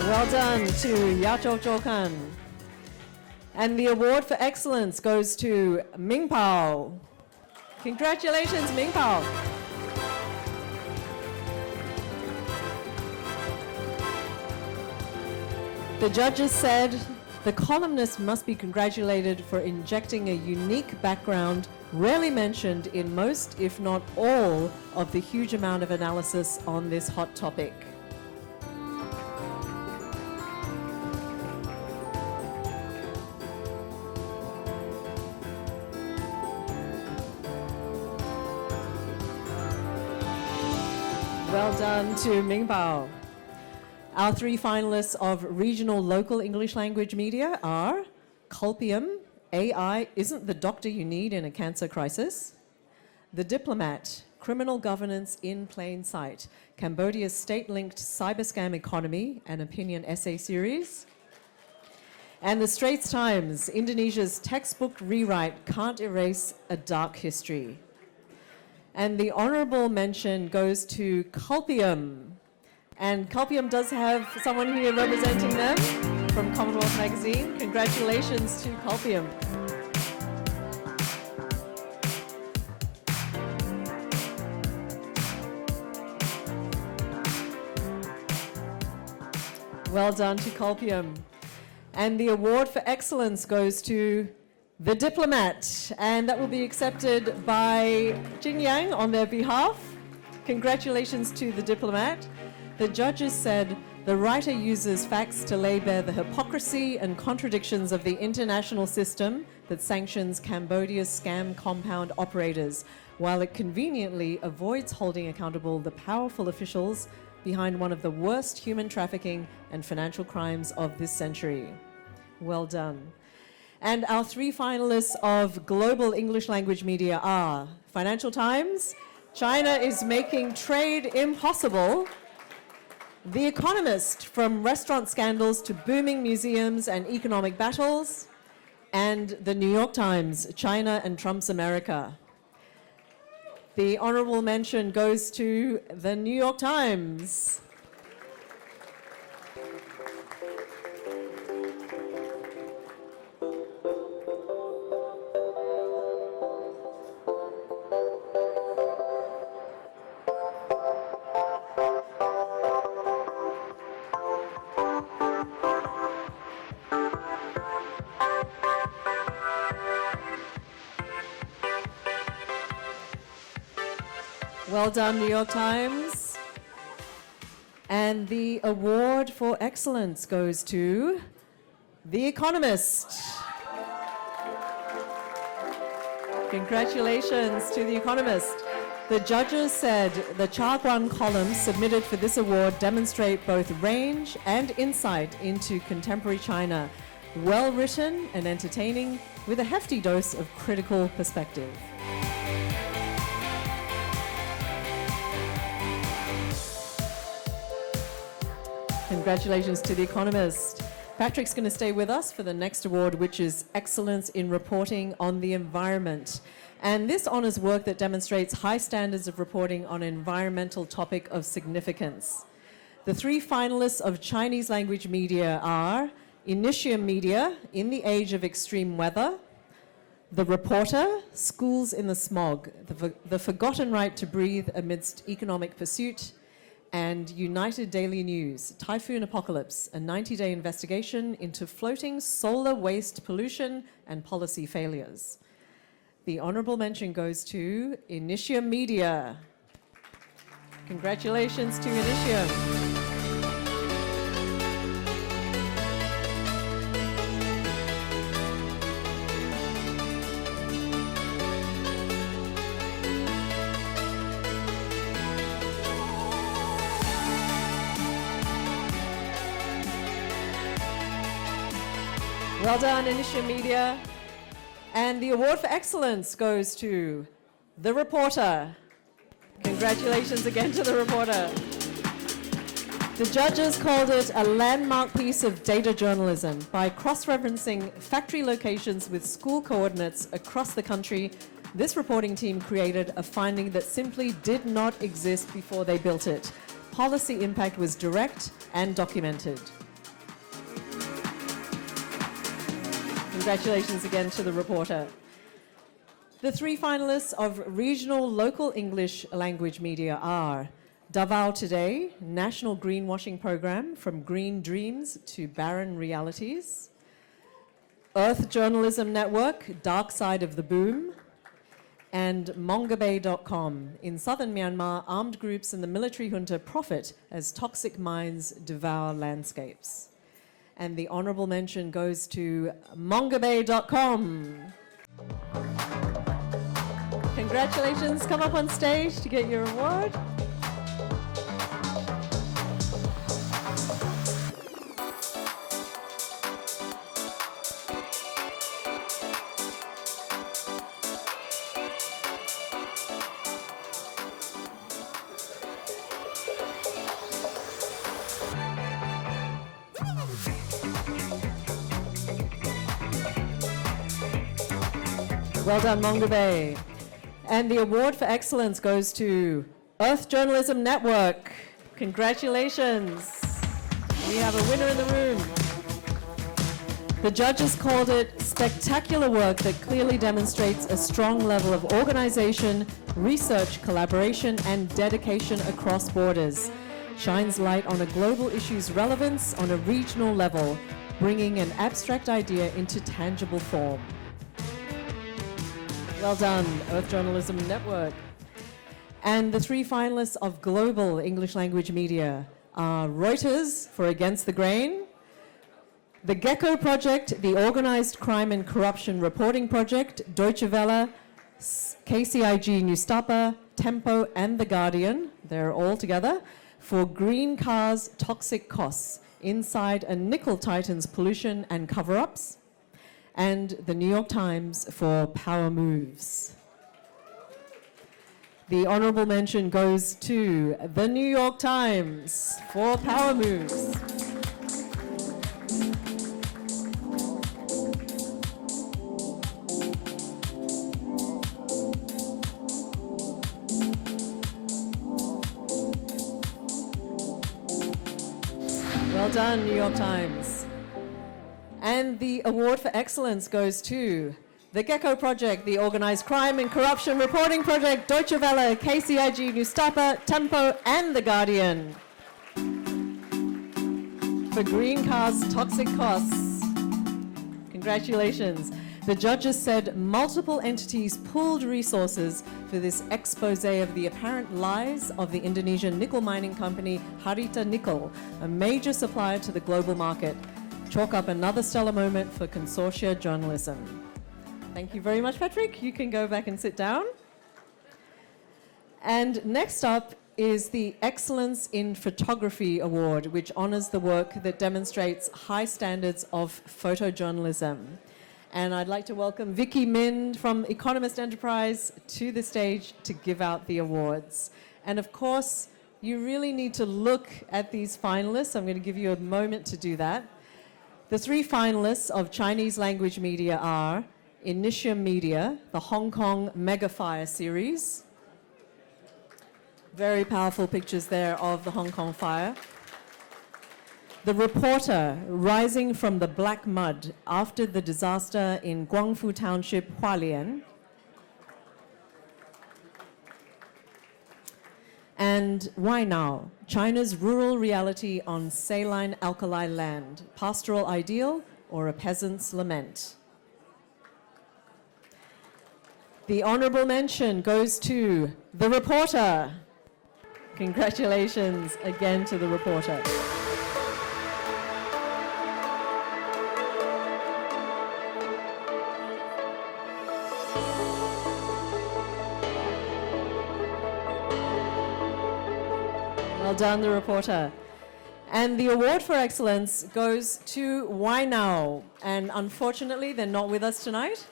Well done to Yazhou Zhoukan. And the award for excellence goes to Ming Pao. Congratulations, Ming Pao. The judges said the columnist must be congratulated for injecting a unique background rarely mentioned in most, if not all, of the huge amount of analysis on this hot topic. Well done to Ming Bao. Our three finalists of regional local English language media are Culpium, AI isn't the doctor you need in a cancer crisis. The Diplomat, Criminal Governance in Plain Sight, Cambodia's state-linked cyber scam economy and opinion essay series. And The Straits Times, Indonesia's textbook rewrite can't erase a dark history. And the honorable mention goes to Culpium. And Culpium does have someone here representing them from Commonwealth Magazine. Congratulations to Culpium. Well done to Culpium. And the award for excellence goes to The Diplomat, and that will be accepted by Jing Yang on their behalf. Congratulations to The Diplomat. The judges said the writer uses facts to lay bare the hypocrisy and contradictions of the international system that sanctions Cambodia's scam compound operators, while it conveniently avoids holding accountable the powerful officials behind one of the worst human trafficking and financial crimes of this century. Well done. And our three finalists of global English language media are Financial Times, China is making trade impossible. The Economist, from restaurant scandals to booming museums and economic battles. And The New York Times, China and Trump's America. The honorable mention goes to The New York Times. Well done, New York Times. And the award for excellence goes to The Economist. Congratulations to The Economist. The judges said the Chaguan columns submitted for this award demonstrate both range and insight into contemporary China. Well written and entertaining with a hefty dose of critical perspective. Congratulations to The Economist. Patrick's going to stay with us for the next award, which is Excellence in Reporting on the Environment. And this honors work that demonstrates high standards of reporting on an environmental topic of significance. The three finalists of Chinese language media are Initium Media, In the Age of Extreme Weather, The Reporter, Schools in the Smog, the Forgotten Right to Breathe Amidst Economic Pursuit, and United Daily News, Typhoon Apocalypse, a 90-day investigation into floating solar waste pollution and policy failures. The honorable mention goes to Initium Media. Congratulations to Initium. Well done, Initium Media. And the award for excellence goes to The Reporter. Congratulations again to The Reporter. The judges called it a landmark piece of data journalism. By cross-referencing factory locations with school coordinates across the country, this reporting team created a finding that simply did not exist before they built it. Policy impact was direct and documented. Congratulations again to The Reporter. The three finalists of regional local English language media are Davao Today, National Greenwashing Program, From Green Dreams to Barren Realities, Earth Journalism Network, Dark Side of the Boom, and Mongabay.com. In southern Myanmar, armed groups and the military junta profit as toxic mines devour landscapes. And the honorable mention goes to Mongabay.com. Congratulations, come up on stage to get your award. Well done, Mongabay. And the award for excellence goes to Earth Journalism Network. Congratulations. We have a winner in the room. The judges called it spectacular work that clearly demonstrates a strong level of organization, research, collaboration, and dedication across borders. Shines light on a global issue's relevance on a regional level, bringing an abstract idea into tangible form. Well done, Earth Journalism Network. And the three finalists of global English language media are Reuters for Against the Grain, the Gecko Project, the Organized Crime and Corruption Reporting Project, Deutsche Welle, KCIG Newstapa, Tempo, and The Guardian, they're all together, for Green Cars, Toxic Costs, Inside a Nickel Titan's Pollution and Cover-Ups, and the New York Times for Power Moves. The honorable mention goes to the New York Times for Power Moves. Well done, New York Times. And the award for excellence goes to the Gecko Project, the Organized Crime and Corruption Reporting Project, Deutsche Welle, KCIG Newstapa, Tempo, and The Guardian. For Green Cars, Toxic Costs. Congratulations. The judges said multiple entities pooled resources for this expose of the apparent lies of the Indonesian nickel mining company Harita Nickel, a major supplier to the global market. Chalk up another stellar moment for consortia journalism. Thank you very much, Patrick. You can go back and sit down. And next up is the Excellence in Photography Award, which honors the work that demonstrates high standards of photojournalism. And I'd like to welcome Vicky Min from Economist Enterprise to the stage to give out the awards. And of course, you really need to look at these finalists. I'm going to give you a moment to do that. The three finalists of Chinese language media are Intermission Media, the Hong Kong Megafire series. Very powerful pictures there of the Hong Kong fire. The Reporter, rising from the black mud after the disaster in Guangfu Township, Hualien. And Why Now? China's rural reality on saline alkali land, pastoral ideal or a peasant's lament. The honorable mention goes to The Reporter. Congratulations again to The Reporter. Well done, The Reporter. And the award for excellence goes to Why Now? And unfortunately, they're not with us tonight.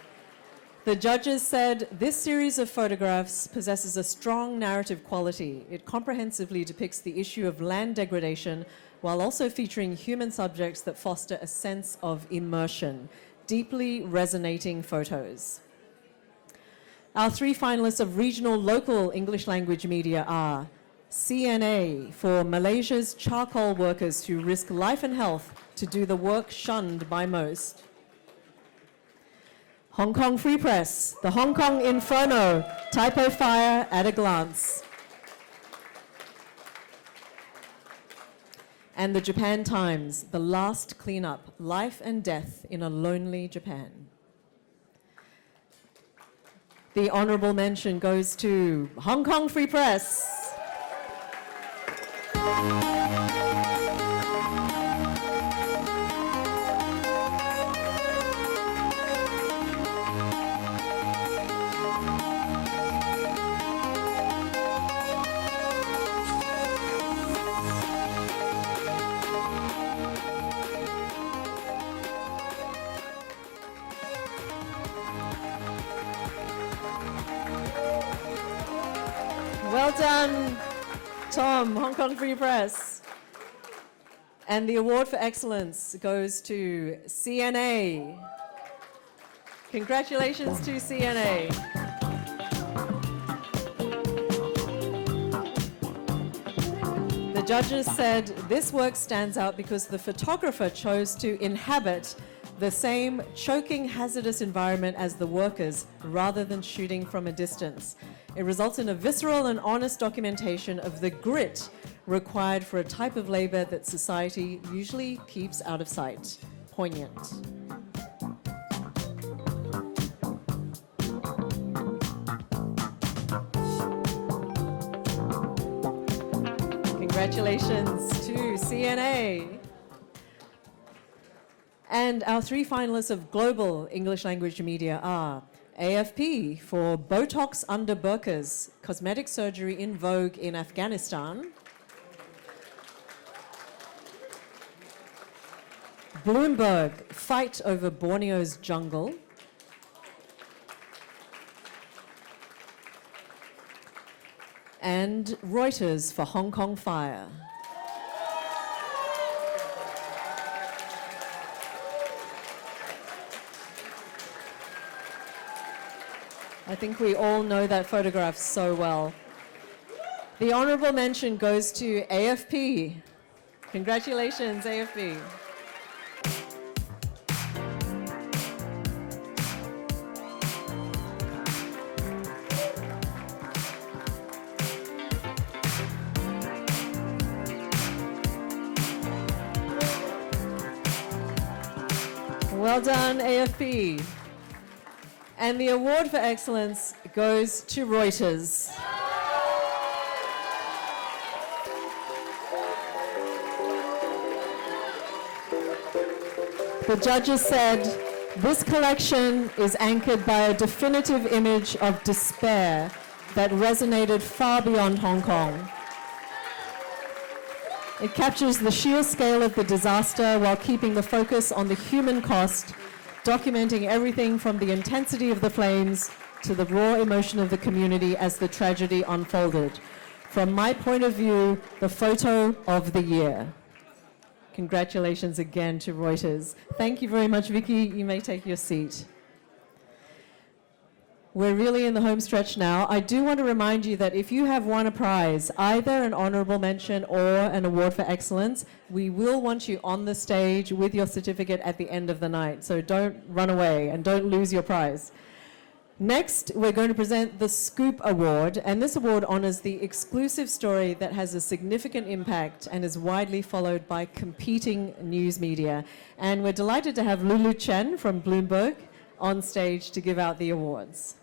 The judges said this series of photographs possesses a strong narrative quality. It comprehensively depicts the issue of land degradation while also featuring human subjects that foster a sense of immersion. Deeply resonating photos. Our three finalists of regional local English language media are CNA for Malaysia's charcoal workers who risk life and health to do the work shunned by most. Hong Kong Free Press, the Hong Kong Inferno, typo fire at a glance. And the Japan Times, the last cleanup, life and death in a lonely Japan. The honorable mention goes to Hong Kong Free Press. Well done, Tom, Hong Kong Free Press. And the award for excellence goes to CNA. Congratulations to CNA. The judges said this work stands out because the photographer chose to inhabit the same choking, hazardous environment as the workers rather than shooting from a distance. It results in a visceral and honest documentation of the grit required for a type of labor that society usually keeps out of sight. Poignant. Congratulations to CNA. And our three finalists of global English language media are AFP for Botox under burqas, cosmetic surgery in vogue in Afghanistan. Bloomberg, fight over Borneo's jungle. And Reuters for Hong Kong fire. I think we all know that photograph so well. The honorable mention goes to AFP. Congratulations, AFP. Well done, AFP. And the award for excellence goes to Reuters. The judges said, this collection is anchored by a definitive image of despair that resonated far beyond Hong Kong. It captures the sheer scale of the disaster while keeping the focus on the human cost, documenting everything from the intensity of the flames to the raw emotion of the community as the tragedy unfolded. From my point of view, the photo of the year. Congratulations again to Reuters. Thank you very much, Vicky. You may take your seat. We're really in the home stretch now. I do want to remind you that if you have won a prize, either an honorable mention or an award for excellence, we will want you on the stage with your certificate at the end of the night. So don't run away and don't lose your prize. Next, we're going to present the Scoop Award, and this award honors the exclusive story that has a significant impact and is widely followed by competing news media. And we're delighted to have Lulu Chen from Bloomberg on stage to give out the awards.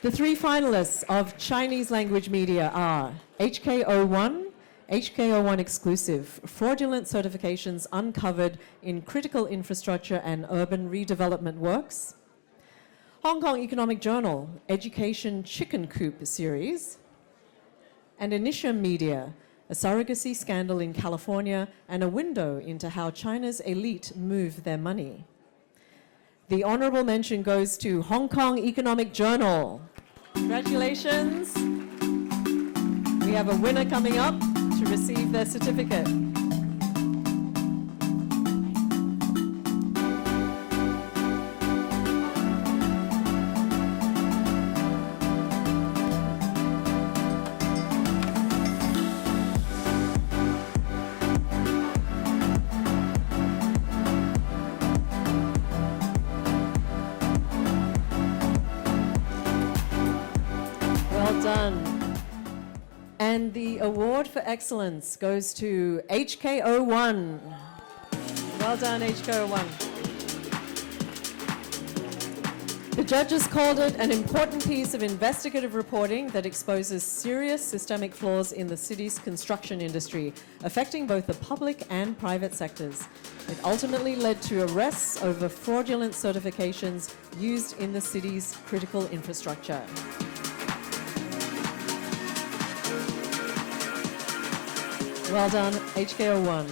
The three finalists of Chinese language media are HKO1, HKO1 exclusive, fraudulent certifications uncovered in critical infrastructure and urban redevelopment works. Hong Kong Economic Journal, Education Chicken Coop series. And Initium Media, a surrogacy scandal in California and a window into how China's elite move their money. The honorable mention goes to Hong Kong Economic Journal. Congratulations. We have a winner coming up to receive their certificate. Well done. And the award for excellence goes to HKO1. Well done, HKO1. The judges called it an important piece of investigative reporting that exposes serious systemic flaws in the city's construction industry, affecting both the public and private sectors. It ultimately led to arrests over fraudulent certifications used in the city's critical infrastructure. Well done, HKO1.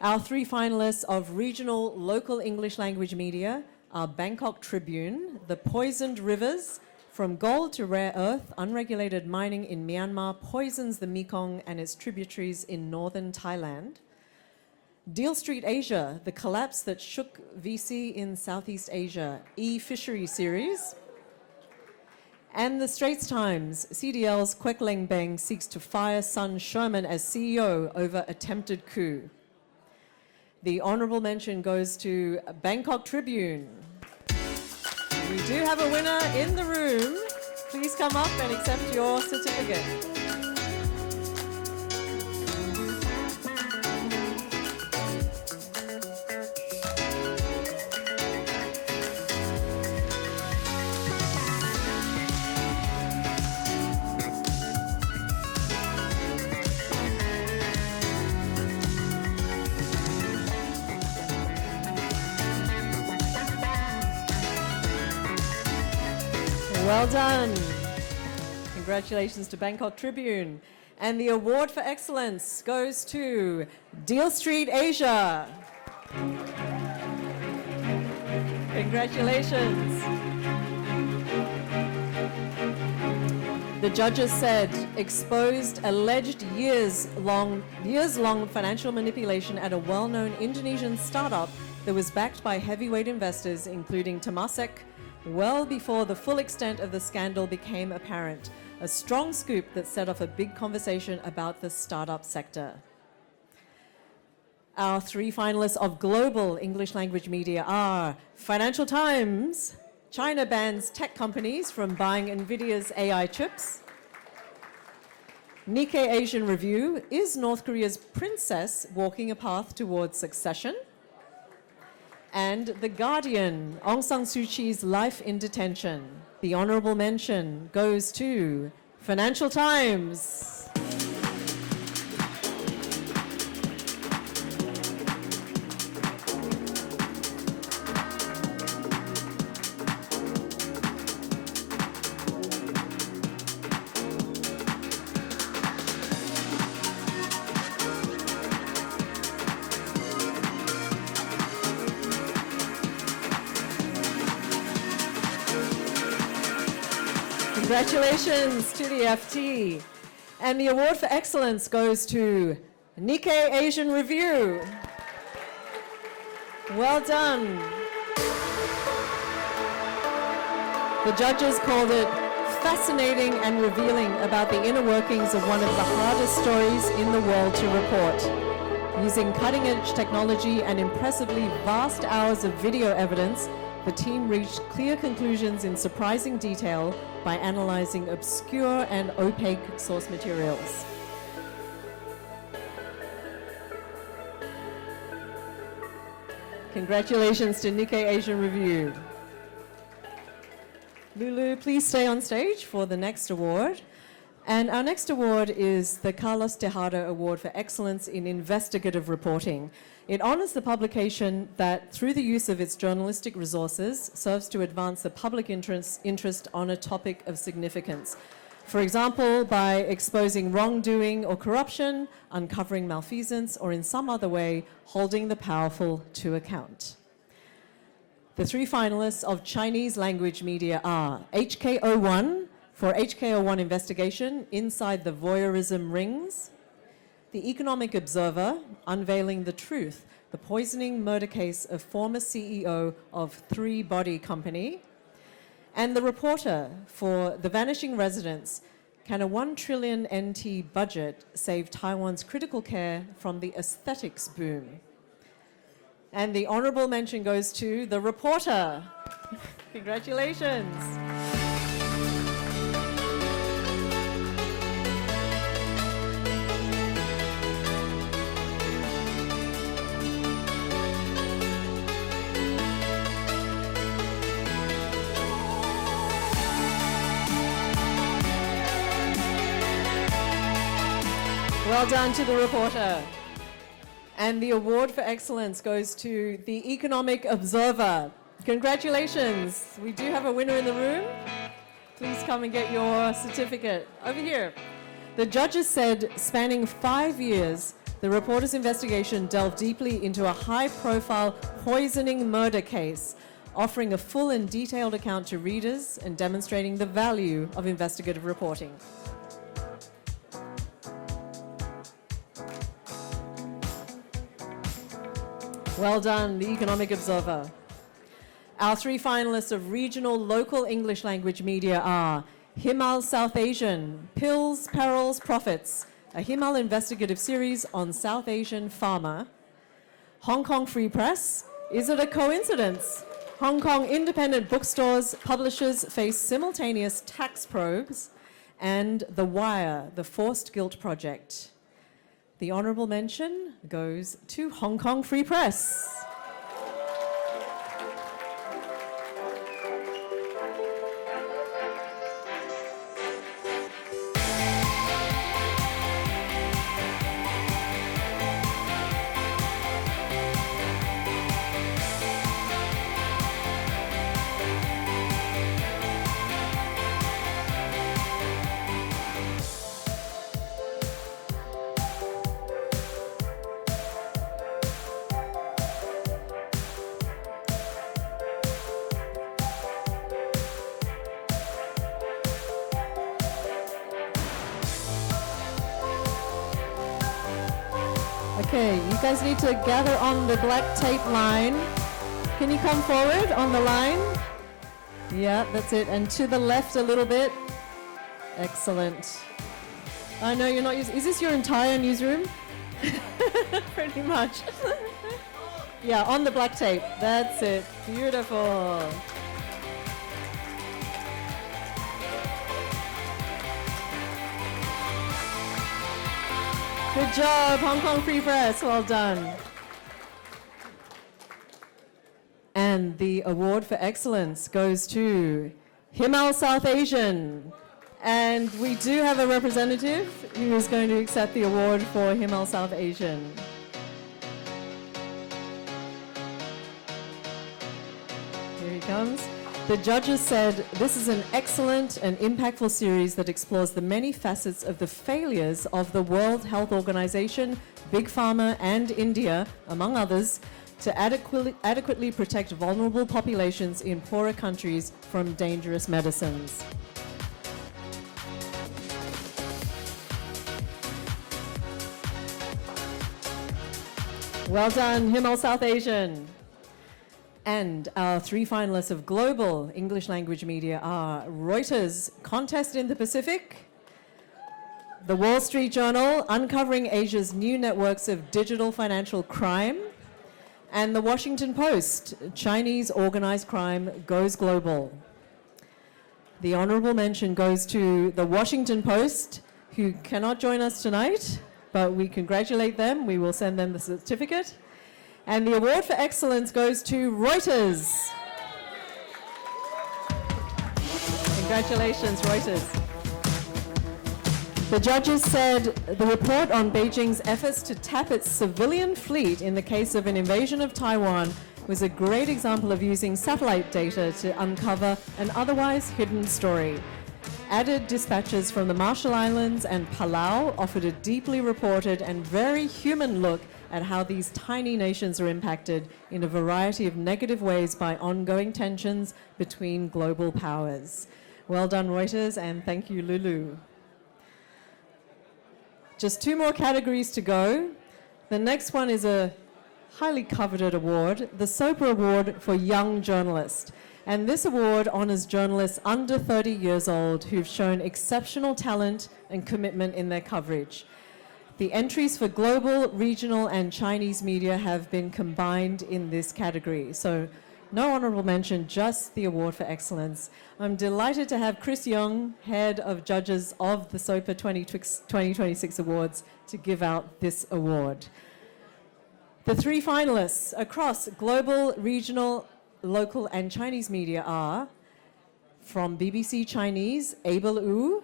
Our three finalists of regional local English language media are Bangkok Tribune, The Poisoned Rivers, From Gold to Rare Earth, Unregulated Mining in Myanmar Poisons the Mekong and its tributaries in northern Thailand. Deal Street Asia, The Collapse That Shook VC in Southeast Asia, E-Fishery Series. And the Straits Times, CDL's Kwek Leng Beng seeks to fire Sun Sherman as CEO over attempted coup. The honorable mention goes to Bangkok Tribune. We do have a winner in the room. Please come up and accept your certificate. Well done. Congratulations to Bangkok Tribune. And the award for excellence goes to Deal Street Asia. Congratulations. The judges said exposed alleged years-long financial manipulation at a well-known Indonesian startup that was backed by heavyweight investors, including Temasek, well before the full extent of the scandal became apparent. A strong scoop that set off a big conversation about the startup sector. Our three finalists of global English language media are Financial Times, China bans tech companies from buying NVIDIA's AI chips. Nikkei Asian Review, is North Korea's princess walking a path towards succession? And The Guardian, Aung San Suu Kyi's life in detention. The honorable mention goes to Financial Times. Congratulations to the FT. And the award for excellence goes to Nikkei Asian Review. Well done. The judges called it fascinating and revealing about the inner workings of one of the hardest stories in the world to report. Using cutting-edge technology and impressively vast hours of video evidence, the team reached clear conclusions in surprising detail by analyzing obscure and opaque source materials. Congratulations to Nikkei Asian Review. Lulu, please stay on stage for the next award. And our next award is the Carlos Tejada Award for Excellence in Investigative Reporting. It honors the publication that, through the use of its journalistic resources, serves to advance the public interest on a topic of significance. For example, by exposing wrongdoing or corruption, uncovering malfeasance, or in some other way, holding the powerful to account. The three finalists of Chinese language media are HKO1 for HKO1 Investigation, Inside the Voyeurism Rings, The Economic Observer, Unveiling the Truth, the poisoning murder case of former CEO of Three Body Company, and The Reporter for The Vanishing Residents, Can a 1 trillion NT budget save Taiwan's critical care from the aesthetics boom? And the honorable mention goes to The Reporter. Congratulations. Well done to The Reporter. And the award for excellence goes to The Economic Observer. Congratulations. We do have a winner in the room. Please come and get your certificate. Over here. The judges said, spanning 5 years, the reporter's investigation delved deeply into a high-profile poisoning murder case, offering a full and detailed account to readers and demonstrating the value of investigative reporting. Well done, The Economic Observer. Our three finalists of regional local English language media are Himal South Asian, Pills, Perils, Profits, a Himal investigative series on South Asian pharma. Hong Kong Free Press, Is It a Coincidence? Hong Kong independent bookstores, publishers face simultaneous tax probes. And The Wire, The Forced Guilt Project. The honorable mention goes to Hong Kong Free Press. Okay, you guys need to gather on the black tape line. Can you come forward on the line? Yeah, that's it. And to the left a little bit. Excellent. I know you're not using... Is this your entire newsroom? Pretty much. Yeah, on the black tape. That's it. Beautiful. Good job, Hong Kong Free Press. Well done. And the award for excellence goes to Himal South Asian. And we do have a representative who is going to accept the award for Himal South Asian. Here he comes. The judges said this is an excellent and impactful series that explores the many facets of the failures of the World Health Organization, Big Pharma, and India, among others, to adequately protect vulnerable populations in poorer countries from dangerous medicines. Well done, Himal South Asian. And our three finalists of global English language media are Reuters, Contest in the Pacific, The Wall Street Journal, Uncovering Asia's New Networks of Digital Financial Crime, and The Washington Post, Chinese Organized Crime Goes Global. The honorable mention goes to The Washington Post, who cannot join us tonight, but we congratulate them. We will send them the certificate. And the award for excellence goes to Reuters. Congratulations, Reuters. The judges said the report on Beijing's efforts to tap its civilian fleet in the case of an invasion of Taiwan was a great example of using satellite data to uncover an otherwise hidden story. Added dispatches from the Marshall Islands and Palau offered a deeply reported and very human look at how these tiny nations are impacted in a variety of negative ways by ongoing tensions between global powers. Well done, Reuters, and thank you, Lulu. Just two more categories to go. The next one is a highly coveted award, the SOPA Award for Young Journalist. And this award honors journalists under 30 years old who've shown exceptional talent and commitment in their coverage. The entries for global, regional, and Chinese media have been combined in this category. So no honorable mention, just the award for excellence. I'm delighted to have Chris Young, head of judges of the SOPA 2026 Awards, to give out this award. The three finalists across global, regional, local, and Chinese media are from BBC Chinese, Abel Wu,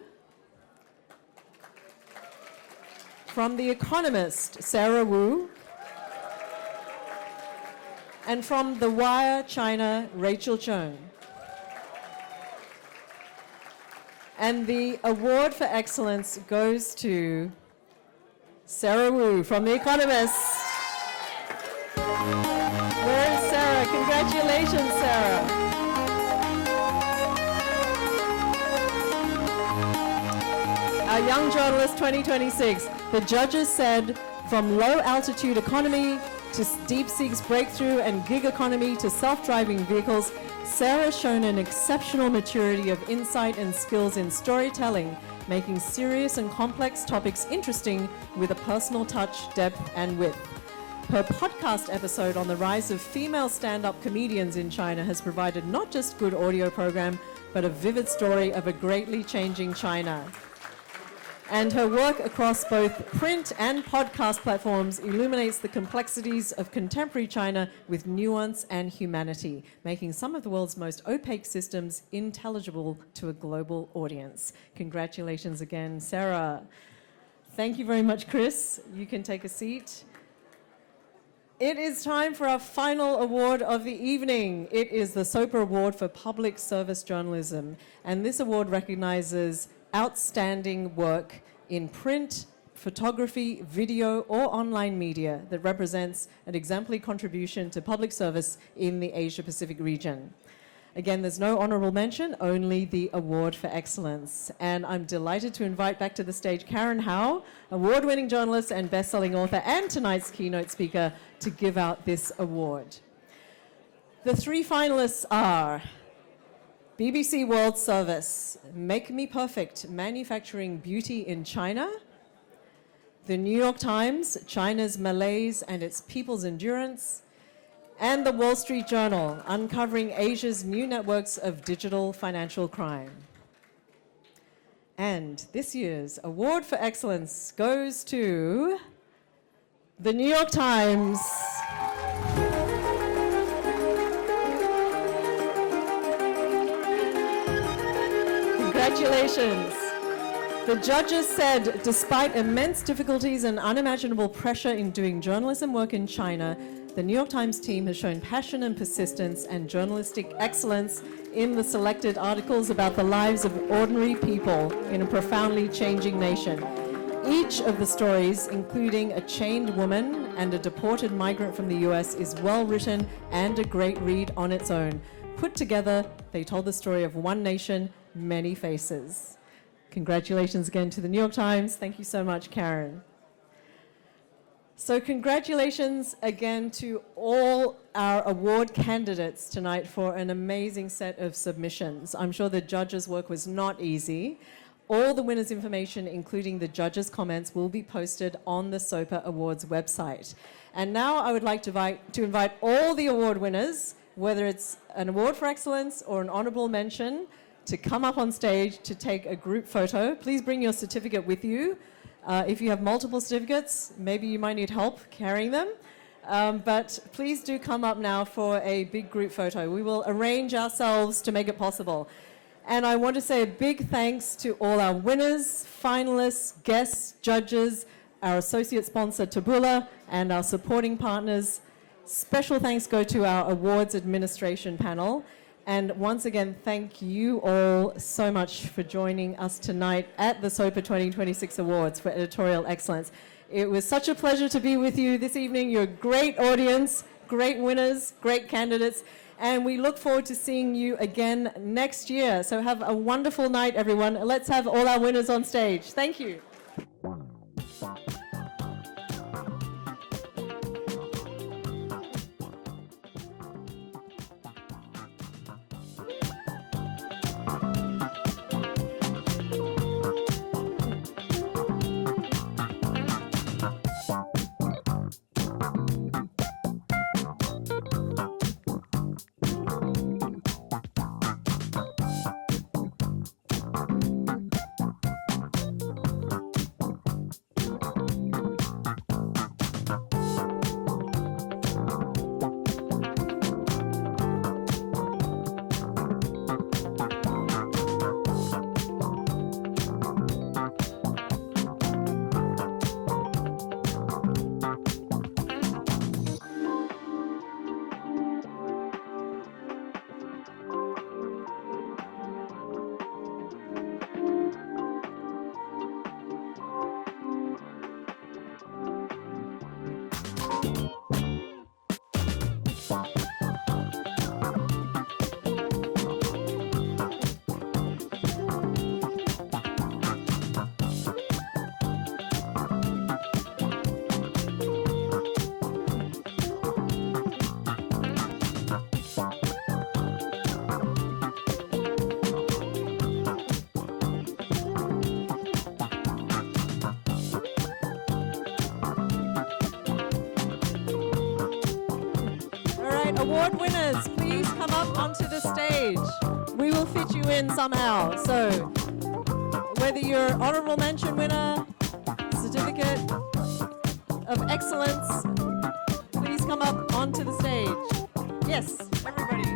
from The Economist, Sarah Wu, and from The Wire China, Rachel Chung. And the award for excellence goes to Sarah Wu from The Economist. Where is Sarah? Congratulations, Sarah. Our Young Journalist 2026. The judges said from low altitude economy to DeepSeek's breakthrough and gig economy to self-driving vehicles, Sarah's shown an exceptional maturity of insight and skills in storytelling, making serious and complex topics interesting with a personal touch, depth, and width. Her podcast episode on the rise of female stand-up comedians in China has provided not just good audio program, but a vivid story of a greatly changing China. And her work across both print and podcast platforms illuminates the complexities of contemporary China with nuance and humanity, making some of the world's most opaque systems intelligible to a global audience. Congratulations again, Sarah. Thank you very much, Chris. You can take a seat. It is time for our final award of the evening. It is the SOPA Award for Public Service Journalism, and this award recognizes outstanding work in print, photography, video, or online media that represents an exemplary contribution to public service in the Asia-Pacific region. Again, there's no honorable mention, only the award for excellence. And I'm delighted to invite back to the stage Karen Hao, award-winning journalist and best-selling author, and tonight's keynote speaker, to give out this award. The three finalists are BBC World Service, Make Me Perfect, Manufacturing Beauty in China, The New York Times, China's Malaise and Its People's Endurance, and The Wall Street Journal, Uncovering Asia's New Networks of Digital Financial Crime. And this year's Award for Excellence goes to The New York Times. Congratulations. The judges said, despite immense difficulties and unimaginable pressure in doing journalism work in China, the New York Times team has shown passion and persistence and journalistic excellence in the selected articles about the lives of ordinary people in a profoundly changing nation. Each of the stories, including a chained woman and a deported migrant from the US, is well written and a great read on its own. Put together, they told the story of one nation, many faces. Congratulations again to the New York Times. Thank you so much, Karen. So congratulations again to all our award candidates tonight for an amazing set of submissions. I'm sure the judges' work was not easy. All the winners' information, including the judges' comments, will be posted on the SOPA Awards website. And now I would like to invite all the award winners, whether it's an award for excellence or an honorable mention, to come up on stage to take a group photo. Please bring your certificate with you. If you have multiple certificates, maybe you might need help carrying them. But please do come up now for a big group photo. We will arrange ourselves to make it possible. And I want to say a big thanks to all our winners, finalists, guests, judges, our associate sponsor Taboola, and our supporting partners. Special thanks go to our awards administration panel. And once again, thank you all so much for joining us tonight at the SOPA 2026 Awards for Editorial Excellence. It was such a pleasure to be with you this evening. You're a great audience, great winners, great candidates, and we look forward to seeing you again next year. So have a wonderful night, everyone. Let's have all our winners on stage. Thank you. Award winners, please come up onto the stage. We will fit you in somehow. So whether you're honorable mention winner, certificate of excellence, please come up onto the stage. Yes, everybody.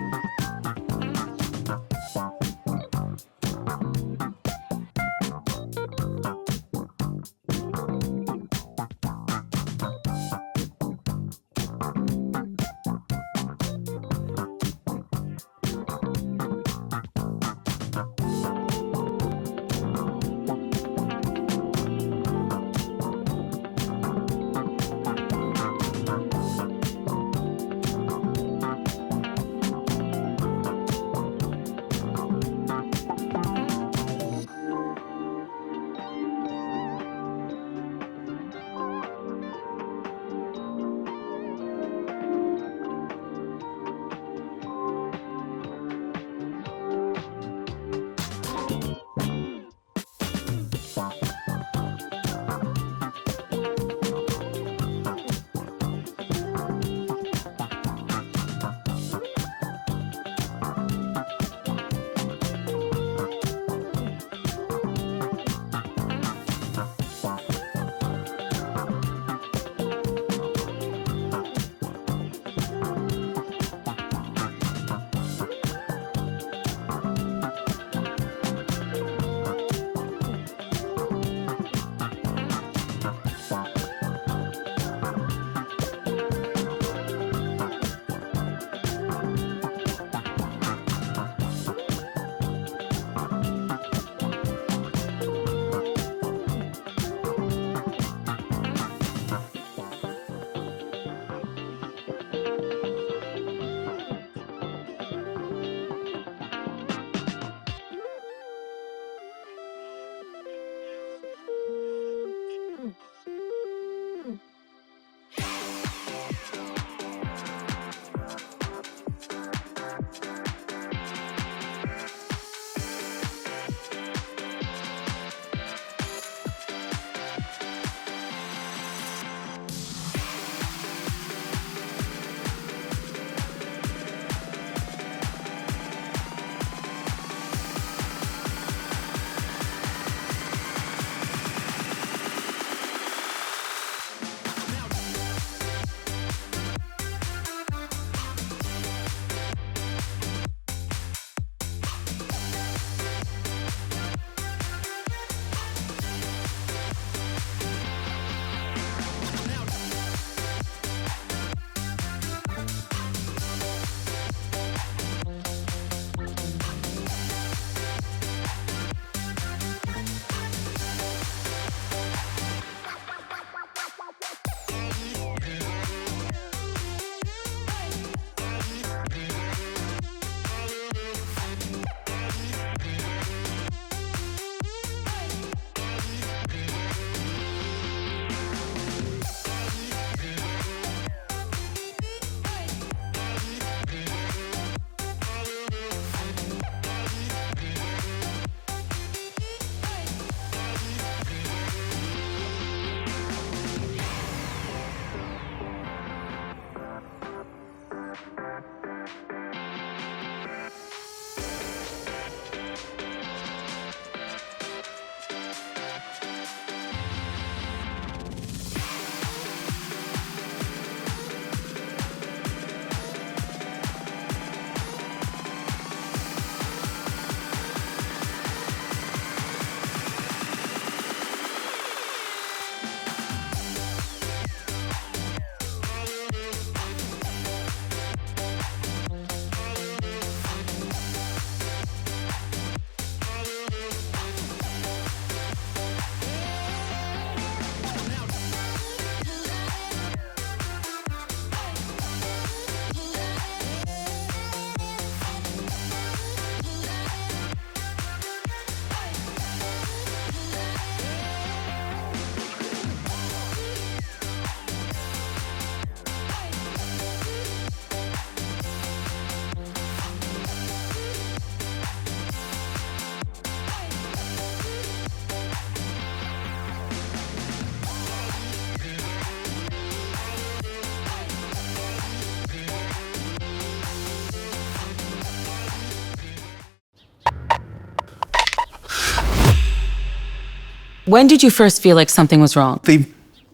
When did you first feel like something was wrong? They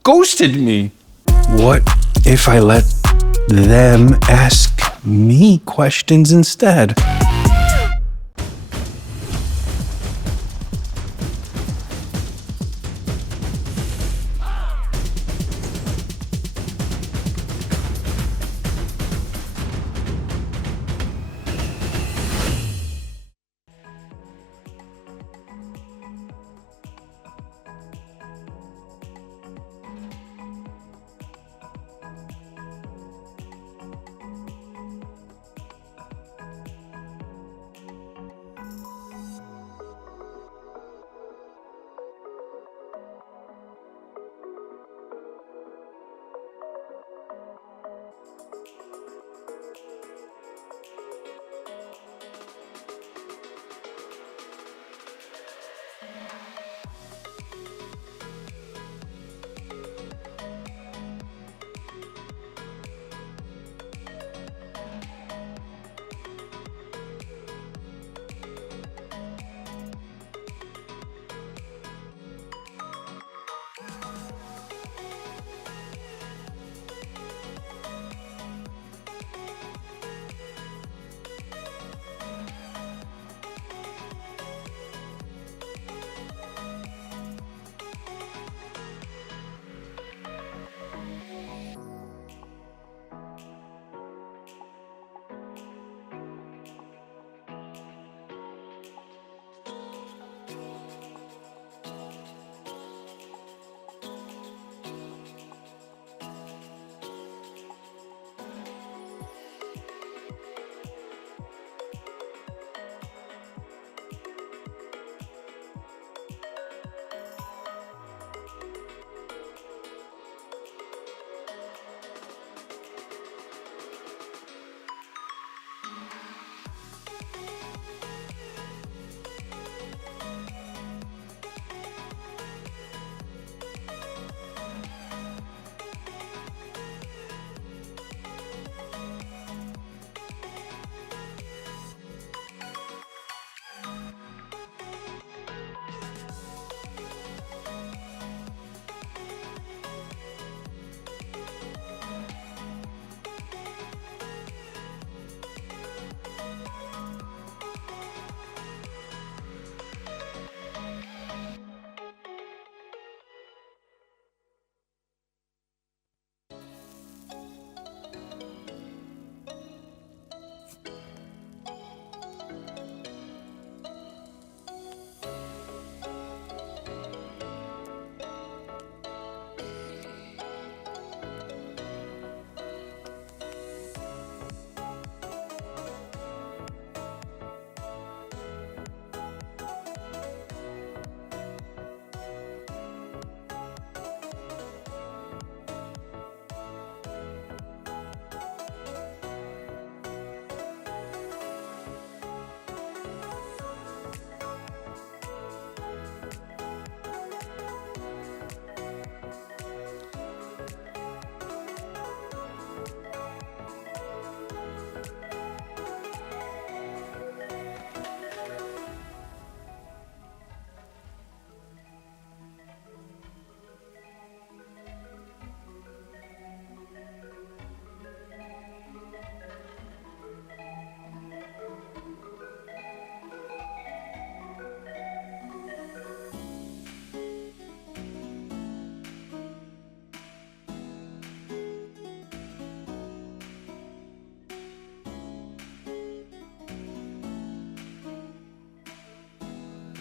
ghosted me. What if I let them ask me questions instead?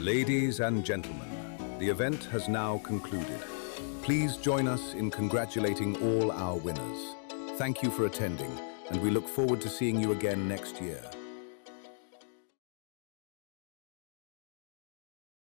Ladies and gentlemen, the event has now concluded. Please join us in congratulating all our winners. Thank you for attending, and we look forward to seeing you again next year.